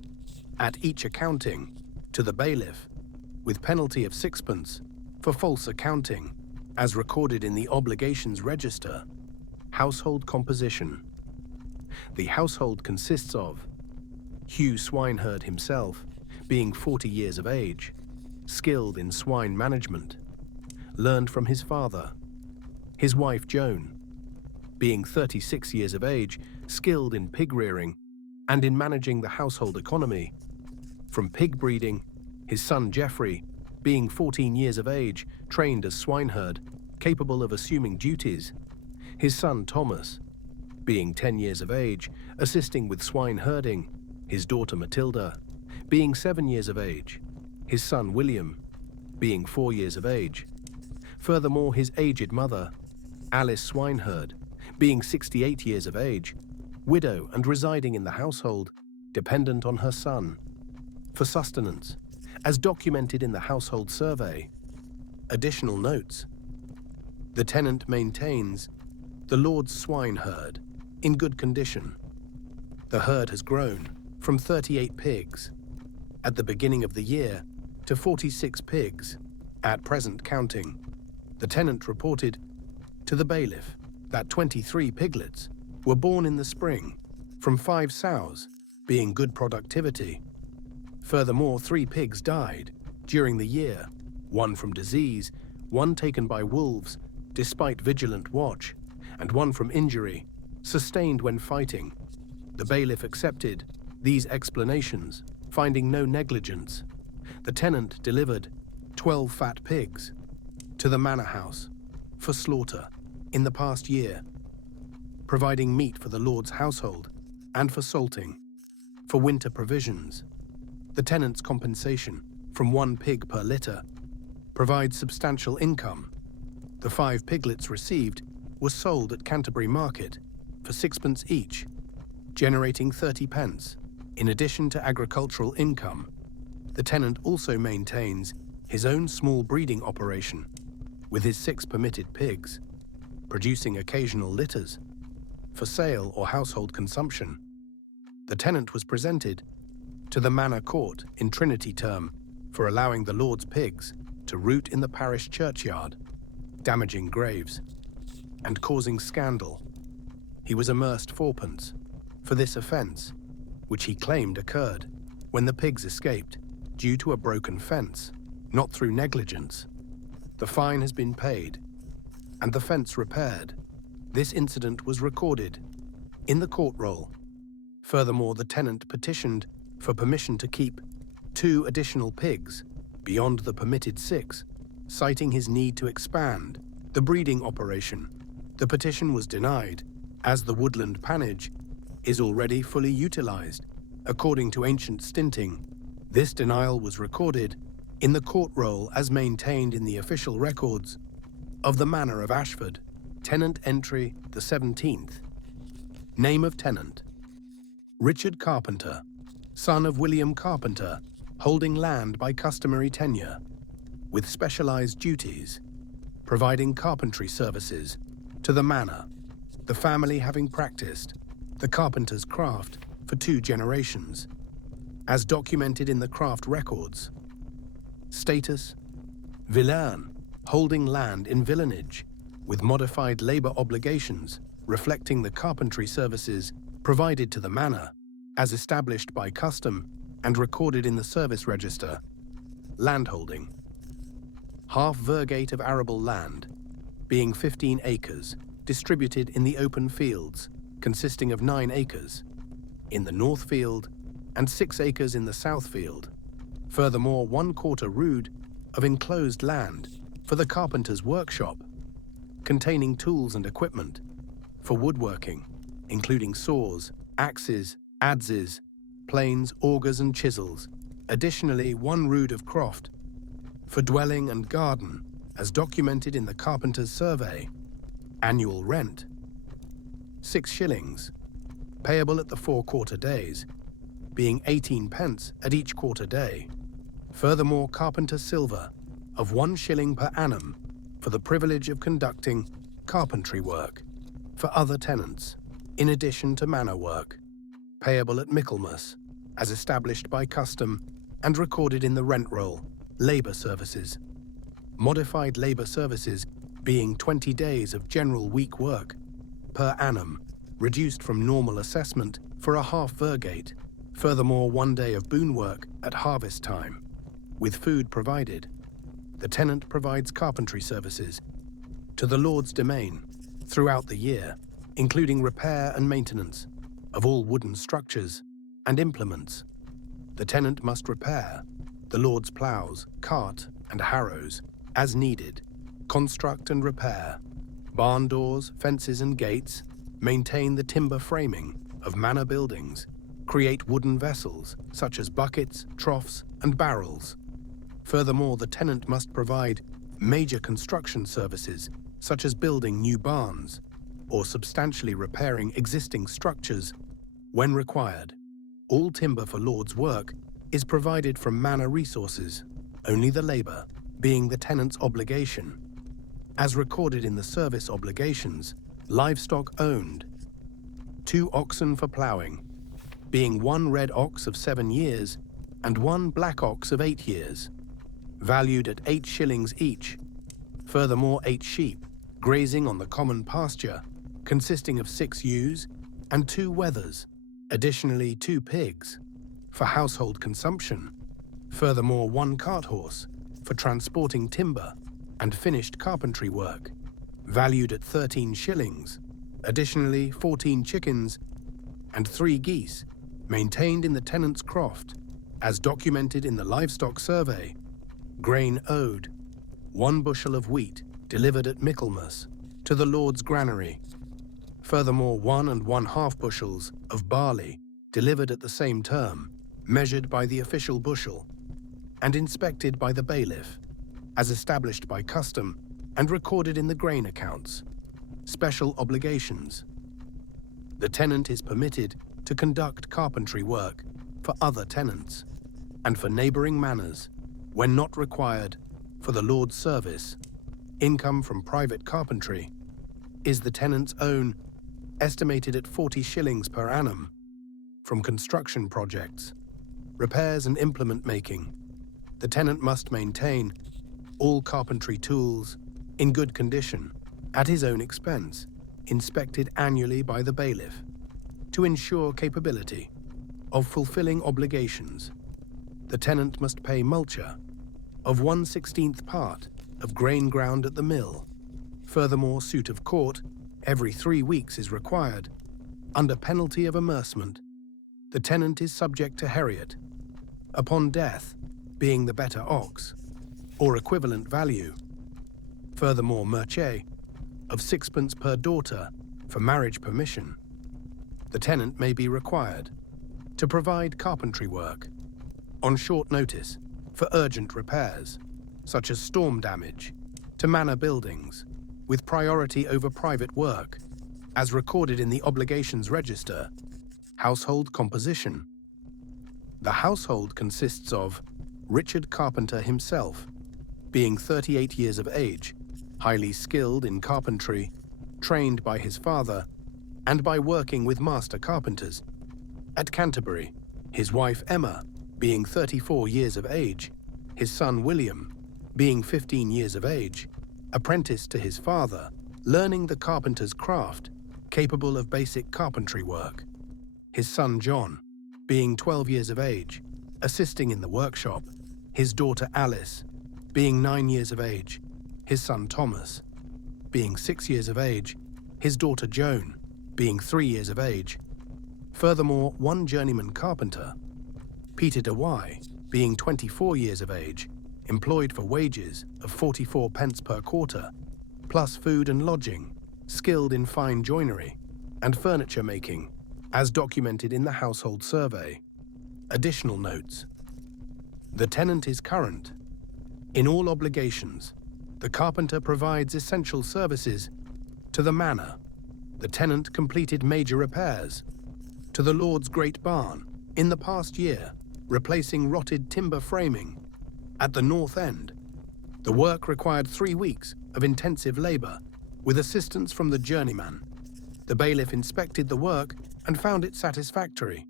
at each accounting to the bailiff, with penalty of 6d for false accounting, as recorded in the obligations register. Household composition. The household consists of Hugh Swineherd himself, being 40 years of age, skilled in swine management, learned from his father. His wife Joan, being 36 years of age, skilled in pig rearing and in managing the household economy. From pig breeding, his son Geoffrey, being 14 years of age, trained as swineherd, capable of assuming duties. His son Thomas, being 10 years of age, assisting with swine herding. His daughter Matilda, being 7 years of age. His son William, being 4 years of age. Furthermore, his aged mother, Alice Swineherd, being 68 years of age, widow and residing in the household, dependent on her son for sustenance, as documented in the household survey. Additional notes. The tenant maintains the Lord's swine herd in good condition. The herd has grown from 38 pigs at the beginning of the year to 46 pigs at present counting. The tenant reported to the bailiff that 23 piglets were born in the spring from 5 sows, being good productivity. Furthermore, 3 pigs died during the year, 1 from disease, 1 taken by wolves despite vigilant watch, and 1 from injury sustained when fighting. The bailiff accepted these explanations, finding no negligence. The tenant delivered 12 fat pigs to the manor house for slaughter in the past year, providing meat for the Lord's household and for salting, for winter provisions. The tenant's compensation from 1 pig per litter provides substantial income. The 5 piglets received were sold at Canterbury Market for 6d each, generating 30d. In addition to agricultural income, the tenant also maintains his own small breeding operation with his 6 permitted pigs, producing occasional litters for sale or household consumption. The tenant was presented to the Manor Court in Trinity Term for allowing the Lord's pigs to root in the parish churchyard, damaging graves, and causing scandal. He was amerced fourpence for this offence, which he claimed occurred when the pigs escaped due to a broken fence, not through negligence. The fine has been paid and the fence repaired. This incident was recorded in the court roll. Furthermore, the tenant petitioned for permission to keep 2 additional pigs beyond the permitted 6, citing his need to expand the breeding operation. The petition was denied, as the woodland pannage is already fully utilized. According to ancient stinting, this denial was recorded in the court roll as maintained in the official records of the Manor of Ashford. Tenant entry the 17th. Name of tenant: Richard Carpenter, son of William Carpenter, holding land by customary tenure, with specialized duties, providing carpentry services to the manor, the family having practiced the carpenter's craft for 2 generations, as documented in the craft records. Status: Villain, holding land in villanage, with modified labor obligations reflecting the carpentry services provided to the manor, as established by custom and recorded in the service register. Landholding: half virgate of arable land, being 15 acres, distributed in the open fields, consisting of 9 acres in the north field and 6 acres in the south field. Furthermore, 1/4 rood of enclosed land for the carpenter's workshop, containing tools and equipment for woodworking, including saws, axes, adzes, planes, augers and chisels. Additionally, 1 rood of croft for dwelling and garden, as documented in the carpenter's survey. Annual rent: 6 shillings, payable at the 4 quarter days, being 18 pence at each quarter day. Furthermore, carpenter's silver of 1 shilling per annum for the privilege of conducting carpentry work for other tenants, in addition to manor work, payable at Michaelmas, as established by custom and recorded in the rent roll. Labor services: modified labor services being 20 days of general week work per annum, reduced from normal assessment for a half virgate. Furthermore, 1 day of boon work at harvest time, with food provided. The tenant provides carpentry services to the Lord's domain throughout the year, including repair and maintenance of all wooden structures and implements. The tenant must repair the Lord's plows, cart, and harrows as needed, construct and repair barn doors, fences, and gates, maintain the timber framing of manor buildings, create wooden vessels such as buckets, troughs, and barrels. Furthermore, the tenant must provide major construction services such as building new barns or substantially repairing existing structures when required. All timber for Lord's work is provided from manor resources, only the labor being the tenant's obligation. As recorded in the service obligations, livestock owned: 2 oxen for ploughing, being 1 red ox of 7 years and 1 black ox of 8 years, valued at 8 shillings each. Furthermore, 8 sheep grazing on the common pasture, consisting of 6 ewes and 2 wethers. Additionally, 2 pigs for household consumption. Furthermore, 1 cart horse for transporting timber and finished carpentry work, valued at 13 shillings. Additionally, 14 chickens and 3 geese maintained in the tenant's croft, as documented in the livestock survey. Grain owed: 1 bushel of wheat delivered at Michaelmas to the Lord's granary. Furthermore, 1 1/2 bushels of barley delivered at the same term, measured by the official bushel and inspected by the bailiff, as established by custom and recorded in the grain accounts. Special obligations: the tenant is permitted to conduct carpentry work for other tenants and for neighboring manors when not required for the Lord's service. Income from private carpentry is the tenant's own, estimated at 40 shillings per annum, from construction projects, repairs and implement making, The tenant must maintain all carpentry tools in good condition at his own expense, inspected annually by the bailiff, to ensure capability of fulfilling obligations. The tenant must pay multure of 1/16th part of grain ground at the mill. Furthermore, suit of court every 3 weeks is required. Under penalty of amercement, the tenant is subject to heriot, upon death being the better ox, or equivalent value. Furthermore, merche of 6pence per daughter for marriage permission. The tenant may be required to provide carpentry work on short notice for urgent repairs, such as storm damage, to manor buildings, with priority over private work, as recorded in the Obligations Register. Household composition. The household consists of Richard Carpenter himself, being 38 years of age, highly skilled in carpentry, trained by his father, and by working with master carpenters. At Canterbury, his wife Emma, being 34 years of age, his son William, being 15 years of age, apprenticed to his father, learning the carpenter's craft, capable of basic carpentry work. His son John, being 12 years of age, assisting in the workshop. His daughter Alice, being 9 years of age. His son Thomas, being 6 years of age. His daughter Joan, being 3 years of age. Furthermore, one journeyman carpenter, Peter DeWy, being 24 years of age, employed for wages of 44 pence per quarter, plus food and lodging, skilled in fine joinery and furniture making, as documented in the household survey. Additional notes. The tenant is current in all obligations. The carpenter provides essential services to the manor. The tenant completed major repairs to the Lord's Great Barn in the past year, replacing rotted timber framing at the north end. The work required 3 weeks of intensive labor, with assistance from the journeyman. The bailiff inspected the work and found it satisfactory,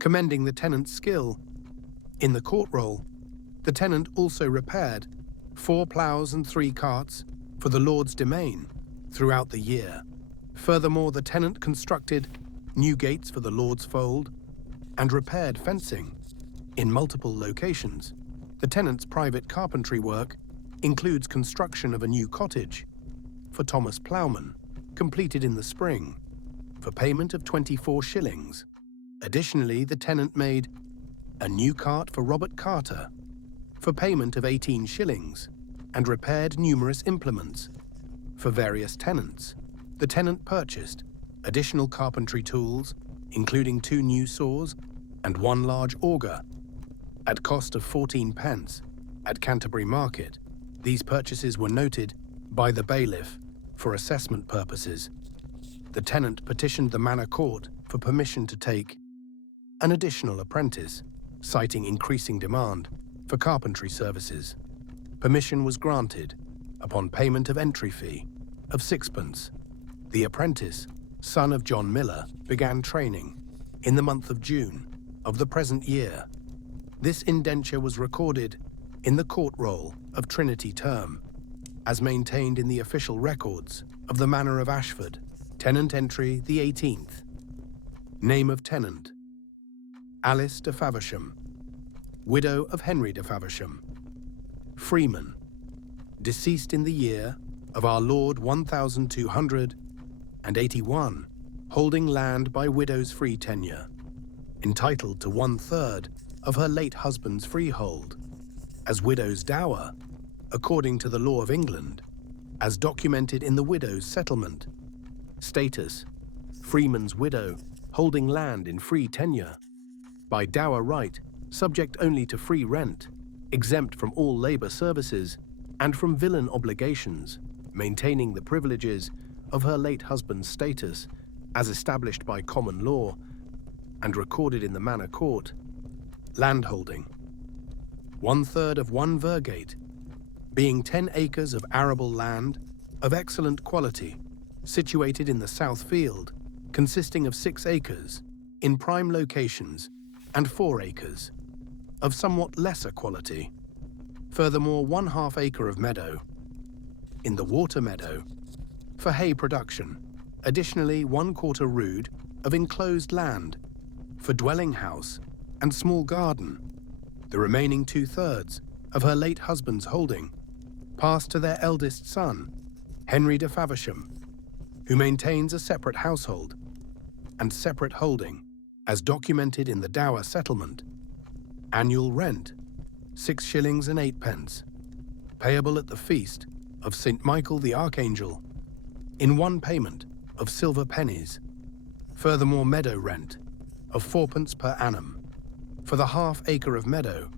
commending the tenant's skill. In the court roll, the tenant also repaired 4 ploughs and 3 carts for the Lord's demesne throughout the year. Furthermore, the tenant constructed new gates for the Lord's fold and repaired fencing in multiple locations. The tenant's private carpentry work includes construction of a new cottage for Thomas Ploughman, completed in the spring, for payment of 24 shillings. Additionally, the tenant made a new cart for Robert Carter, for payment of 18 shillings, and repaired numerous implements for various tenants. The tenant purchased additional carpentry tools, including 2 new saws and 1 large auger, at cost of 14 pence at Canterbury Market. These purchases were noted by the bailiff for assessment purposes. The tenant petitioned the manor court for permission to take an additional apprentice, citing increasing demand for carpentry services. Permission was granted upon payment of entry fee of 6pence. The apprentice, son of John Miller, began training in the month of June of the present year. This indenture was recorded in the court roll of Trinity Term, as maintained in the official records of the Manor of Ashford. Tenant entry the 18th. Name of tenant: Alice de Faversham, widow of Henry de Faversham. Freeman, deceased in the year of our Lord 1281, holding land by widow's free tenure, entitled to 1/3 of her late husband's freehold, as widow's dower, according to the law of England, as documented in the widow's settlement. Status: freeman's widow, holding land in free tenure, by dower right, subject only to free rent, exempt from all labor services and from villein obligations, maintaining the privileges of her late husband's status as established by common law and recorded in the manor court. Landholding: 1/3 of 1 virgate, being 10 acres of arable land of excellent quality, situated in the south field, consisting of 6 acres in prime locations and 4 acres of somewhat lesser quality, Furthermore, 1/2 acre of meadow in the water meadow for hay production. Additionally, 1/4 rood of enclosed land for dwelling house and small garden. The remaining 2/3 of her late husband's holding passed to their eldest son, Henry de Faversham, who maintains a separate household and separate holding, as documented in the dower settlement. Annual rent, 6 shillings and 8 pence, payable at the feast of St. Michael the Archangel, in one payment of silver pennies. Furthermore, meadow rent of 4 pence per annum for the 1/2 acre of meadow,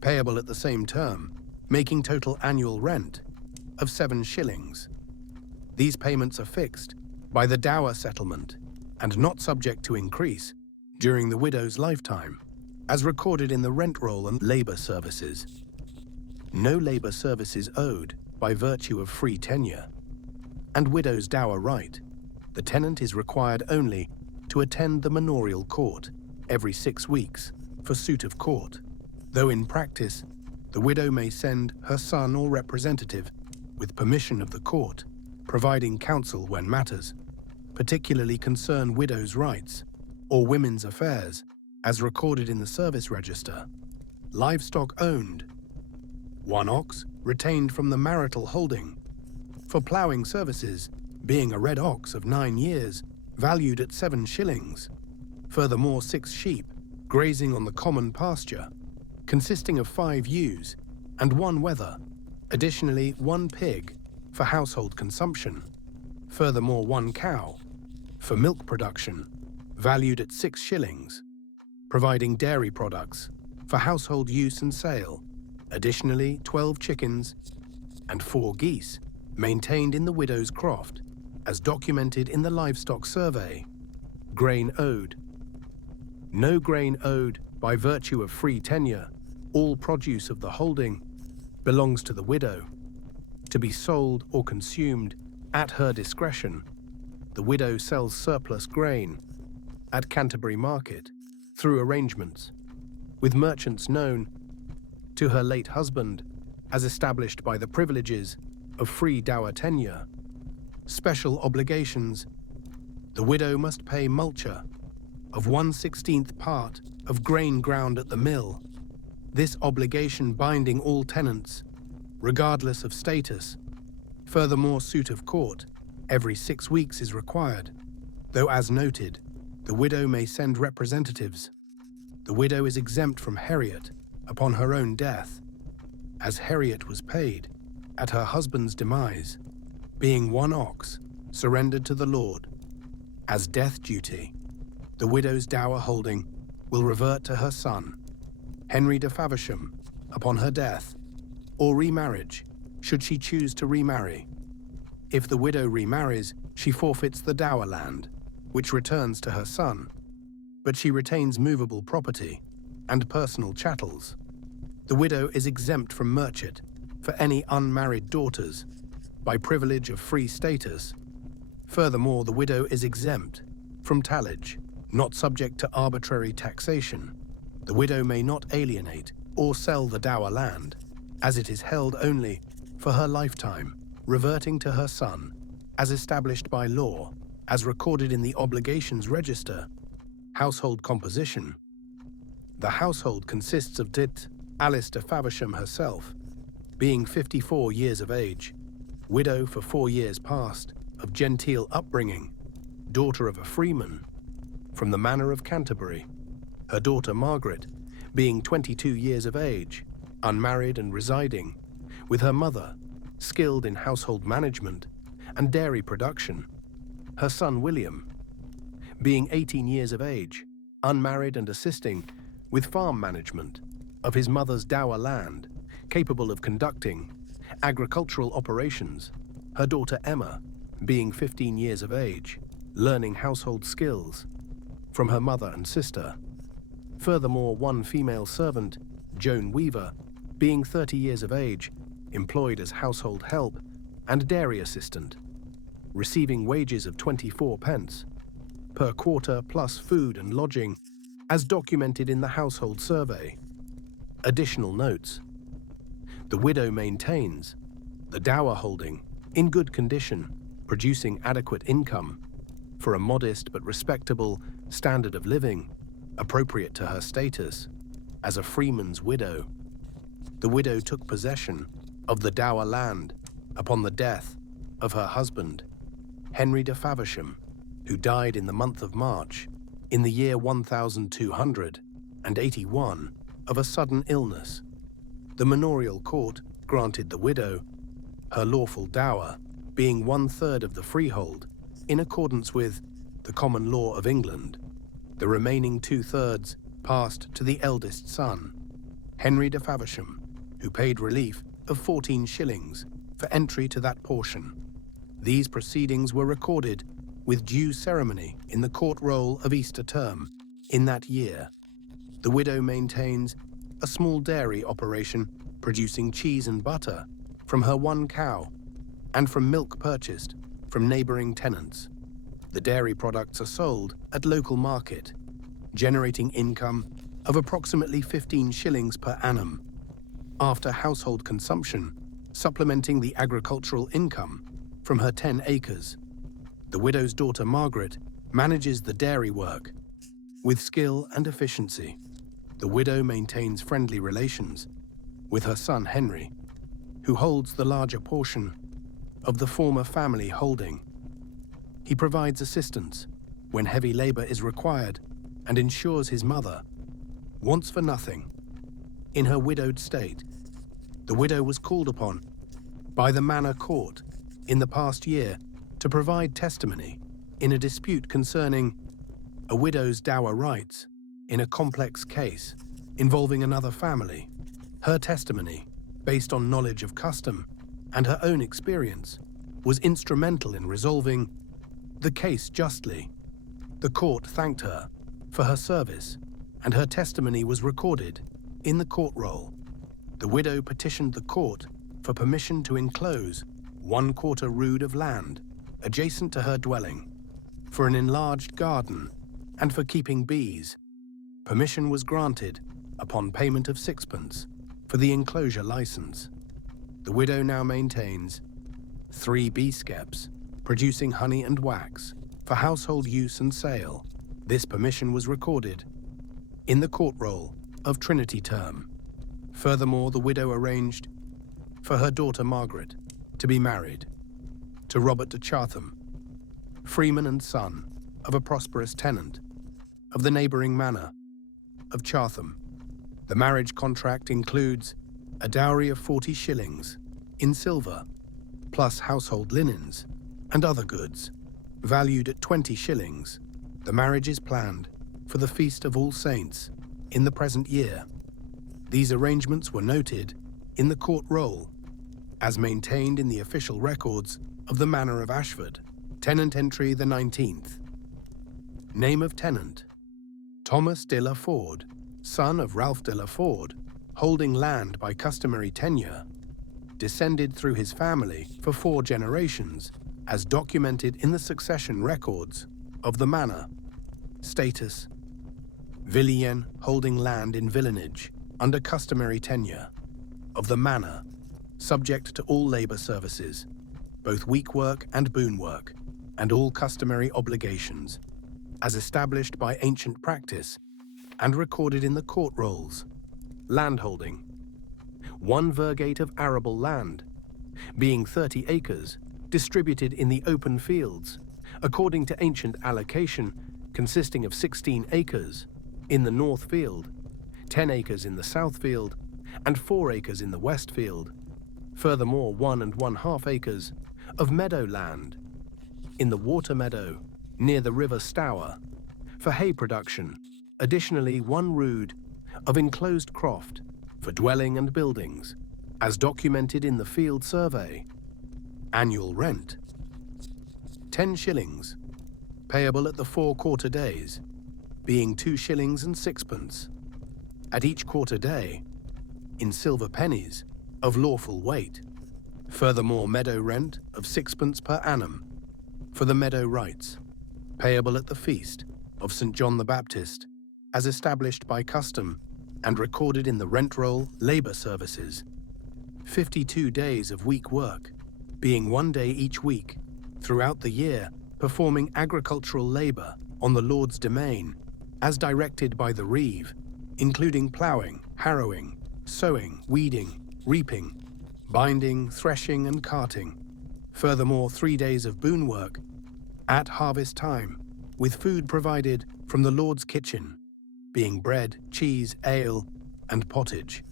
payable at the same term, making total annual rent of 7 shillings. These payments are fixed by the dower settlement and not subject to increase during the widow's lifetime, as recorded in the rent roll and labour services. No labour services owed by virtue of free tenure. And widow's dower right. The tenant is required only to attend the manorial court every 6 weeks for suit of court, though in practice, the widow may send her son or representative with permission of the court, providing counsel when matters particularly concern widows' rights or women's affairs, as recorded in the service register. Livestock owned. 1 ox retained from the marital holding for ploughing services, being a red ox of 9 years, valued at 7 shillings. Furthermore, 6 sheep grazing on the common pasture, consisting of 5 ewes and 1 wether. Additionally, 1 pig for household consumption. Furthermore, 1 cow for milk production, valued at 6 shillings, providing dairy products for household use and sale. Additionally, 12 chickens and 4 geese maintained in the widow's croft, as documented in the livestock survey. Grain owed. No grain owed by virtue of free tenure. All produce of the holding belongs to the widow, to be sold or consumed at her discretion. The widow sells surplus grain at Canterbury Market through arrangements with merchants known to her late husband, as established by the privileges of free dower tenure. Special obligations. The widow must pay multure of 1/16th part of grain ground at the mill, this obligation binding all tenants, regardless of status. Furthermore, suit of court every 6 weeks is required, though as noted, the widow may send representatives. The widow is exempt from heriot upon her own death, as heriot was paid at her husband's demise, being 1 ox surrendered to the lord. As death duty, the widow's dower holding will revert to her son, Henry de Faversham, upon her death, or remarriage, should she choose to remarry. If the widow remarries, she forfeits the dower land, which returns to her son, but she retains movable property and personal chattels. The widow is exempt from merchant for any unmarried daughters by privilege of free status. Furthermore, the widow is exempt from tallage, not subject to arbitrary taxation. The widow may not alienate or sell the dower land, as it is held only for her lifetime, reverting to her son, as established by law, as recorded in the obligations register. Household composition. The household consists of Alice de Faversham herself, being 54 years of age, widow for 4 years past, of genteel upbringing, daughter of a freeman from the Manor of Canterbury. Her daughter Margaret, being 22 years of age, unmarried and residing with her mother, skilled in household management and dairy production. Her son William, being 18 years of age, unmarried and assisting with farm management of his mother's dower land, capable of conducting agricultural operations. Her daughter Emma, being 15 years of age, learning household skills from her mother and sister. Furthermore, 1 female servant, Joan Weaver, being 30 years of age, employed as household help and dairy assistant, receiving wages of 24 pence per quarter plus food and lodging, as documented in the household survey. Additional notes. The widow maintains the dower holding in good condition, producing adequate income for a modest but respectable standard of living appropriate to her status as a freeman's widow. The widow took possession of the dower land upon the death of her husband, Henry de Faversham, who died in the month of March in the year 1281 of a sudden illness. The manorial court granted the widow her lawful dower, being 1/3 of the freehold, in accordance with the common law of England. The remaining 2/3 passed to the eldest son, Henry de Faversham, who paid relief of 14 shillings for entry to that portion. These proceedings were recorded with due ceremony in the court roll of Easter term in that year. The widow maintains a small dairy operation producing cheese and butter from her one cow and from milk purchased from neighboring tenants. The dairy products are sold at local market, generating income of approximately 15 shillings per annum, after household consumption, supplementing the agricultural income from her 10 acres. The widow's daughter Margaret manages the dairy work with skill and efficiency. The widow maintains friendly relations with her son Henry, who holds the larger portion of the former family holding. He provides assistance when heavy labor is required and ensures his mother wants for nothing. In her widowed state, the widow was called upon by the Manor Court in the past year to provide testimony in a dispute concerning a widow's dower rights in a complex case involving another family. Her testimony, based on knowledge of custom and her own experience, was instrumental in resolving the case justly. The court thanked her for her service, and her testimony was recorded in the court roll. The widow petitioned the court for permission to enclose 1/4 rood of land adjacent to her dwelling for an enlarged garden and for keeping bees. Permission was granted upon payment of 6d for the enclosure license. The widow now maintains 3 bee skeps, producing honey and wax for household use and sale. This permission was recorded in the court roll of Trinity term. Furthermore, the widow arranged for her daughter Margaret to be married to Robert de Chatham, freeman and son of a prosperous tenant of the neighboring manor of Chatham. The marriage contract includes a dowry of 40 shillings in silver, plus household linens and other goods, valued at 20 shillings. The marriage is planned for the Feast of All Saints in the present year. These arrangements were noted in the court roll, as maintained in the official records of the Manor of Ashford. Tenant entry the 19th. Name of tenant: Thomas de la Ford, son of Ralph de la Ford, holding land by customary tenure, descended through his family for 4 generations, as documented in the succession records of the manor. Status: Villeyen, holding land in villenage under customary tenure of the manor, subject to all labor services, both week work and boon work, and all customary obligations, as established by ancient practice and recorded in the court rolls. Landholding: 1 virgate of arable land, being 30 acres, distributed in the open fields, according to ancient allocation, consisting of 16 acres in the north field, 10 acres in the south field, and 4 acres in the west field. Furthermore, 1 1/2 acres of meadow land in the water meadow near the river Stour for hay production. Additionally, 1 rood of enclosed croft for dwelling and buildings, as documented in the field survey. Annual rent: 10 shillings, payable at the 4 quarter days, being 2 shillings and 6d at each quarter day, in silver pennies of lawful weight. Furthermore, meadow rent of 6d per annum for the meadow rights, payable at the feast of St. John the Baptist, as established by custom and recorded in the rent roll labor services. 52 days of week work, being 1 day each week, throughout the year, performing agricultural labor on the Lord's domain, as directed by the reeve, including ploughing, harrowing, sowing, weeding, reaping, binding, threshing, and carting. Furthermore, 3 days of boon work at harvest time, with food provided from the Lord's kitchen, being bread, cheese, ale, and pottage.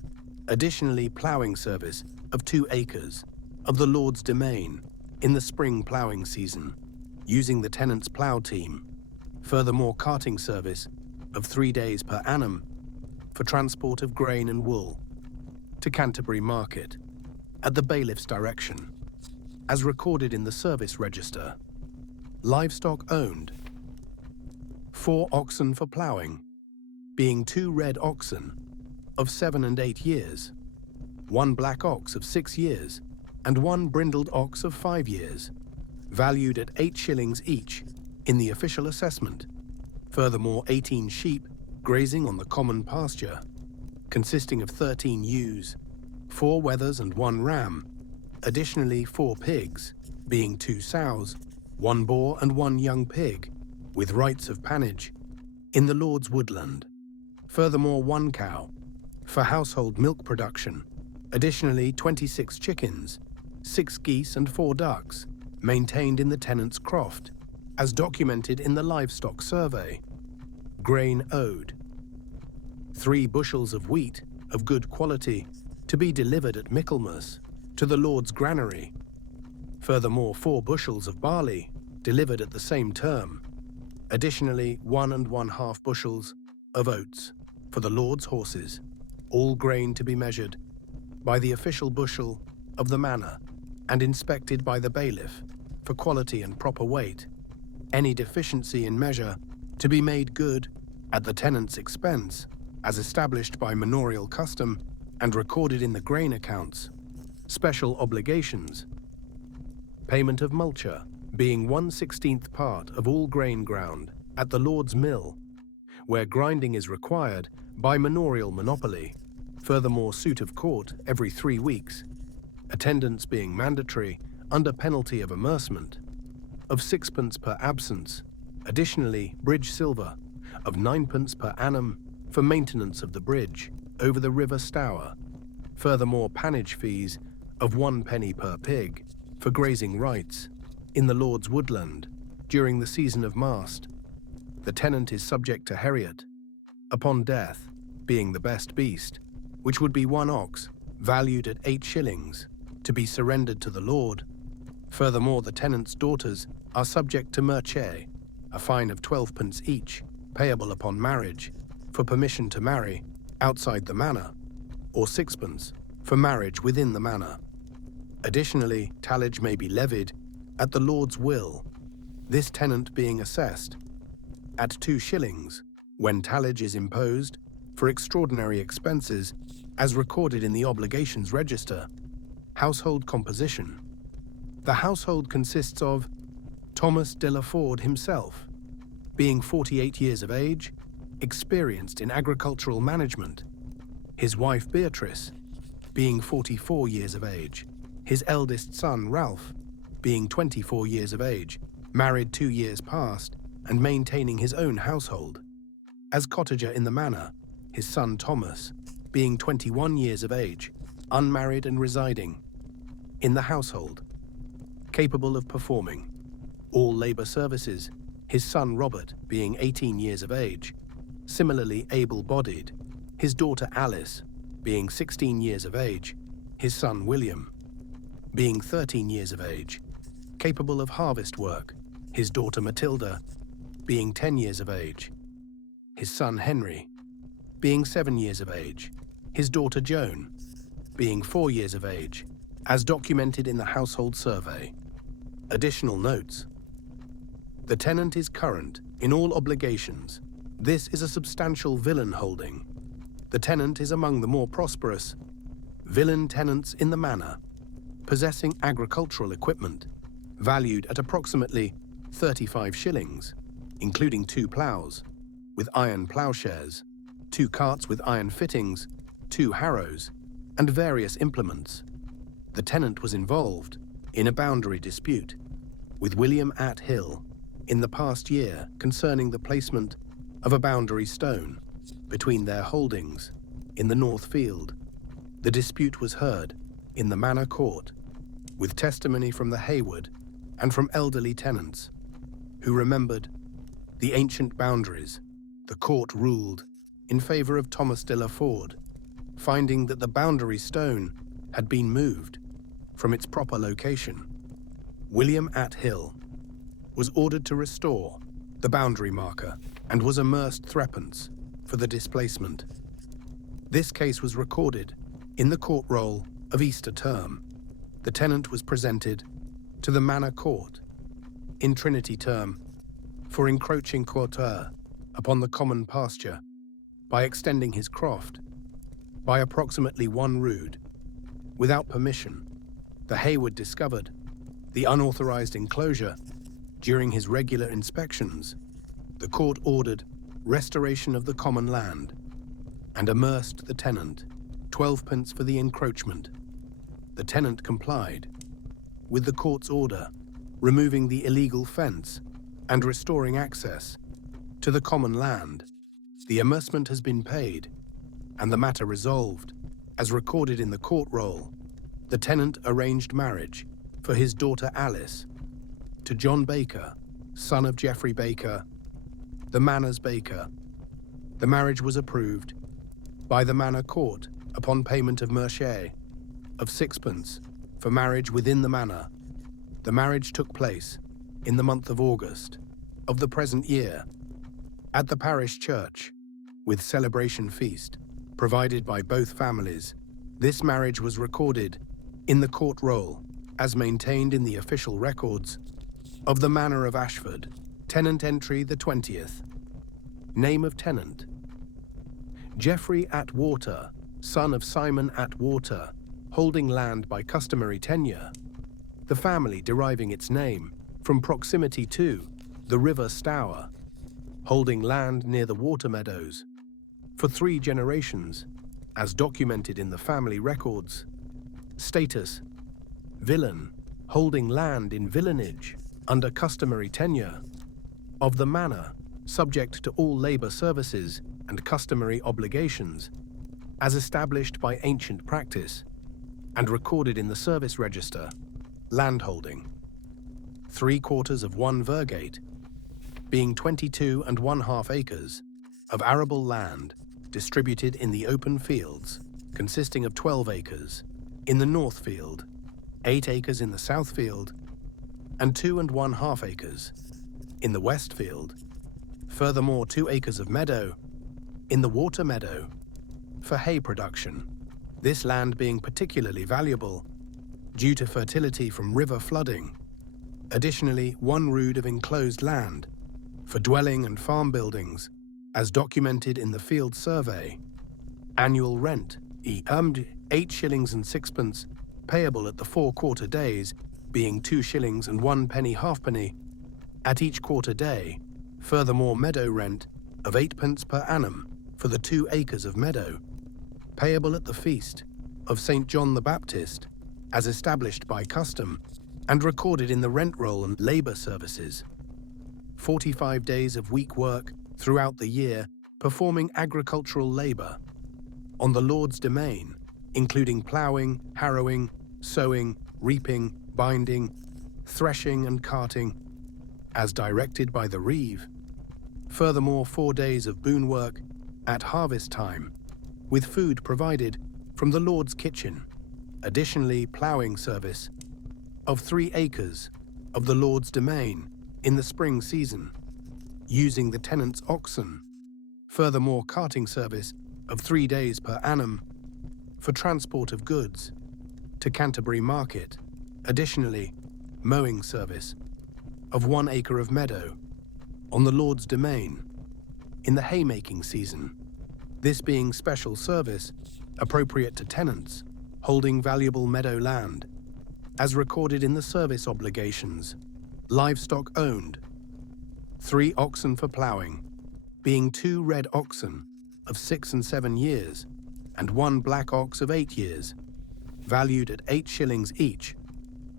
Additionally, ploughing service of 2 acres of the Lord's domain in the spring ploughing season, using the tenant's plough team. Furthermore, carting service of 3 days per annum for transport of grain and wool to Canterbury Market at the bailiff's direction, as recorded in the service register. Livestock owned: 4 oxen for ploughing, being 2 red oxen of 7 and 8 years, 1 black ox of 6 years, and 1 brindled ox of 5 years, valued at 8 shillings each in the official assessment. Furthermore, 18 sheep grazing on the common pasture, consisting of 13 ewes, 4 wethers and 1 ram. Additionally, 4 pigs, being 2 sows, 1 boar and 1 young pig, with rights of pannage, in the Lord's woodland. Furthermore, 1 cow, for household milk production. Additionally, 26 chickens, 6 geese and 4 ducks, maintained in the tenant's croft, as documented in the livestock survey. Grain owed: 3 bushels of wheat of good quality, to be delivered at Michaelmas to the Lord's granary. Furthermore, 4 bushels of barley, delivered at the same term. Additionally, 1½ bushels of oats for the Lord's horses, all grain to be measured by the official bushel of the manor and inspected by the bailiff for quality and proper weight. Any deficiency in measure to be made good at the tenant's expense, as established by manorial custom and recorded in the grain accounts. Special obligations: payment of multure, being 1/16th part of all grain ground at the Lord's mill, where grinding is required by manorial monopoly. Furthermore, suit of court every 3 weeks, attendance being mandatory under penalty of amercement, of 6d per absence. Additionally, bridge silver of 9d per annum for maintenance of the bridge over the River Stour. Furthermore, pannage fees of 1 penny per pig for grazing rights in the Lord's woodland during the season of mast. The tenant is subject to heriot upon death, being the best beast, which would be 1 ox, valued at 8 shillings, to be surrendered to the Lord. Furthermore, the tenant's daughters are subject to merche, a fine of 12d each, payable upon marriage, for permission to marry outside the manor, or 6d for marriage within the manor. Additionally, tallage may be levied at the Lord's will, this tenant being assessed at 2 shillings when tallage is imposed for extraordinary expenses as recorded in the obligations register. Household composition: the household consists of Thomas de la Ford himself, being 48 years of age, experienced in agricultural management, his wife Beatrice, being 44 years of age, his eldest son Ralph, being 24 years of age, married 2 years past, and maintaining his own household. As cottager in the manor, his son Thomas, being 21 years of age, unmarried and residing in the household, capable of performing all labor services, his son Robert, being 18 years of age, similarly able-bodied, his daughter Alice, being 16 years of age, his son William, being 13 years of age, capable of harvest work, his daughter Matilda, being 10 years of age, his son Henry, being 7 years of age, his daughter Joan, being 4 years of age, as documented in the household survey. Additional notes: the tenant is current in all obligations. This is a substantial villein holding. The tenant is among the more prosperous villein tenants in the manor, possessing agricultural equipment, valued at approximately 35 shillings, including 2 ploughs with iron ploughshares, 2 carts with iron fittings, 2 harrows, and various implements. the tenant was involved in a boundary dispute with William at Hill in the past year concerning the placement of a boundary stone between their holdings in the North Field. The dispute was heard in the Manor Court, with testimony from the Hayward and from elderly tenants who remembered the ancient boundaries. The court ruled in favor of Thomas de la Ford, finding that the boundary stone had been moved from its proper location. William at Hill was ordered to restore the boundary marker and was amerced threepence for the displacement. This case was recorded in the court roll of Easter term. The tenant was presented to the Manor Court in Trinity term for encroaching quarter upon the common pasture by extending his croft by approximately 1 rood without permission. The Hayward discovered the unauthorized enclosure during his regular inspections. The court ordered restoration of the common land and amerced the tenant 12 pence for the encroachment. The tenant complied with the court's order, removing the illegal fence and restoring access to the common land. The amercement has been paid and the matter resolved. As recorded in the court roll, the tenant arranged marriage for his daughter Alice to John Baker, son of Geoffrey Baker, the Manor's Baker. The marriage was approved by the Manor Court upon payment of mercier of 6 pence for marriage within the manor. The marriage took place in the month of August of the present year at the parish church, with celebration feast provided by both families. This marriage was recorded in the court roll as maintained in the official records of the Manor of Ashford. Tenant entry the 20th. Name of tenant: Geoffrey Atwater, son of Simon Atwater, holding land by customary tenure. The family deriving its name from proximity to the River Stour, holding land near the water meadows for 3 generations, as documented in the family records. Status: Villain, holding land in villanage under customary tenure of the manor, subject to all labor services and customary obligations, as established by ancient practice and recorded in the service register. Landholding: 3/4 of 1 virgate, being 22½ acres of arable land distributed in the open fields, consisting of 12 acres in the North Field, 8 acres in the South Field, and 2½ acres in the West Field. Furthermore, 2 acres of meadow in the water meadow for hay production, this land being particularly valuable due to fertility from river flooding. Additionally, 1 rood of enclosed land for dwelling and farm buildings, as documented in the field survey. Annual rent, 8 shillings and 6 pence, payable at the 4 quarter days, being 2 shillings and 1 penny halfpenny at each quarter day. Furthermore, meadow rent of 8 pence per annum for the 2 acres of meadow, payable at the feast of St. John the Baptist, as established by custom and recorded in the rent roll and labor services. 45 days of week work throughout the year, performing agricultural labor on the Lord's domain, including ploughing, harrowing, sowing, reaping, binding, threshing and carting, as directed by the reeve. Furthermore, 4 days of boon work at harvest time, with food provided from the Lord's kitchen. Additionally, ploughing service of 3 acres of the Lord's domain in the spring season, using the tenant's oxen. Furthermore, carting service of 3 days per annum for transport of goods to Canterbury Market. Additionally, mowing service of 1 acre of meadow on the Lord's domain in the haymaking season, this being special service appropriate to tenants holding valuable meadow land, as recorded in the service obligations. Livestock owned: 3 oxen for ploughing, being 2 red oxen of 6 and 7 years, and 1 black ox of 8 years. valued at 8 shillings each.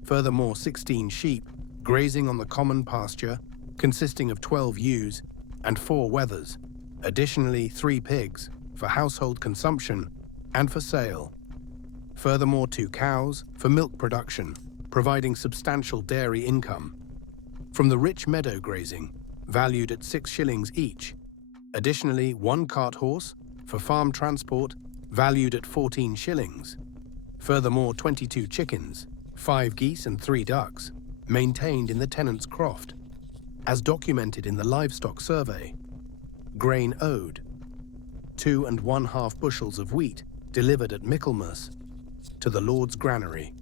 Furthermore, 16 sheep, grazing on the common pasture, consisting of 12 ewes and 4 wethers. Additionally, 3 pigs, for household consumption and for sale. Furthermore, 2 cows, for milk production, providing substantial dairy income. From the rich meadow grazing, valued at 6 shillings each. Additionally, 1 cart horse, for farm transport, valued at 14 shillings. Furthermore, 22 chickens, 5 geese and 3 ducks, maintained in the tenant's croft, as documented in the livestock survey. Grain owed: 2 1/2 bushels of wheat delivered at Michaelmas to the Lord's granary.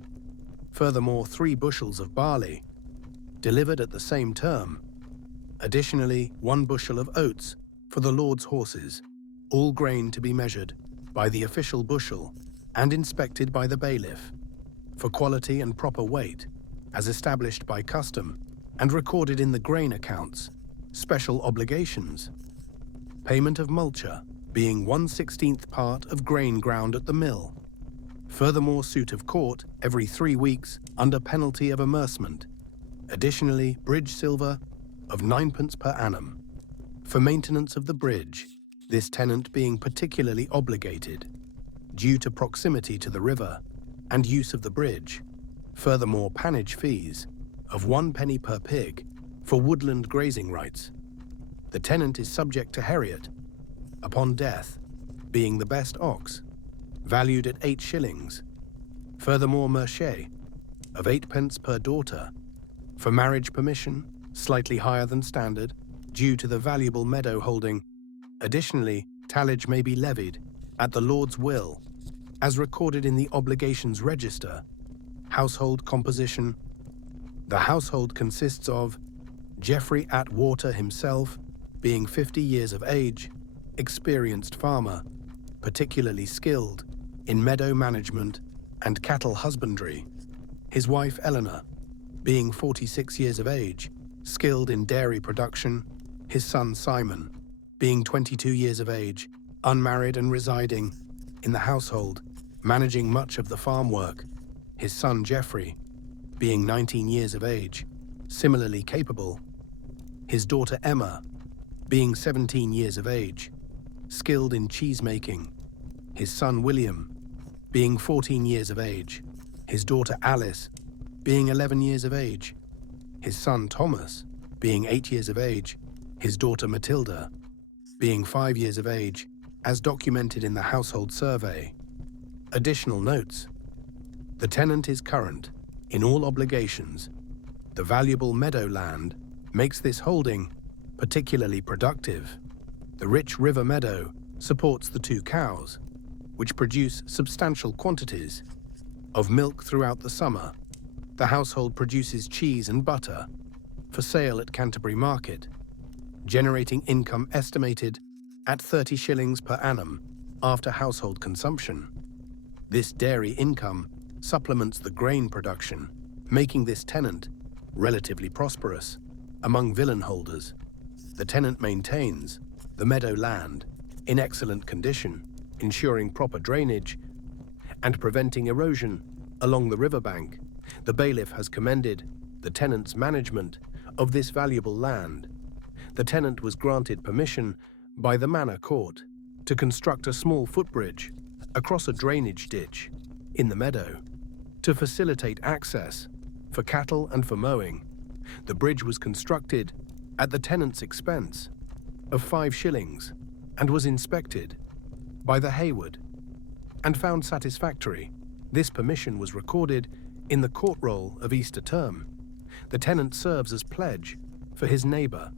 Furthermore, 3 bushels of barley delivered at the same term. Additionally, 1 bushel of oats for the Lord's horses, all grain to be measured by the official bushel and inspected by the bailiff for quality and proper weight, as established by custom and recorded in the grain accounts. Special obligations: payment of multure, being 1/16th part of grain ground at the mill. Furthermore, suit of court every 3 weeks under penalty of amercement. Additionally, bridge silver of 9 pence per annum for maintenance of the bridge, this tenant being particularly obligated due to proximity to the river and use of the bridge. Furthermore, pannage fees of 1 penny per pig for woodland grazing rights. The tenant is subject to heriot upon death, being the best ox, valued at 8 shillings. Furthermore, merchet of 8 pence per daughter for marriage permission, slightly higher than standard due to the valuable meadow holding. Additionally, tallage may be levied at the Lord's will, as recorded in the obligations register. Household composition: the household consists of Geoffrey Atwater himself, being 50 years of age, experienced farmer, particularly skilled in meadow management and cattle husbandry. His wife Eleanor, being 46 years of age, skilled in dairy production. His son Simon, being 22 years of age, unmarried and residing in the household, managing much of the farm work. His son Geoffrey, being 19 years of age, similarly capable. His daughter Emma, being 17 years of age, skilled in cheese making. His son William, being 14 years of age. His daughter Alice, being 11 years of age. His son Thomas, being 8 years of age. His daughter Matilda, being 5 years of age, as documented in the household survey. Additional notes: the tenant is current in all obligations. The valuable meadow land makes this holding particularly productive. The rich river meadow supports the 2 cows, which produce substantial quantities of milk throughout the summer. The household produces cheese and butter for sale at Canterbury Market, generating income estimated at 30 shillings per annum after household consumption. This dairy income supplements the grain production, making this tenant relatively prosperous among villein holders. The tenant maintains the meadow land in excellent condition, ensuring proper drainage and preventing erosion along the riverbank. The bailiff has commended the tenant's management of this valuable land. The tenant was granted permission by the manor court to construct a small footbridge across a drainage ditch in the meadow to facilitate access for cattle and for mowing. The bridge was constructed at the tenant's expense of 5 shillings and was inspected by the Hayward and found satisfactory. This permission was recorded in the court roll of Easter term. The tenant serves as pledge for his neighbour,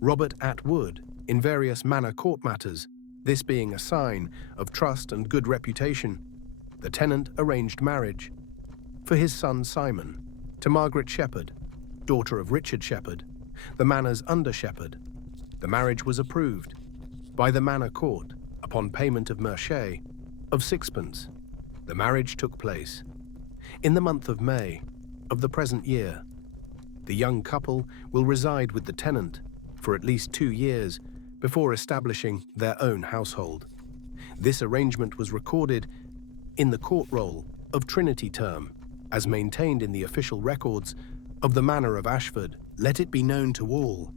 Robert Atwood, in various manor court matters, this being a sign of trust and good reputation. The tenant arranged marriage for his son Simon to Margaret Shepherd, daughter of Richard Shepherd, the manor's under-shepherd. The marriage was approved by the manor court upon payment of merchet of 6 pence. The marriage took place in the month of May of the present year. The young couple will reside with the tenant for at least 2 years before establishing their own household. This arrangement was recorded in the court roll of Trinity term, as maintained in the official records of the Manor of Ashford. Let it be known to all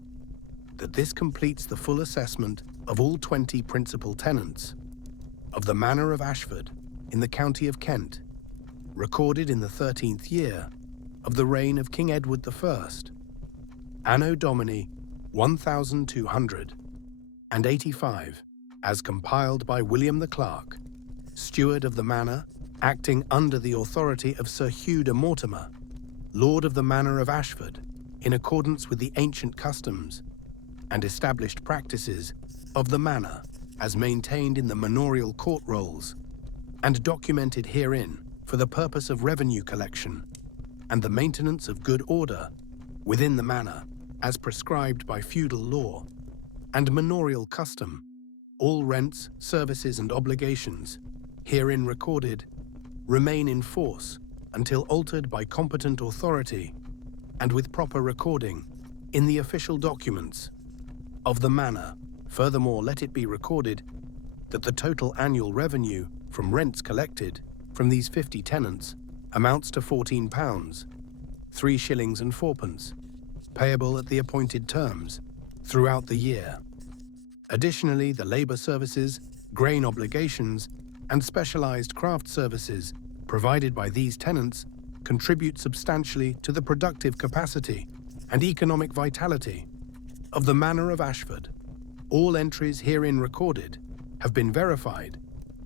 that this completes the full assessment of all 20 principal tenants of the Manor of Ashford in the county of Kent, recorded in the 13th year of the reign of King Edward I, Anno Domini 1285, as compiled by William the Clerk, steward of the manor, acting under the authority of Sir Hugh de Mortimer, Lord of the Manor of Ashford, in accordance with the ancient customs and established practices of the manor as maintained in the manorial court rolls and documented herein for the purpose of revenue collection and the maintenance of good order within the manor as prescribed by feudal law and manorial custom. All rents, services and obligations herein recorded remain in force until altered by competent authority and with proper recording in the official documents of the manor. Furthermore, let it be recorded that the total annual revenue from rents collected from these 50 tenants amounts to £14, 3 shillings and 4pence, payable at the appointed terms throughout the year. Additionally, the labour services, grain obligations, and specialised craft services provided by these tenants contribute substantially to the productive capacity and economic vitality of the Manor of Ashford. All entries herein recorded have been verified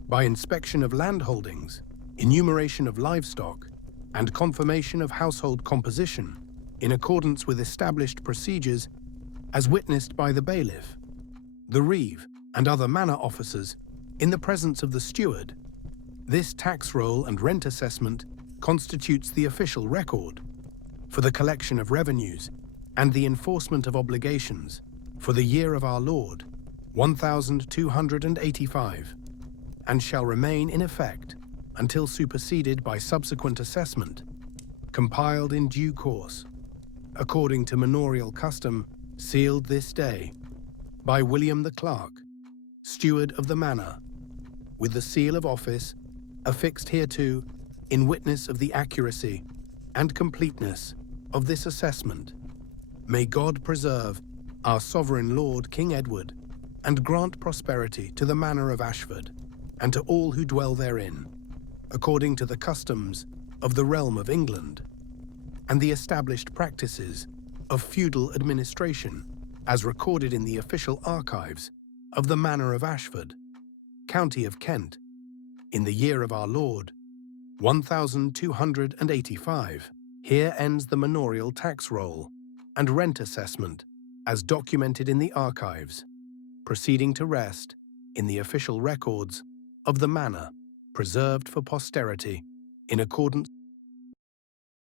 by inspection of landholdings, enumeration of livestock, and confirmation of household composition in accordance with established procedures as witnessed by the bailiff, the reeve, and other manor officers in the presence of the steward. This tax roll and rent assessment constitutes the official record for the collection of revenues and the enforcement of obligations for the year of our Lord 1285, and shall remain in effect until superseded by subsequent assessment, compiled in due course, according to manorial custom, sealed this day by William the Clerk, steward of the manor, with the seal of office affixed hereto in witness of the accuracy and completeness of this assessment. May God preserve our sovereign Lord King Edward and grant prosperity to the Manor of Ashford and to all who dwell therein, according to the customs of the realm of England and the established practices of feudal administration as recorded in the official archives of the Manor of Ashford, county of Kent, in the year of our Lord 1285. Here ends the manorial tax roll and rent assessment as documented in the archives, proceeding to rest in the official records of the manor, preserved for posterity in accordance